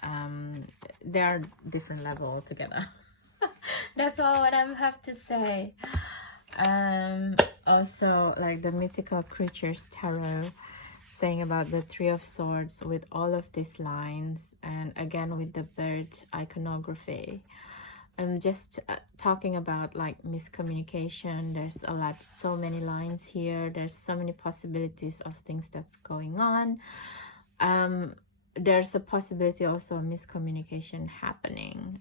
they are different level altogether. That's all what I have to say. Also, like the Mythical Creatures Tarot, saying about the Three of Swords with all of these lines, and again with the bird iconography. Just talking about like miscommunication. There's a lot, so many lines here. There's so many possibilities of things that's going on. There's a possibility also of miscommunication happening.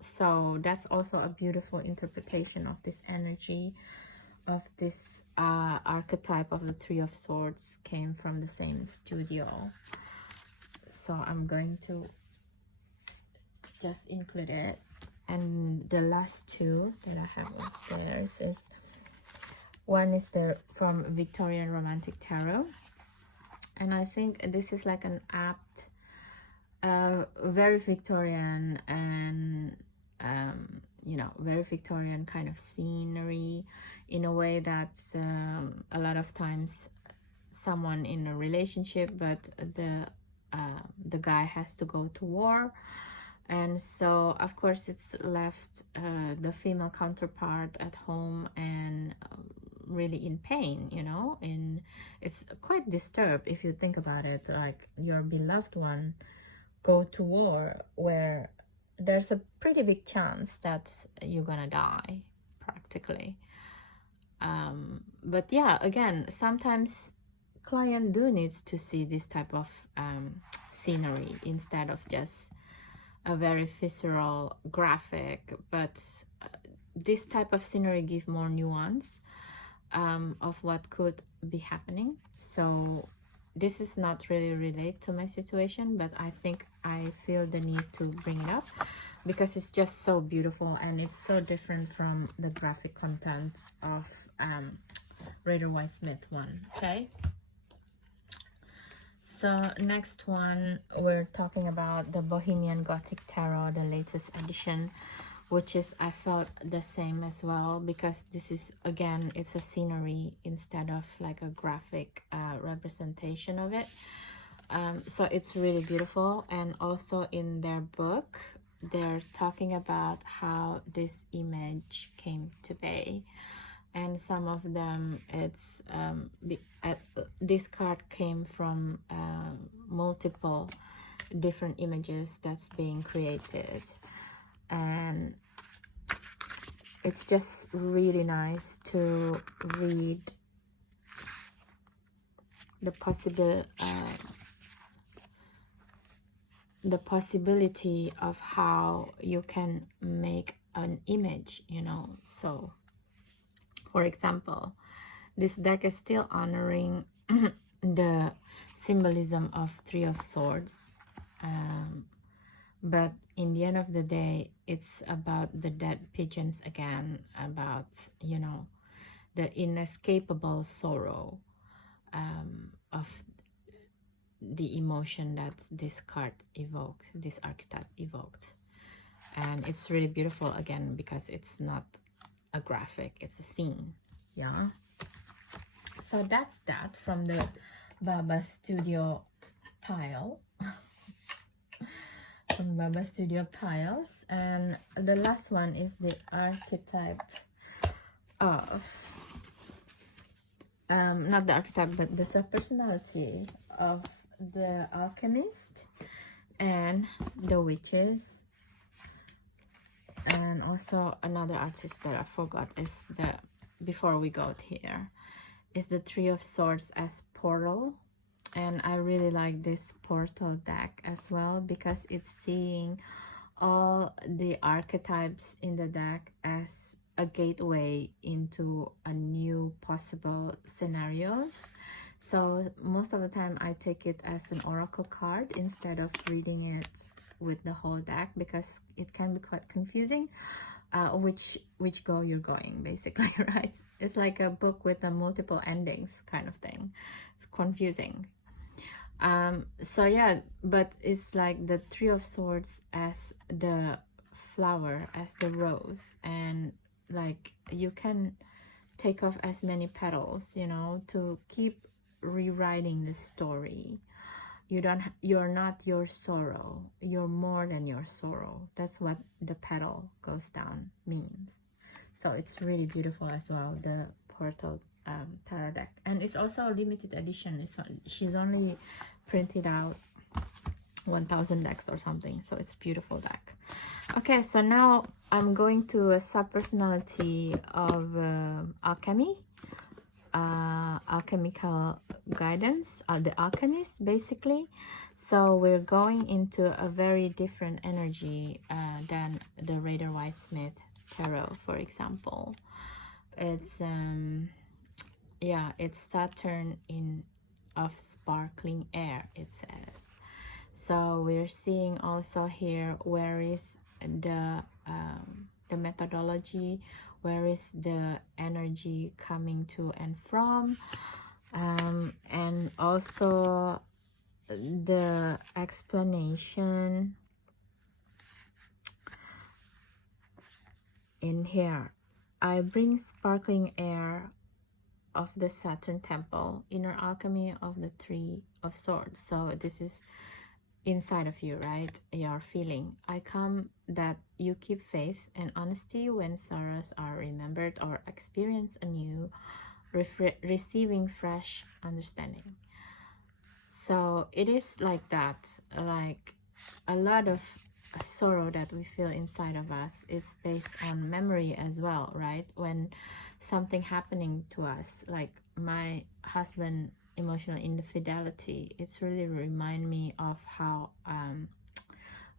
So that's also a beautiful interpretation of this energy, of this archetype of the Three of Swords, came from the same studio. So I'm going to just include it. And the last two that I have there is, one is from Victorian Romantic Tarot, and I think this is like an apt, very Victorian, and you know, very Victorian kind of scenery, in a way that a lot of times someone in a relationship, but the guy has to go to war, and so of course it's left the female counterpart at home and really in pain, you know, it's quite disturbed if you think about it, like your beloved one go to war where there's a pretty big chance that you're gonna die, practically. But yeah, again, sometimes client do needs to see this type of scenery instead of just a very visceral graphic. But this type of scenery give more nuance of what could be happening. So this is not really related to my situation, but I think I feel the need to bring it up because it's just so beautiful, and it's so different from the graphic content of Rider-Waite-Smith one. Okay, so next one, we're talking about the Bohemian Gothic Tarot, the latest edition, which is, I felt the same as well, because this is, again, it's a scenery instead of like a graphic representation of it. So it's really beautiful. And also in their book, they're talking about how this image came to be. And some of them, it's this card came from multiple different images that's being created. And it's just really nice to read the possibility of how you can make an image, you know. So for example, this deck is still honoring the symbolism of Three of Swords, but in the end of the day, it's about the dead pigeons again, about, you know, the inescapable sorrow of the emotion that this card evoked, this archetype evoked. And it's really beautiful, again, because it's not a graphic, it's a scene. Yeah, so that's that from the Baba Studio pile. from Baba Studio piles. And the last one is the archetype of not the archetype, but the subpersonality of the alchemist and the witches. And also another artist that I forgot is the, before we go here, is the Three of Swords as portal. And I really like this portal deck as well, because it's seeing all the archetypes in the deck as a gateway into a new possible scenarios. So most of the time I take it as an oracle card instead of reading it with the whole deck, because it can be quite confusing which go you're going, basically, right? It's like a book with a multiple endings kind of thing. It's confusing. So yeah, but it's like the Three of Swords as the flower, as the rose, and like you can take off as many petals, you know, to keep rewriting the story. You're not your sorrow, you're more than your sorrow. That's what the petal goes down means. So it's really beautiful as well, the portal tarot deck. And it's also a limited edition. She's only printed out 1000 decks or something, so it's a beautiful deck. Okay, so now I'm going to a subpersonality of alchemy, alchemical guidance, the alchemist, basically. So we're going into a very different energy than the Rider-Waite-Smith tarot, for example. It's yeah, it's Saturn in of sparkling air, it says. So we're seeing also here, where is the methodology, where is the energy coming to and from, and also the explanation in here. I bring sparkling air of the Saturn temple, inner alchemy of the Three of Swords. So this is inside of you, right? Your feeling. I come that you keep faith and honesty when sorrows are remembered or experience anew, receiving fresh understanding. So it is like that, like a lot of sorrow that we feel inside of us, it's based on memory as well, right? When something happening to us, like my husband emotional infidelity, it's really remind me of how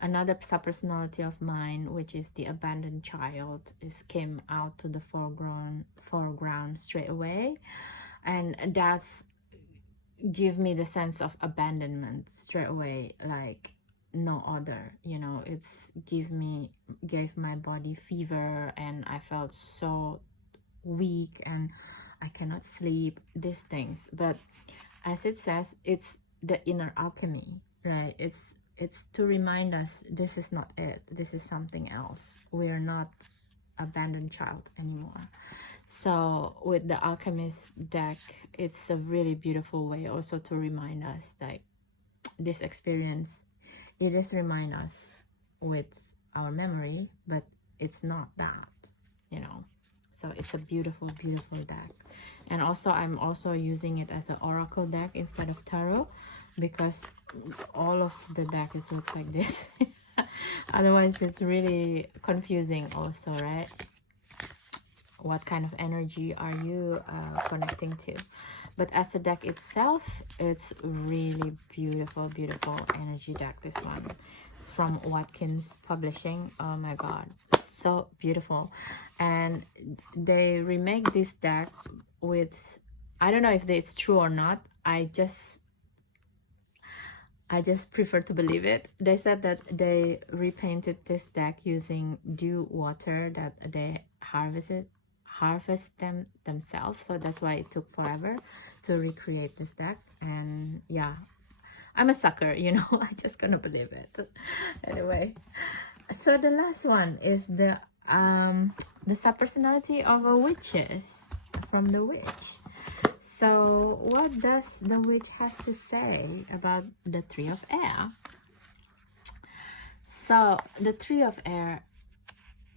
another subpersonality of mine, which is the abandoned child, came out to the foreground straight away, and that's give me the sense of abandonment straight away, like no other, you know. It's gave my body fever, and I felt so weak and I cannot sleep, these things. But as it says, it's the inner alchemy, right? It's to remind us this is not it, this is something else. We're not abandoned child anymore. So with the alchemist deck, it's a really beautiful way also to remind us, like, this experience, it is remind us with our memory, but it's not that, you know. So it's a beautiful, beautiful deck. And also I'm also using it as an oracle deck instead of tarot, because all of the deck looks like this. Otherwise it's really confusing also, right? What kind of energy are you connecting to? But as the deck itself, it's really beautiful, beautiful energy deck. This one, it's from Watkins Publishing. Oh my god, so beautiful. And they remake this deck with, I don't know if it's true or not, I just prefer to believe it. They said that they repainted this deck using dew water that they harvest them themselves, so that's why it took forever to recreate this deck. And yeah, I'm a sucker, you know. I just gonna believe it. Anyway, so the last one is the subpersonality of a witches, from the witch. So what does the witch have to say about the Three of Air? So the Three of Air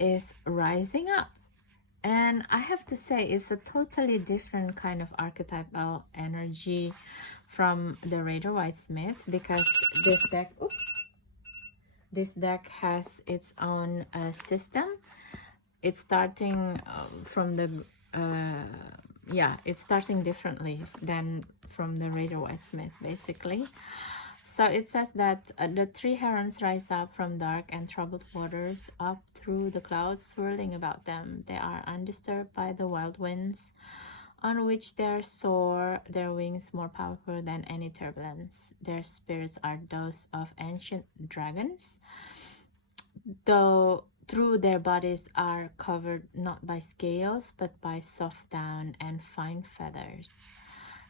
is rising up. And I have to say, it's a totally different kind of archetypal energy from the Rider-Waite-Smith, because this deck has its own system. It's starting from the it's starting differently than from the Rider-Waite-Smith, basically. So it says that the three herons rise up from dark and troubled waters, up through the clouds swirling about them. They are undisturbed by the wild winds on which they soar, their wings more powerful than any turbulence. Their spirits are those of ancient dragons, though through their bodies are covered not by scales but by soft down and fine feathers.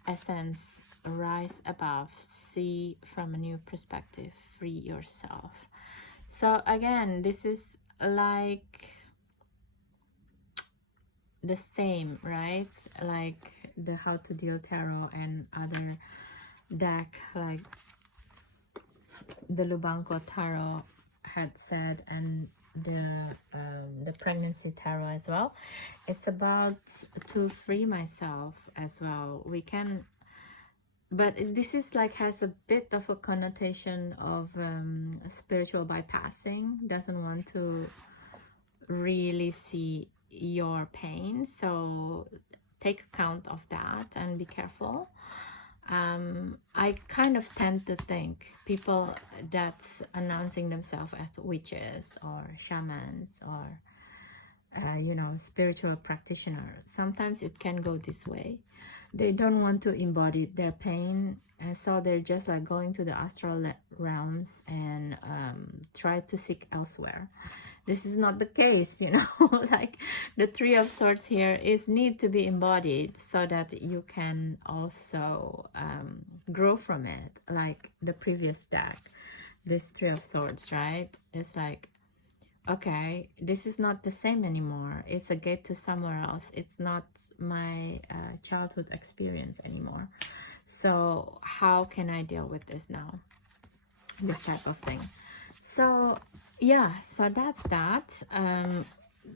Essence, rise above, see from a new perspective, free yourself. So again, this is like the same, right? Like the How to Deal Tarot and other deck, like the Lubanco Tarot had said, and the Pregnancy Tarot as well. It's about to free myself as well. We can, but this is like has a bit of a connotation of spiritual bypassing. Doesn't want to really see your pain, so take account of that and be careful. I kind of tend to think people that's announcing themselves as witches or shamans or you know, spiritual practitioner, sometimes it can go this way. They don't want to embody their pain, and so they're just like going to the astral realms and try to seek elsewhere. This is not the case, you know. Like the Three of Swords here is need to be embodied so that you can also grow from it. Like the previous deck, this Three of Swords, right? It's like, okay, this is not the same anymore. It's a gate to somewhere else. It's not my childhood experience anymore. So how can I deal with this now? This type of thing. So yeah, so that's that.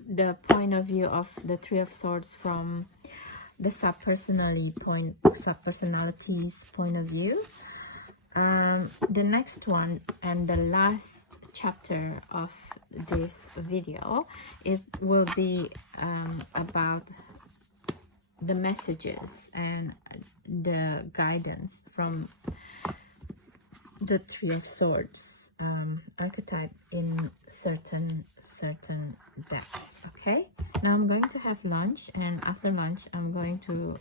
The point of view of the Three of Swords from the subpersonality's point of view. The next one and the last chapter of this video will be about the messages and the guidance from the Three of Swords archetype in certain decks. Okay, now I'm going to have lunch, and after lunch I'm going to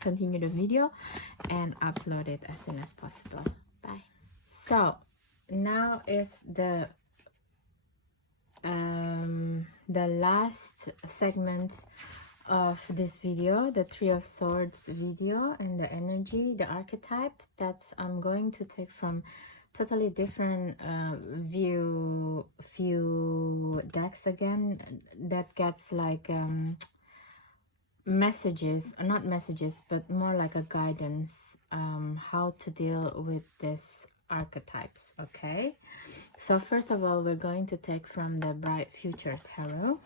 continue the video and upload it as soon as possible. Bye. So now is the last segment of this video, the Three of Swords video, and the energy, the archetype that I'm going to take from totally different few decks again, that gets like messages, not messages, but more like a guidance, how to deal with this archetypes. Okay, so first of all, we're going to take from the Bright Future Tarot,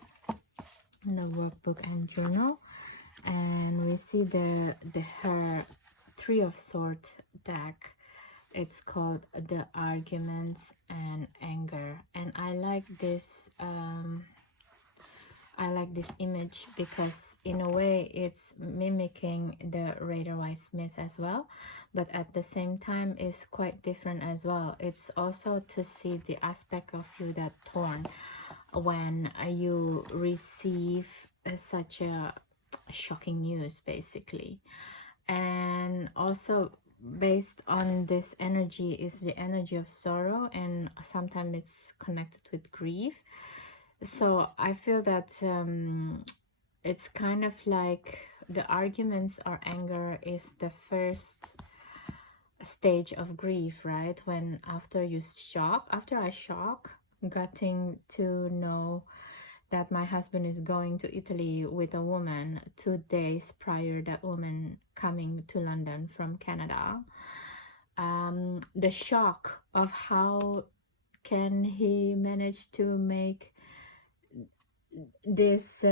the workbook and journal, and we see her Three of Swords deck. It's called The Arguments and Anger, and I like this image because in a way it's mimicking the Rider-Waite-Smith as well, but at the same time is quite different as well. It's also to see the aspect of you that torn when you receive such a shocking news, basically. And also based on this energy is the energy of sorrow, and sometimes it's connected with grief. So I feel that it's kind of like the arguments or anger is the first stage of grief, right? When after I shock, getting to know that my husband is going to Italy with a woman 2 days prior that woman coming to London from Canada. The shock of how can he manage to make this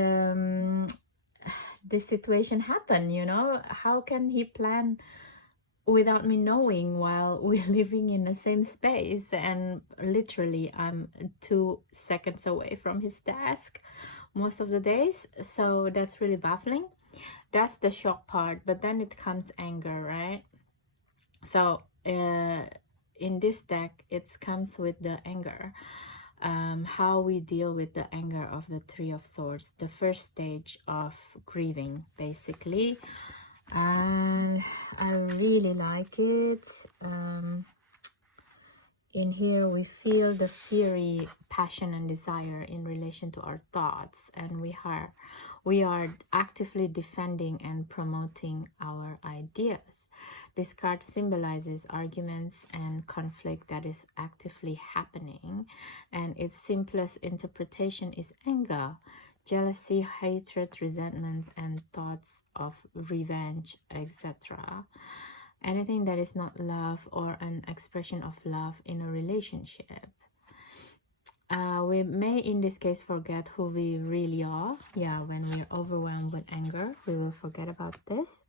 this situation happen, you know? How can he plan without me knowing while we're living in the same space? And literally I'm 2 seconds away from his desk most of the days. So that's really baffling. That's the shock part. But then it comes anger, right? So in this deck, it comes with the anger. How we deal with the anger of the Three of Swords, the first stage of grieving, basically. And I really like it. In here we feel the fury, passion and desire in relation to our thoughts, and we are actively defending and promoting our ideas. This card symbolizes arguments and conflict that is actively happening, and its simplest interpretation is anger, jealousy, hatred, resentment, and thoughts of revenge, etc. Anything that is not love or an expression of love in a relationship. We may in this case forget who we really are. Yeah, when we're overwhelmed with anger, we will forget about this.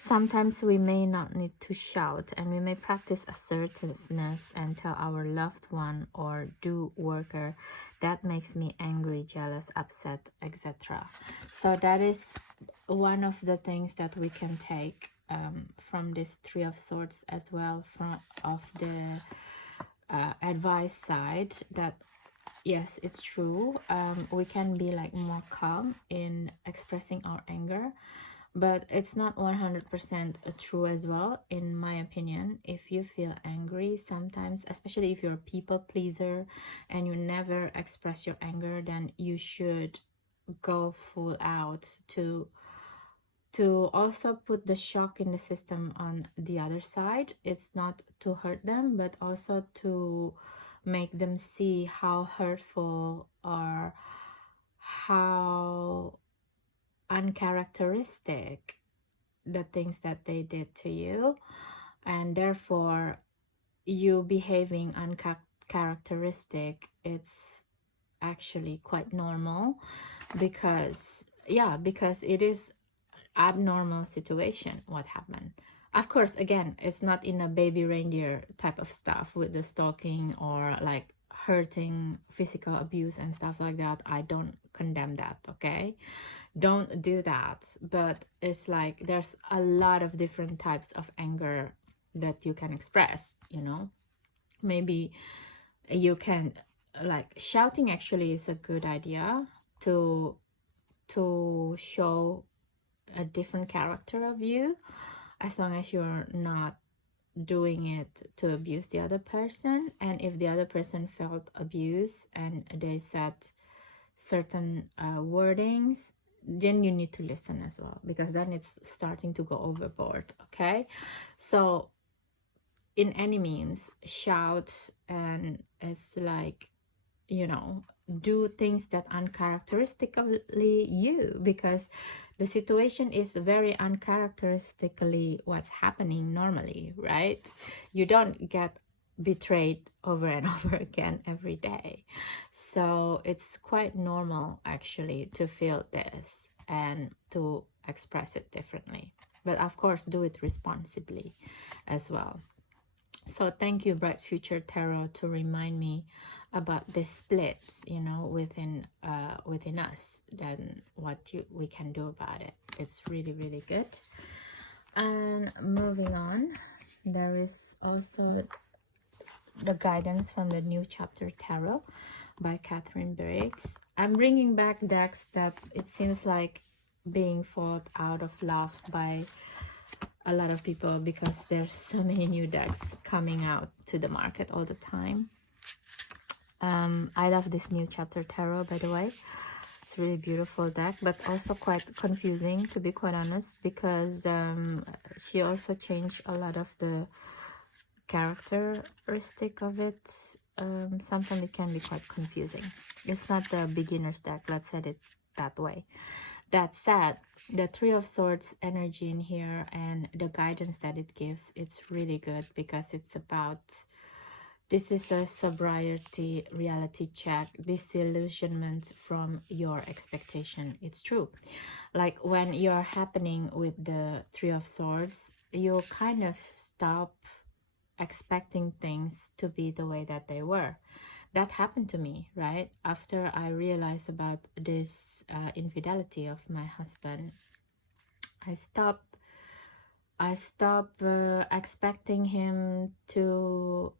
Sometimes we may not need to shout, and we may practice assertiveness and tell our loved one or do-worker, that makes me angry, jealous, upset, etc. So that is one of the things that we can take from this Three of Swords as well, from the advice side, that yes, it's true. We can be like more calm in expressing our anger, but it's not 100% true as well, in my opinion. If you feel angry sometimes, especially if you're a people pleaser and you never express your anger, then you should go full out to also put the shock in the system on the other side. It's not to hurt them, but also to make them see how hurtful or how uncharacteristic the things that they did to you, and therefore you behaving uncharacteristic, it's actually quite normal, because it is abnormal situation what happened. Of course, again, it's not in a baby reindeer type of stuff with the stalking or like hurting, physical abuse and stuff like that. I don't condemn that, okay? Don't do that. But it's like there's a lot of different types of anger that you can express, you know. Maybe you can, like, shouting actually is a good idea to show a different character of you, as long as you're not doing it to abuse the other person. And if the other person felt abuse and they said certain wordings, then you need to listen as well, because then it's starting to go overboard, okay? So in any means, shout, and it's like, you know, do things that uncharacteristically you, because the situation is very uncharacteristically what's happening normally, right? You don't get betrayed over and over again every day. So it's quite normal actually to feel this and to express it differently. But of course, do it responsibly as well. So thank you, Bright Future Tarot, to remind me about the splits, you know, within us, then what we can do about it. It's really, really good. And moving on, there is also the guidance from the New Chapter Tarot by Catherine Briggs. I'm bringing back decks that it seems like being fought out of love by a lot of people, because there's so many new decks coming out to the market all the time. I love this New Chapter Tarot, by the way. It's a really beautiful deck, but also quite confusing, to be quite honest, because she also changed a lot of the characteristic of it. Sometimes it can be quite confusing. It's not the beginner's deck, let's say it that way. That said, the Three of Swords energy in here and the guidance that it gives, it's really good, because it's about This is a sobriety reality check, disillusionment from your expectation. It's true. Like when you're happening with the Three of Swords, you kind of stop expecting things to be the way that they were. That happened to me, right? After I realized about this infidelity of my husband, I stopped expecting him to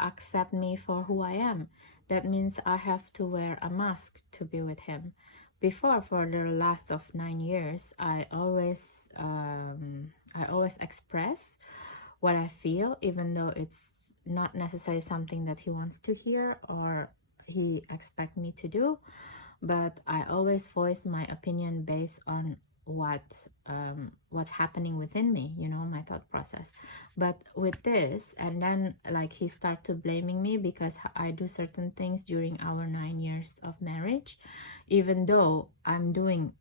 accept me for who I am. That means I have to wear a mask to be with him. Before, for the last of 9 years, I always express what I feel, even though it's not necessarily something that he wants to hear or he expects me to do. But I always voice my opinion based on what's happening within me, you know, my thought process. But with this, and then like he started blaming me because I do certain things during our 9 years of marriage, even though I'm doing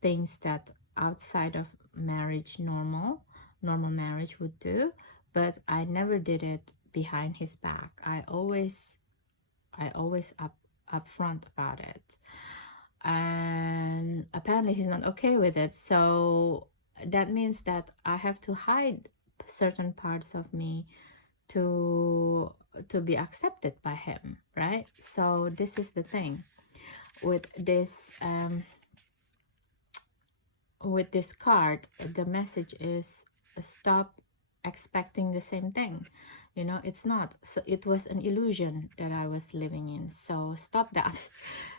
things that outside of marriage normal marriage would do, but I never did it behind his back. I always upfront about it, and apparently he's not okay with it. So that means that I have to hide certain parts of me to be accepted by him, right? So this is the thing with this card. The message is stop expecting the same thing. You know, it's not. So it was an illusion that I was living in. So stop that.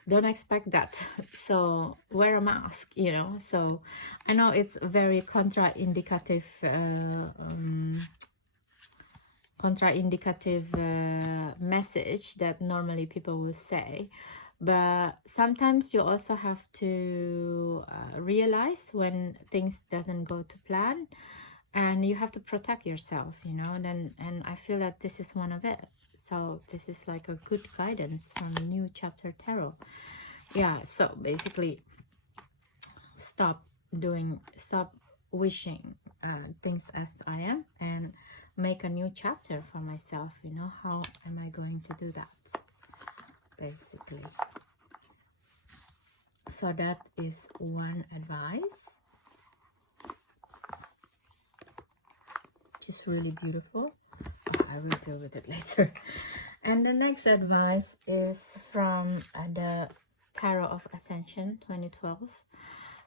Don't expect that. So wear a mask, you know. So I know it's very contraindicative message that normally people will say, but sometimes you also have to realize when things doesn't go to plan, and you have to protect yourself, you know. And I feel that this is one of it. So this is like a good guidance from New Chapter Tarot. Yeah, so basically stop wishing things as I am, and make a new chapter for myself, you know. How am I going to do that, basically? So that is one advice, which is really beautiful. I will deal with it later. And the next advice is from the Tarot of Ascension 2012,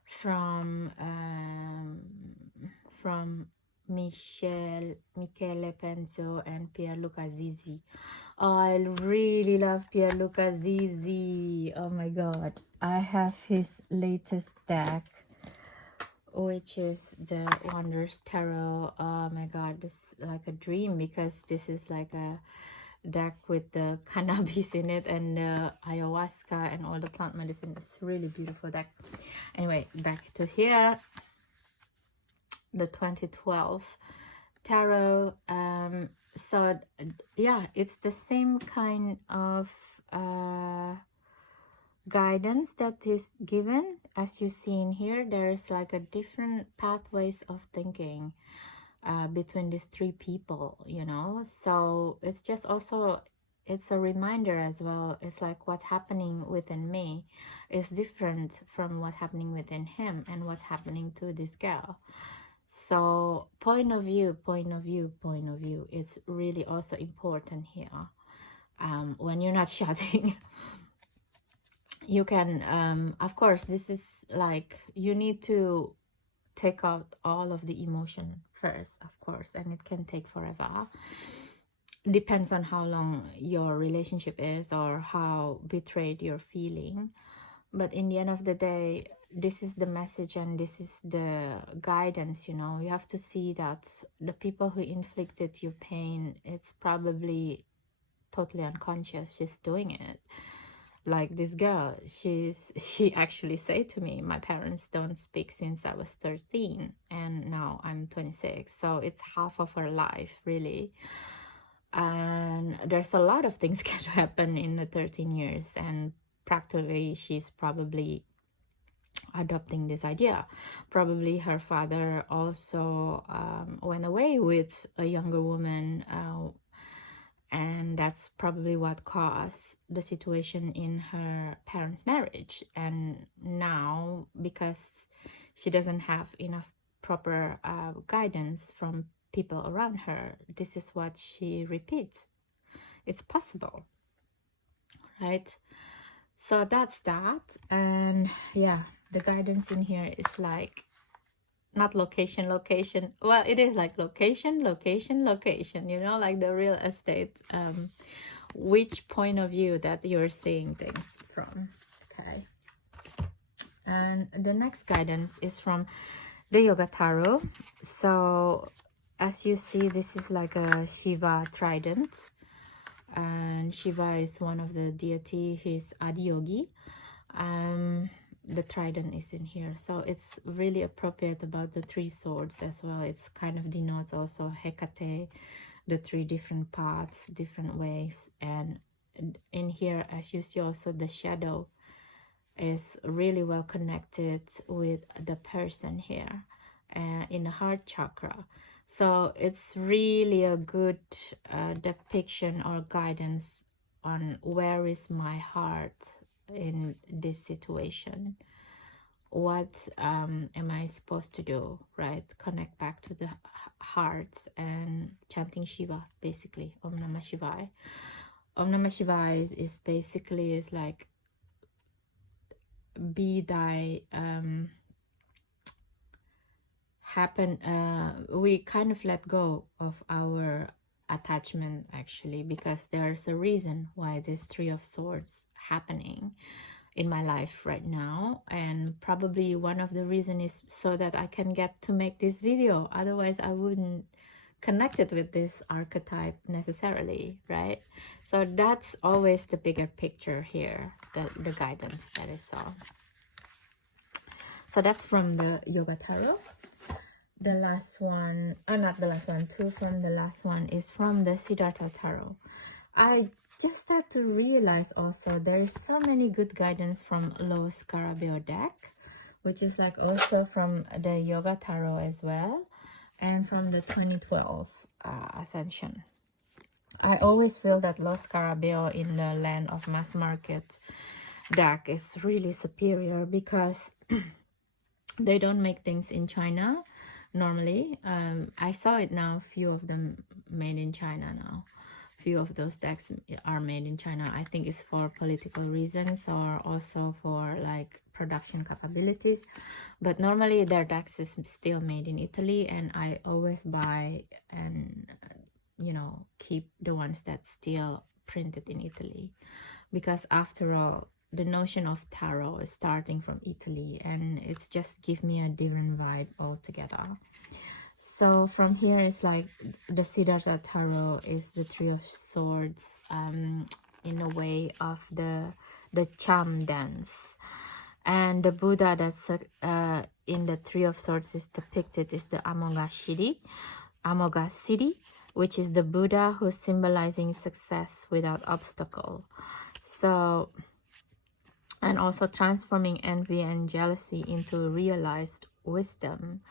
from Michele Penzo and Pierluca Zizi. Oh, I really love Pierluca Zizi. Oh my god. I have his latest deck, which is the Wonders Tarot. Oh my god, this is like a dream, because this is like a deck with the cannabis in it and the ayahuasca and all the plant medicine. It's really beautiful deck. Anyway, back to here, the 2012 tarot. So yeah, it's the same kind of guidance that is given. As you see in here, there's like a different pathways of thinking between these three people, you know. So it's just also, it's a reminder as well. It's like what's happening within me is different from what's happening within him and what's happening to this girl. So point of view, it's really also important here. When you're not shouting, you can of course, this is like, you need to take out all of the emotion first, of course, and it can take forever. Depends on how long your relationship is or how betrayed you're feeling. But in the end of the day, this is the message and this is the guidance, you know. You have to see that the people who inflicted you pain, it's probably totally unconscious, she's doing it. Like this girl, she actually said to me, my parents don't speak since I was 13 and now I'm 26, so it's half of her life, really. And there's a lot of things can happen in the 13 years, and practically she's probably adopting this idea. Probably her father also went away with a younger woman and that's probably what caused the situation in her parents' marriage. And now, because she doesn't have enough proper guidance from people around her, this is what she repeats. It's possible, right? So that's that. And yeah, the guidance in here is like not location, well, it is like location, you know, like the real estate, which point of view that you're seeing things from. Okay. And the next guidance is from the Yoga Tarot. So as you see, this is like a Shiva trident, and Shiva is one of the deity. He's Adiyogi. The trident is in here, so it's really appropriate about the 3 swords as well. It's kind of denotes also Hecate, the 3 different paths, different ways. And in here, as you see, also the shadow is really well connected with the person here in the heart chakra. So it's really a good depiction or guidance on where is my heart in this situation. What am I supposed to do, right? Connect back to the heart and chanting Shiva, basically. Om Namah Shivaya. Om Namah Shivaya is basically is like, be thy happen. We kind of let go of our attachment, actually, because there's a reason why this 3 of Swords happening in my life right now, and probably one of the reason is so that I can get to make this video. Otherwise I wouldn't connect it with this archetype necessarily, right? So that's always the bigger picture here, the guidance that I saw. So that's from the Yoga Tarot. The last one, not the last one, 2 from the last one is from the Siddhartha Tarot. I just start to realize also there is so many good guidance from Lo Scarabeo deck, which is like also from the Yoga Tarot as well, and from the 2012 Ascension. I always feel that Lo Scarabeo in the Land of Mass Market deck is really superior because they don't make things in China normally. I saw it now, a few of them made in China now. Few of those decks are made in China. I think it's for political reasons or also for like production capabilities, but normally their decks is still made in Italy, and I always buy and you know keep the ones that's still printed in Italy, because after all the notion of tarot is starting from Italy, and it's just give me a different vibe altogether. So from here it's like the Siddhartha Tarot is the 3 of Swords in a way of the charm dance, and the Buddha that's in the 3 of Swords is depicted is the Amoghasiddhi, which is the Buddha who's symbolizing success without obstacle. So, and also transforming envy and jealousy into realized wisdom,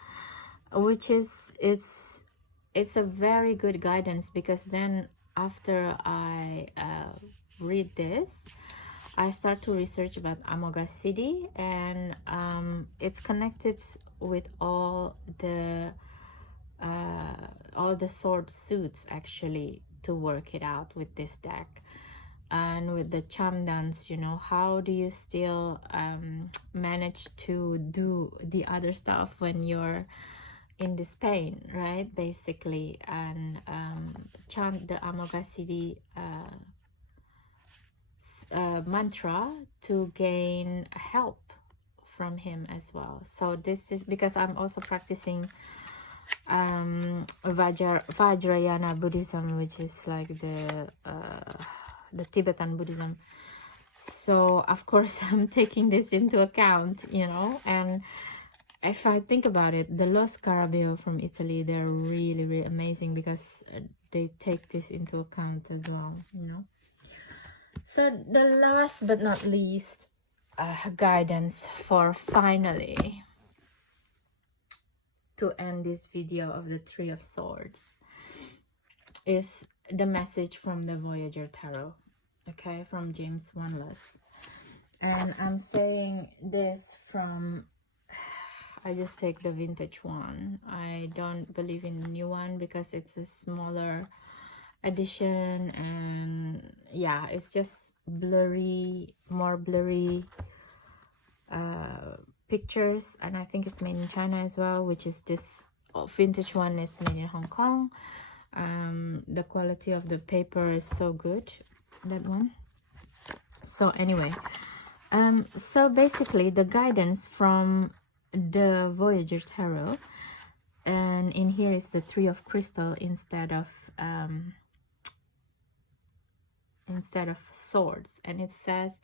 which is it's a very good guidance, because then after I read this, I start to research about Amoghasiddhi, and it's connected with all the sword suits actually to work it out with this deck. And with the charm dance, you know, how do you still manage to do the other stuff when you're in this pain, right? Basically, and chant the Amoghasiddhi mantra to gain help from him as well. So this is because I'm also practicing Vajrayana Buddhism, which is like the Tibetan Buddhism. So of course I'm taking this into account, you know. And if I think about it, the Lo Scarabeo from Italy, they're really, really amazing because they take this into account as well, you know. So the last but not least guidance for finally to end this video of the 3 of Swords is the message from the Voyager Tarot, okay, from James Wanless. And I'm saying this from, I just take the vintage one. I don't believe in the new one because it's a smaller edition, and yeah, it's just blurry, more blurry pictures, and I think it's made in China as well, which is this vintage one is made in Hong Kong. The quality of the paper is so good, that one. So anyway, so basically the guidance from the Voyager Tarot, and in here is the Three of Crystal instead of swords, and it says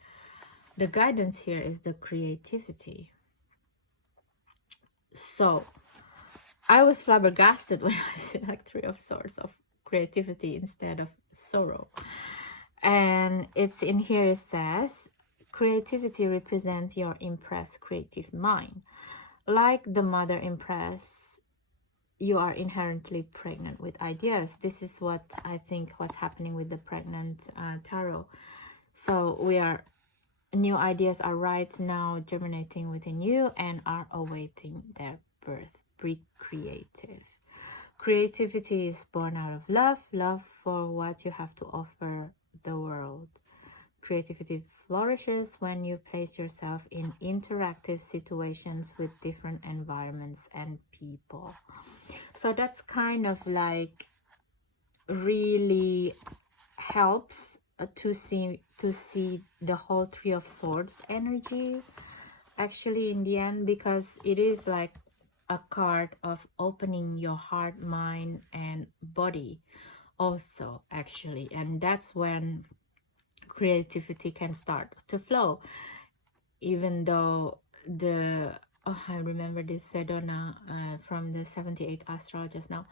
the guidance here is the creativity. So I was flabbergasted when I see like Three of Swords of creativity instead of sorrow. And it's in here, it says creativity represents your impressed creative mind. Like the mother impress, you are inherently pregnant with ideas. This is what I think what's happening with the pregnant tarot. So new ideas are right now germinating within you and are awaiting their birth. Be creative. Creativity is born out of love for what you have to offer the world. Creativity flourishes when you place yourself in interactive situations with different environments and people. So that's kind of like really helps to see the whole Three of Swords energy actually in the end, because it is like a card of opening your heart, mind and body also actually, and that's when creativity can start to flow. Even though I remember this Sedona from the 78 Astral just now,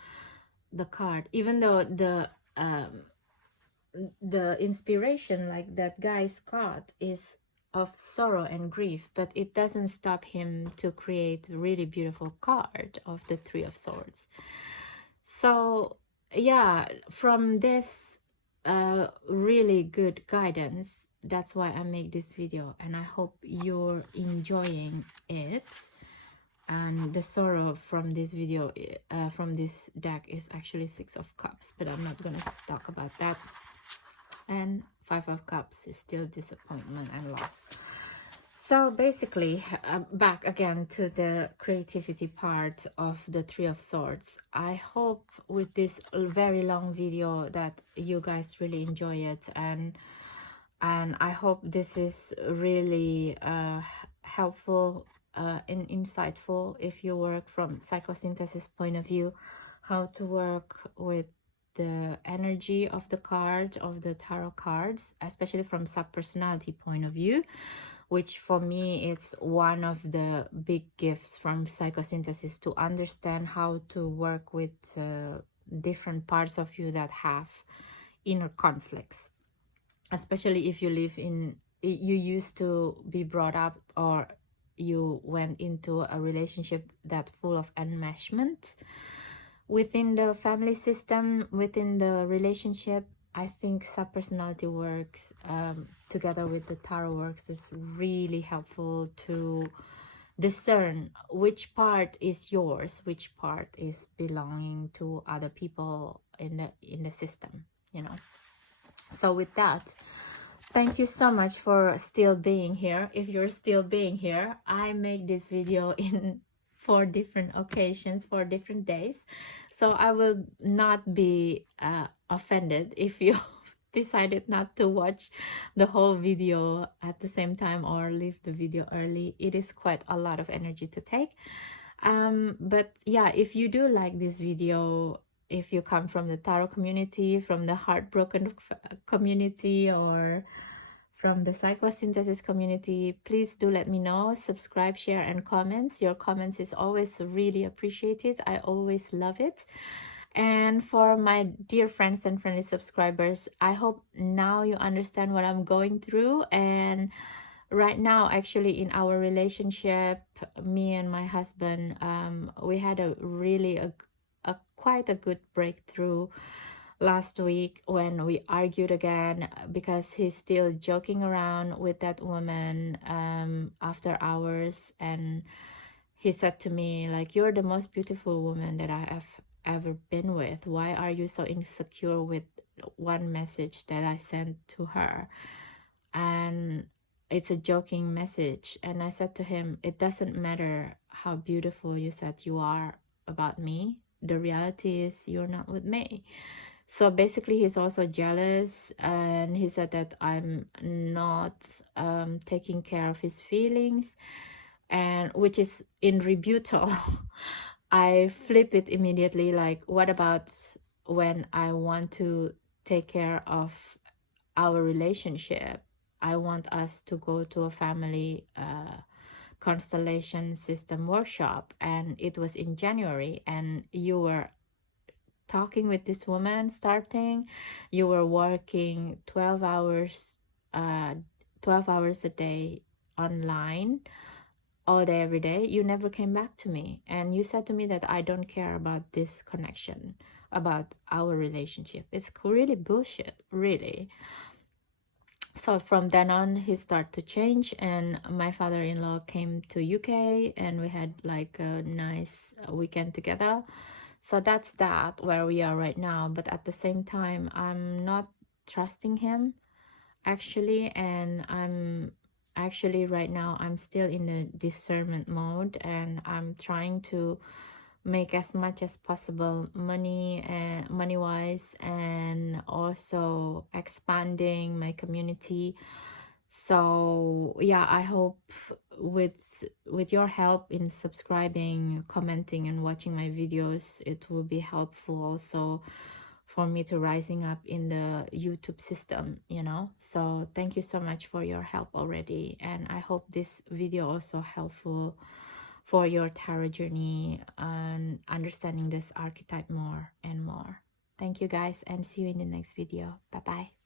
the card, even though the inspiration like that guy's got is of sorrow and grief, but it doesn't stop him to create a really beautiful card of the Three of Swords. So yeah, from this really good guidance, that's why I make this video, and I hope you're enjoying it. And the sorrow from this video, from this deck, is actually Six of Cups, but I'm not gonna talk about that. And Five of Cups is still disappointment and loss. So basically, back again to the creativity part of the Three of Swords. I hope with this very long video that you guys really enjoy it, and I hope this is really helpful and insightful if you work from Psychosynthesis point of view, how to work with the energy of the card, of the tarot cards, especially from sub-personality point of view, which for me it's one of the big gifts from Psychosynthesis, to understand how to work with different parts of you that have inner conflicts, especially if you used to be brought up, or you went into a relationship that full of enmeshment within the family system, within the relationship. I think sub-personality works together with the tarot works is really helpful to discern which part is yours, which part is belonging to other people in the system, you know. So with that, thank you so much for still being here. If you're still being here, I make this video in 4 different occasions, 4 different days, so I will not be offended if you decided not to watch the whole video at the same time or leave the video early. It is quite a lot of energy to take, but yeah, if you do like this video, if you come from the tarot community, from the heartbroken community, or from the Psychosynthesis community, please do let me know. Subscribe, share and comments. Your comments is always really appreciated. I always love it. And for my dear friends and friendly subscribers, I hope now you understand what I'm going through. And right now, actually, in our relationship, me and my husband, we had a really quite a good breakthrough last week when we argued again because he's still joking around with that woman after hours, and he said to me like, "You're the most beautiful woman that I have ever been with. Why are you so insecure with one message that I sent to her?" And it's a joking message. And I said to him, "It doesn't matter how beautiful you said you are about me. The reality is you're not with me." So basically he's also jealous, and he said that I'm not taking care of his feelings, and which is in rebuttal. I flip it immediately, like, what about when I want to take care of our relationship? I want us to go to a family constellation system workshop, and it was in January, and you were talking with this woman starting, you were working 12 hours 12 hours a day online, all day every day. You never came back to me, and you said to me that I don't care about this connection, about our relationship. It's really bullshit, really. So from then on he started to change, and my father-in-law came to UK, and we had like a nice weekend together. So that's that where we are right now. But at the same time, I'm not trusting him actually, and I'm actually right now I'm still in the discernment mode, and I'm trying to make as much as possible money and money wise, and also expanding my community. So yeah, I hope with your help in subscribing, commenting, and watching my videos, it will be helpful also for me to rising up in the YouTube system, you know. So thank you so much for your help already, and I hope this video also helpful for your tarot journey and understanding this archetype more and more. Thank you guys, and see you in the next video. Bye bye.